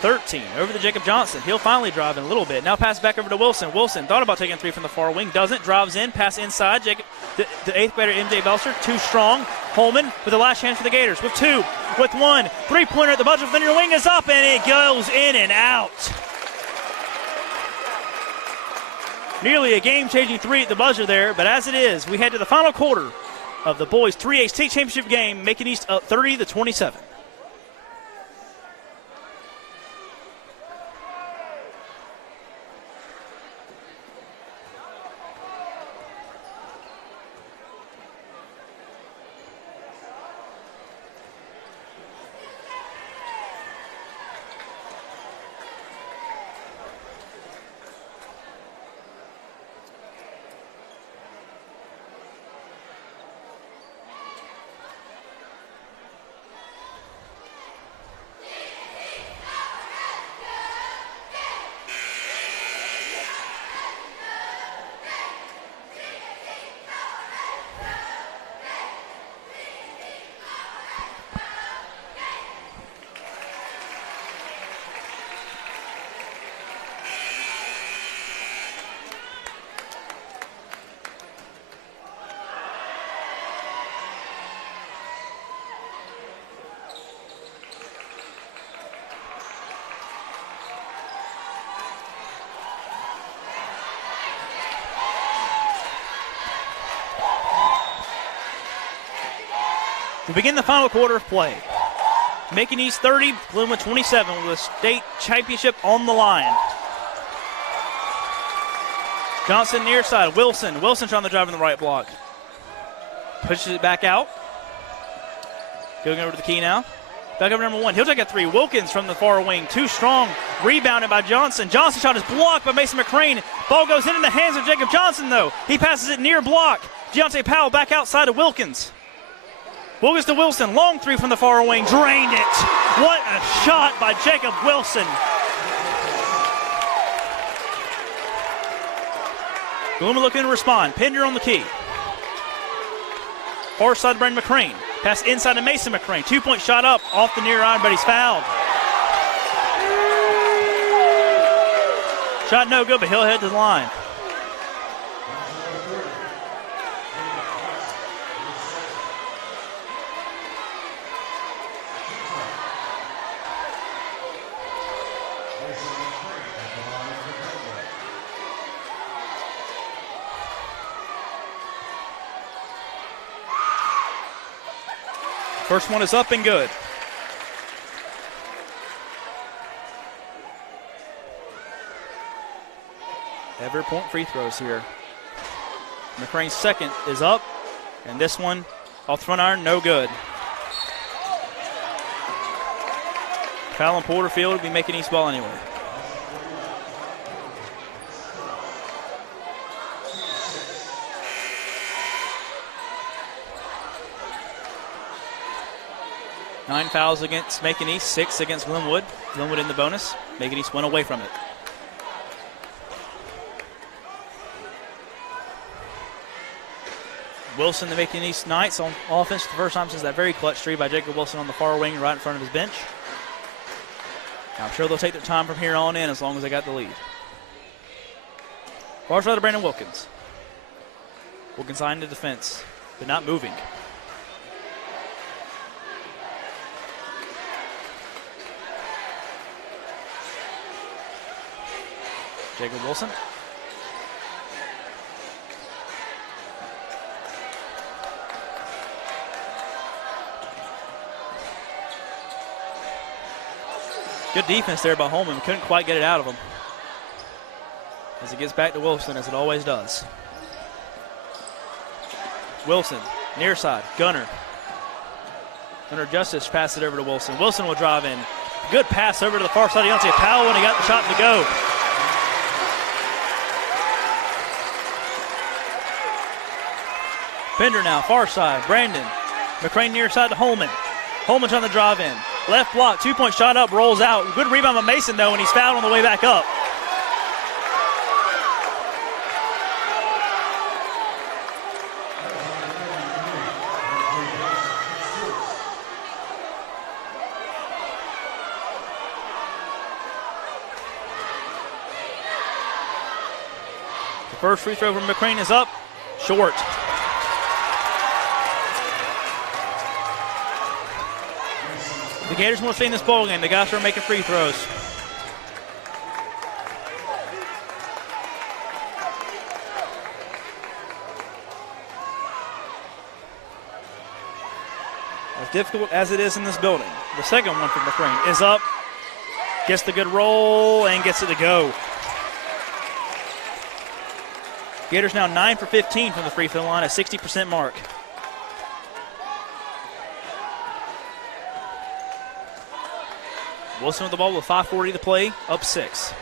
13 over to Jacob Johnson. He'll finally drive in a little bit. Now pass back over to Wilson. Wilson thought about taking 3 from the far wing. Doesn't. Drives in. Pass inside. The 8th grader MJ Belser. Too strong. Holman with the last chance for the Gators. With 2. With 1. 3-pointer at the buzzer. Then your wing is up and it goes in and out. Nearly a game-changing 3 at the buzzer there, but as it is, we head to the final quarter of the boys' 3A state championship game, Macon East up 30-27. We begin the final quarter of play. Macon East 30, Glenwood 27 with a state championship on the line. Johnson near side. Wilson trying to drive in the right block. Pushes it back out. Going over to the key now. Back over number 1. He'll take a 3. Wilkins from the far wing. Too strong. Rebounded by Johnson. Johnson shot is blocked by Mason McCrane. Ball goes into the hands of Jacob Johnson, though. He passes it near block. Deontay Powell back outside of Wilkins. Wilkins to Wilson. Long 3 from the far wing. Drained it. What a shot by Jacob Wilson. Glenwood looking to respond. Pender on the key. Far side to Brandon McCrane. Pass inside to Mason McCrane. 2-point shot up off the near iron, but he's fouled. Shot no good, but he'll head to the line. First one is up and good. Every point free throws here. McCrane's second is up, and this one off the front iron, no good. Fallon Porterfield will be making East ball anyway. Nine fouls against Macon East, 6 against Glenwood. Glenwood in the bonus. Macon East went away from it. Wilson, the Macon East Knights on offense for the first time since that very clutch three by Jacob Wilson on the far wing right in front of his bench. Now, I'm sure they'll take their time from here on in as long as they got the lead. Far side to Brandon Wilkins. Wilkins eyeing the defense, but not moving. Jacob Wilson. Good defense there by Holman. Couldn't quite get it out of him. As it gets back to Wilson, as it always does. Wilson, near side, Gunner. Gunner Justice passes it over to Wilson. Wilson will drive in. Good pass over to the far side. Deontay Powell when he got the shot to go. Pender now, far side, Brandon. McCrane near side to Holman. Holman trying to drive in. Left block, 2-point shot up, rolls out. Good rebound by Mason, though, and he's fouled on the way back up. The first free throw from McCrane is up, short. The Gators want to stay in this ball game. The guys are making free throws. As difficult as it is in this building, the second one from McCrane is up, gets the good roll, and gets it to go. Gators now 9 for 15 from the free throw line, a 60% mark. Wilson with the ball with 5:40 to play, up 6.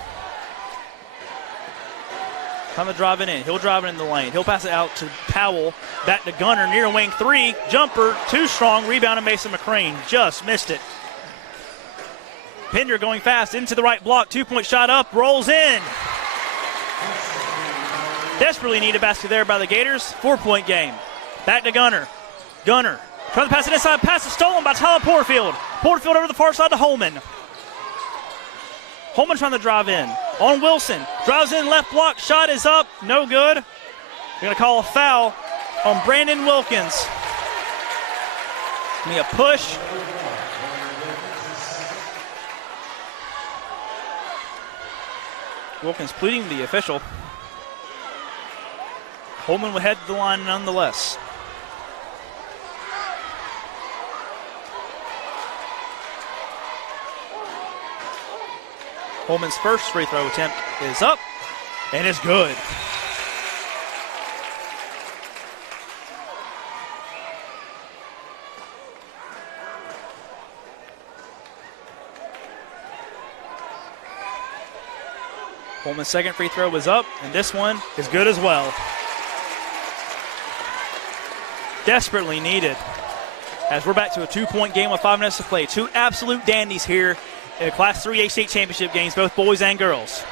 Time to drive it in. He'll drive it in the lane. He'll pass it out to Powell. Back to Gunner, near wing 3. Jumper, too strong. Rebound to Mason McCrane. Just missed it. Pender going fast into the right block. 2-point shot up, rolls in. Desperately need a basket there by the Gators. 4-point game. Back to Gunner. Gunner trying to pass it inside. Pass is stolen by Tyler Porterfield. Porterfield over the far side to Holman. Holman trying to drive in. On Wilson. Drives in, left block. Shot is up. No good. They're going to call a foul on Brandon Wilkins. Give me a push. Wilkins pleading the official. Holman will head to the line nonetheless. Holman's first free throw attempt is up, and it's good. Holman's second free throw was up, and this one is good as well. Desperately needed, as we're back to a 2-point game with 5 minutes to play. Two absolute dandies here in the Class 3A state championship games, both boys and girls.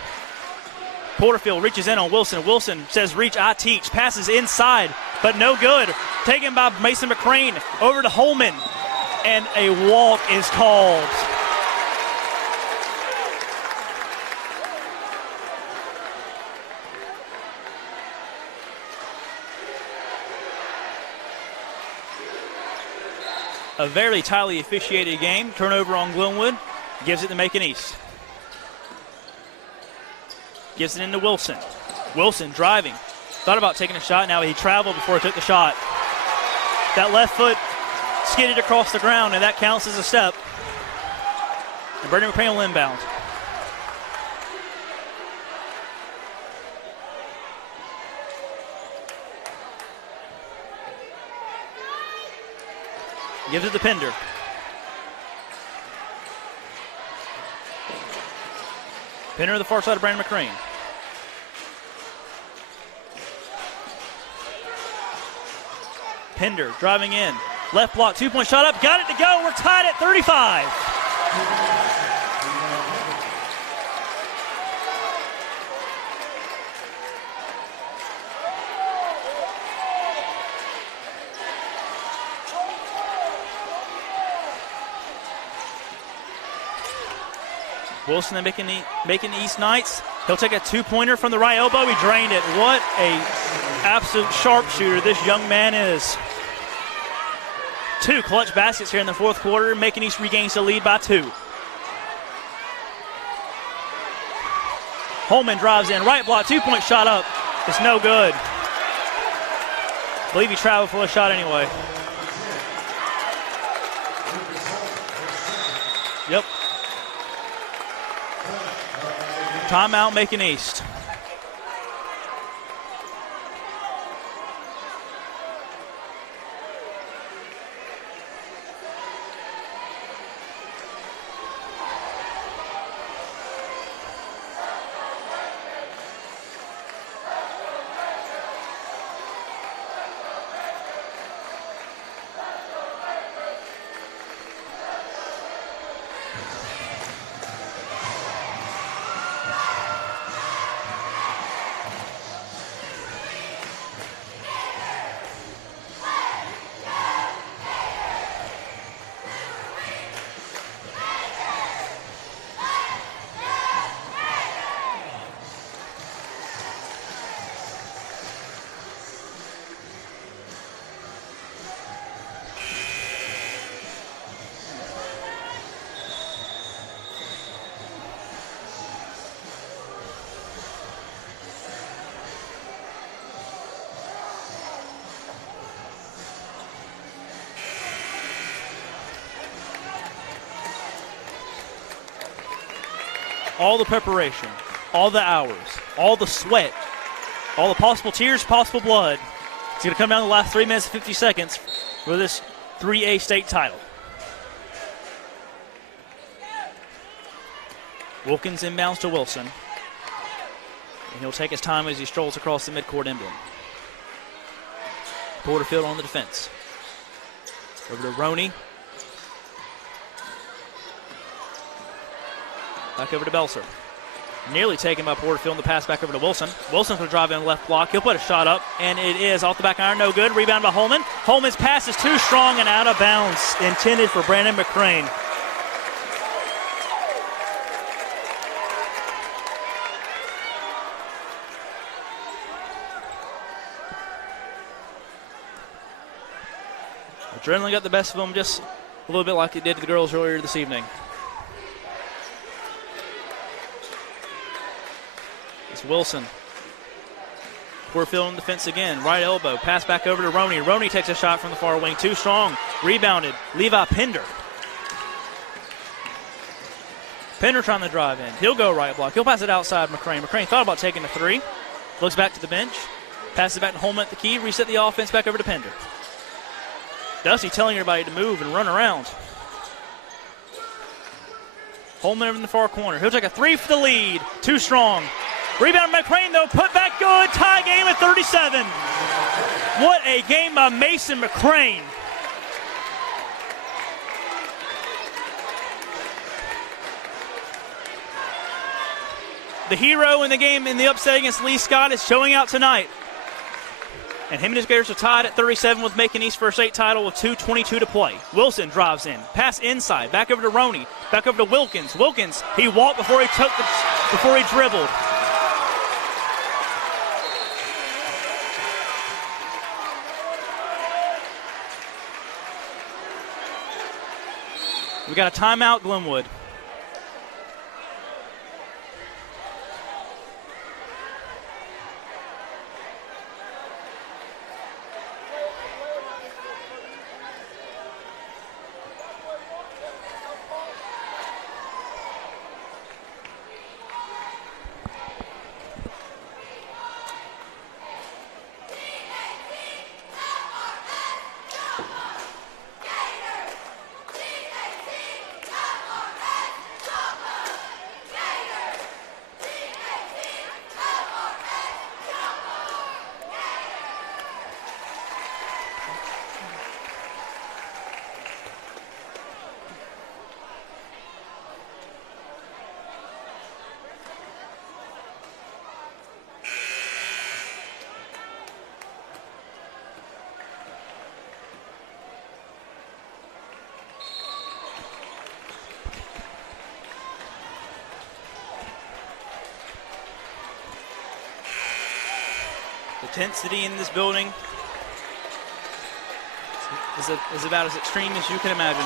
Porterfield reaches in on Wilson. Wilson says, reach, I teach. Passes inside, but no good. Taken by Mason McCrane over to Holman, and a walk is called. A very tightly officiated game. Turnover on Glenwood. Gives it to Macon East. Gives it into Wilson. Wilson driving. Thought about taking a shot. Now he traveled before he took the shot. That left foot skidded across the ground, and that counts as a step. And Brandon McCrane will inbound. Gives it to Pender. Pender to the far side of Brandon McCrane. Pender driving in. Left block, 2-point shot up. Got it to go. We're tied at 35. Wilson and Macon East Knights. He'll take a 2-pointer from the right elbow. He drained it. What a absolute sharpshooter this young man is. 2 clutch baskets here in the fourth quarter. Macon East regains the lead by 2. Holman drives in. Right block. 2-point shot up. It's no good. I believe he traveled for a shot anyway. Yep. Timeout, Macon East. All the preparation, all the hours, all the sweat, all the possible tears, possible blood. It's going to come down to the last 3 minutes and 50 seconds for this 3A state title. Wilkins inbounds to Wilson. And he'll take his time as he strolls across the midcourt emblem. Porterfield on the defense. Over to Roney. Back over to Belser. Nearly taken by Porterfield, and the pass back over to Wilson. Wilson's going to drive in left block. He'll put a shot up, and it is off the back iron. No good. Rebound by Holman. Holman's pass is too strong and out of bounds. Intended for Brandon McCrane. Adrenaline got the best of them, just a little bit like it did to the girls earlier this evening. It's Wilson. Porterfield on defense again. Right elbow. Pass back over to Roney. Roney takes a shot from the far wing. Too strong. Rebounded. Levi Pender. Pender trying to drive in. He'll go right block. He'll pass it outside McCrane. McCrane thought about taking the three. Looks back to the bench. Passes it back to Holman at the key. Reset the offense back over to Pender. Dusty telling everybody to move and run around. Holman over in the far corner. He'll take a three for the lead. Too strong. Rebound McCrane, though. Put back good. Tie game at 37. What a game by Mason McCrane. The hero in the game in the upset against Lee Scott is showing out tonight. And him and his Gators are tied at 37 with Macon East first 8 title with 2:22 to play. Wilson drives in. Pass inside. Back over to Roney. Back over to Wilkins. Wilkins, he walked before he dribbled. We got a timeout, Glenwood. The intensity in this building is about as extreme as you can imagine.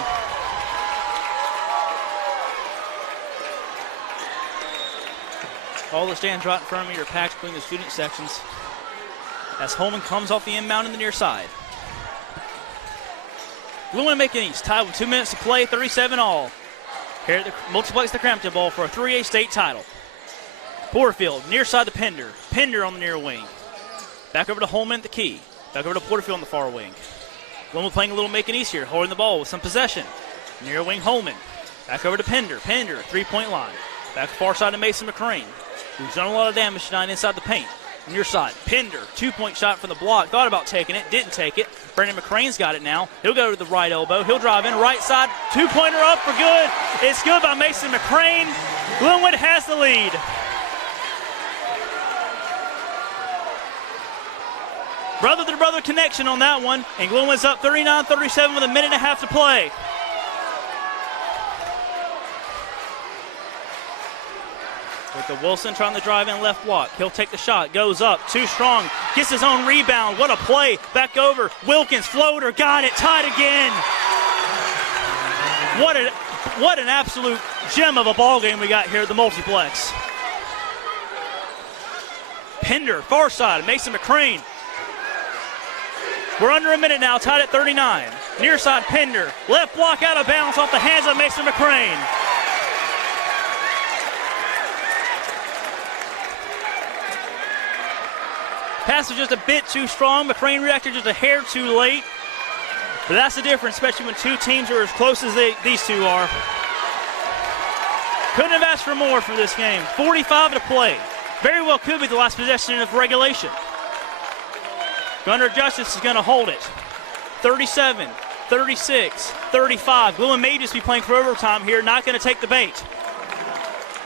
All the stands right in front of me are packed, including the student sections, as Holman comes off the inbound in the near side. Glenwood Macon East tied with 2 minutes to play, 37 all. Here at the Multiplex the Crampton Bowl for a 3A state title. Porterfield near side to Pender. Pender on the near wing. Back over to Holman at the key. Back over to Porterfield on the far wing. Glenwood playing a little Macon East here, holding the ball with some possession. Near wing Holman. Back over to Pender. Pender, 3-point line. Back far side to Mason McCrane, who's done a lot of damage tonight inside the paint. Near side, Pender, 2-point shot from the block. Thought about taking it, didn't take it. Brandon McCrane's got it now. He'll go to the right elbow. He'll drive in, right side, 2-pointer up for good. It's good by Mason McCrane. Glenwood has the lead. Brother-to-brother connection on that one, and Glenwood's up 39-37 with a minute and a half to play. With the Wilson trying to drive in left block. He'll take the shot, goes up, too strong, gets his own rebound. What a play. Back over, Wilkins, floater, got it, tied again. What an absolute gem of a ball game we got here at the Multiplex. Pender, far side, Mason McCrane. We're under a minute now, tied at 39. Near side, Pender. Left block out of bounds off the hands of Mason McCrane. Pass was just a bit too strong. McCrane reacted just a hair too late. But that's the difference, especially when two teams are as close as these two are. Couldn't have asked for more for this game. 45 to play. Very well could be the last possession of regulation. Gunnar Justice is going to hold it. 37, 36, 35. Glenwood may just be playing for overtime here, not going to take the bait.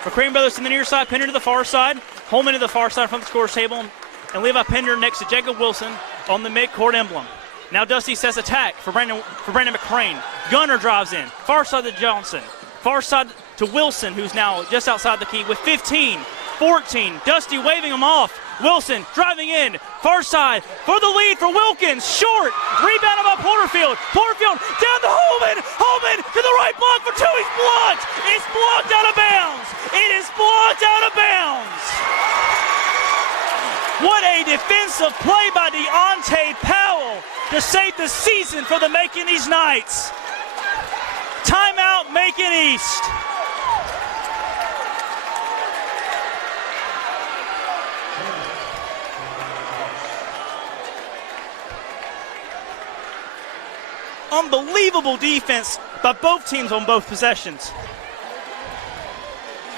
McCrane brothers to the near side, Pender to the far side. Holman to the far side from the scorer's table. And Levi Pender next to Jacob Wilson on the mid-court emblem. Now Dusty says attack for Brandon McCrane. Gunnar drives in. Far side to Johnson. Far side to Wilson, who's now just outside the key with 15, 14. Dusty waving him off. Wilson driving in, far side for the lead for Wilkins, short, rebounded by Porterfield. Porterfield down to Holman. Holman to the right block for two. He's blocked. It's blocked out of bounds. It is blocked out of bounds. What a defensive play by Deontay Powell to save the season for the Macon East Knights. Timeout, Macon East. unbelievable defense by both teams on both possessions.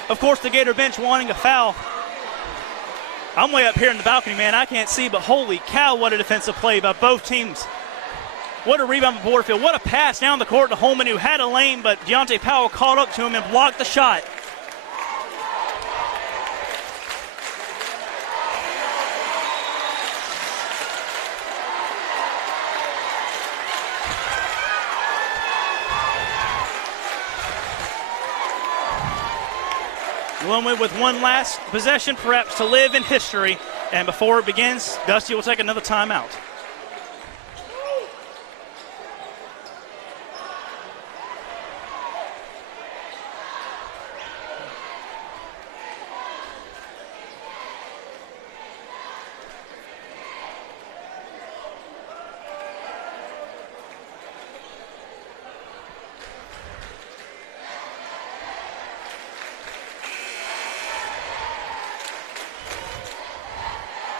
Of course, the Gator bench wanting a foul. I'm way up here in the balcony, man. I can't see, but holy cow, what a defensive play by both teams. What a rebound by Porterfield. What a pass down the court to Holman, who had a lane, but Deontay Powell caught up to him and blocked the shot. Glenwood with one last possession, perhaps to live in history. And before it begins, Dusty will take another timeout.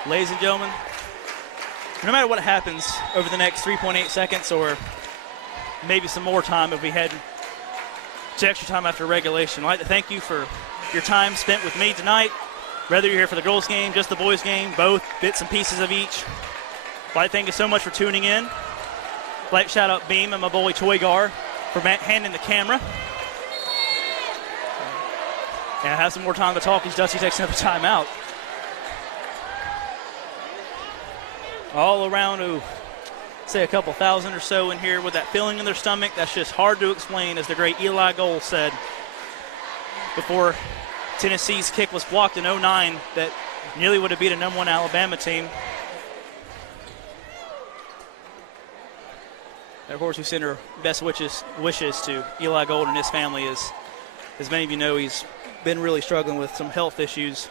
Ladies and gentlemen, no matter what happens over the next 3.8 seconds or maybe some more time if we head to extra time after regulation, I'd like to thank you for your time spent with me tonight. Whether you're here for the girls' game, just the boys' game, both, bits and pieces of each. I'd like to thank you so much for tuning in. I'd like to shout out Beam and my boy Toygar for handing the camera. And I have some more time to talk as Dusty takes another timeout. All around, say a couple thousand or so in here with that feeling in their stomach. That's just hard to explain, as the great Eli Gold said before Tennessee's kick was blocked in 09 that nearly would have beat a #1 Alabama team. And of course, we send our best wishes to Eli Gold and his family. As many of you know, he's been really struggling with some health issues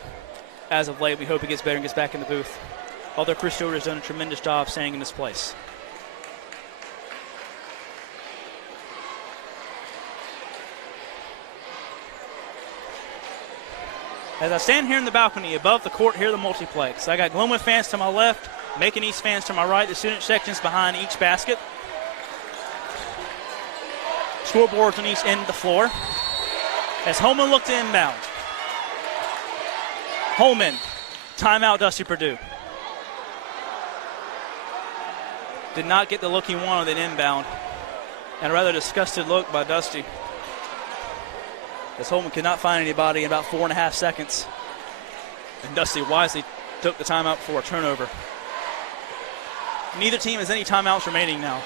as of late. We hope he gets better and gets back in the booth. Although Chris Stewart has done a tremendous job staying in his place. As I stand here in the balcony above the court here at the multiplex, I got Glenwood fans to my left, Macon East fans to my right, the student sections behind each basket. Scoreboards on each end of the floor. As Holman looked to inbound. Holman, timeout, Dusty Perdue. Did not get the look he wanted at inbound. And a rather disgusted look by Dusty, as Holman could not find anybody in about 4.5 seconds. And Dusty wisely took the timeout for a turnover. Neither team has any timeouts remaining now.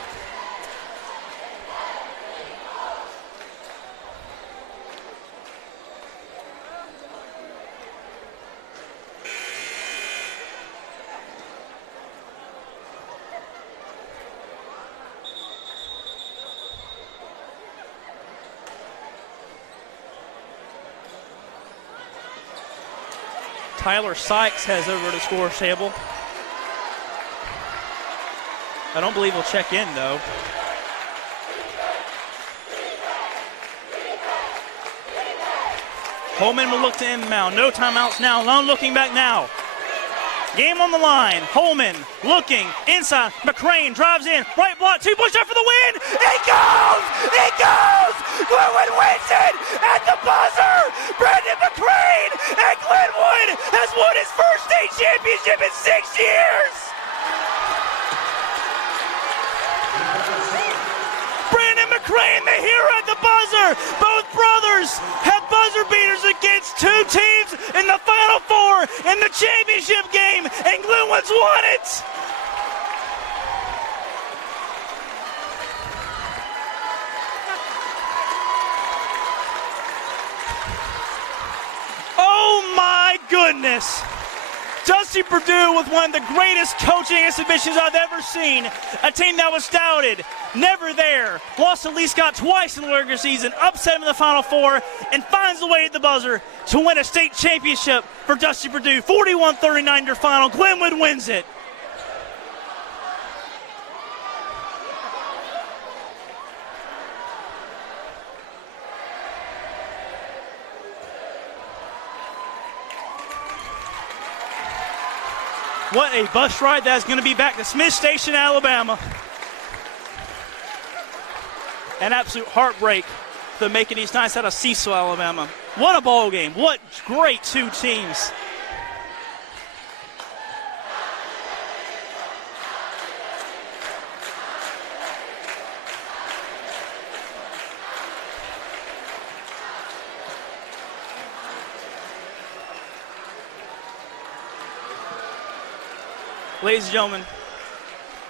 Tyler Sykes has over the scores table. I don't believe he'll check in, though. Holman will look to inbound. No timeouts now. Lone looking back now. Game on the line. Holman looking inside. McCrane drives in. Right block. 2-point shot for the win. It goes! It goes! Glenwood wins it at the buzzer. Brandon McCrane and Glenwood has won his first state championship in 6 years. Brandon McCrane, the hero at the buzzer. Both brothers have buzzer beaters against two teams in the Final Four in the championship game, and Glenwood's won it. Oh my goodness. Dusty Perdue with one of the greatest coaching exhibitions I've ever seen. A team that was doubted, never there, lost to Lee Scott twice in the regular season, upset him in the Final Four, and finds the way at the buzzer to win a state championship for Dusty Perdue. 41-39 your final. Glenwood wins it. What a bus ride that's going to be back to Smith Station, Alabama. An absolute heartbreak for the Macon East Knights out of Cecil, Alabama. What a ball game. What great two teams. Ladies and gentlemen,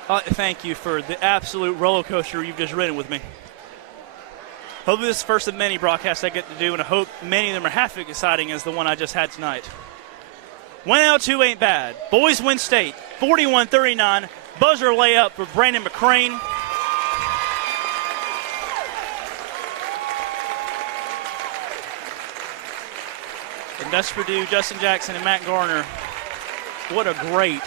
thank you for the absolute roller coaster you've just ridden with me. Hopefully this is the first of many broadcasts I get to do, and I hope many of them are half as exciting as the one I just had tonight. 1-2 ain't bad. Boys win state, 41-39. Buzzer layup for Brandon McCrane. And Dusty Perdue, Justin Jackson, and Matt Garner. What a great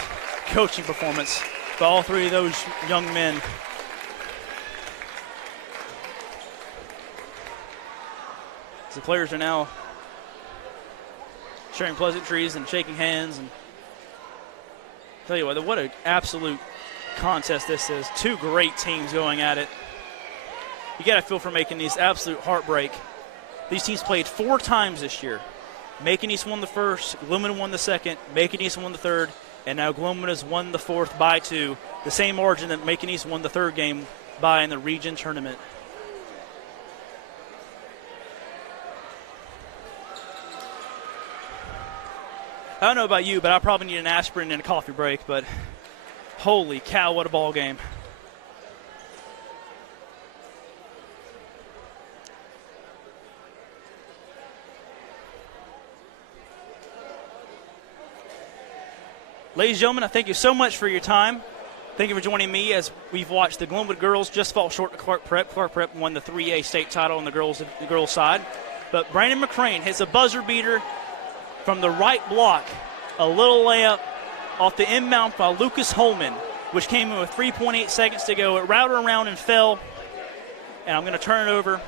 coaching performance by all three of those young men. The players are now sharing pleasantries and shaking hands. And tell you what an absolute contest this is. Two great teams going at it. You got to feel for Macon East absolute heartbreak. These teams played 4 times this year. Macon East won the first, Gloomhaven won the second, Macon East won the third, and now Gloomhaven has won the fourth by 2. The same margin that Macon East won the third game by in the region tournament. I don't know about you, but I probably need an aspirin and a coffee break, but holy cow, what a ball game. Ladies and gentlemen, I thank you so much for your time. Thank you for joining me as we've watched the Glenwood girls just fall short to Clark Prep. Clark Prep won the 3A state title on the girls' side. But Brandon McCrane hits a buzzer beater from the right block, a little layup off the inbound by Lucas Holman, which came in with 3.8 seconds to go. It routed around and fell. And I'm going to turn it over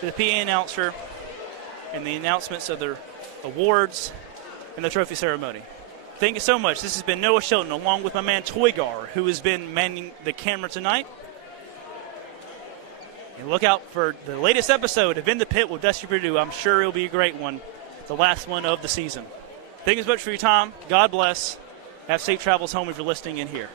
to the PA announcer and the announcements of the awards and the trophy ceremony. Thank you so much. This has been Noah Shelton along with my man Toygar, who has been manning the camera tonight. And look out for the latest episode of In the Pit with Dusty Perdue. I'm sure it'll be a great one. The last one of the season. Thank you so much for your time. God bless. Have safe travels home if you're listening in here.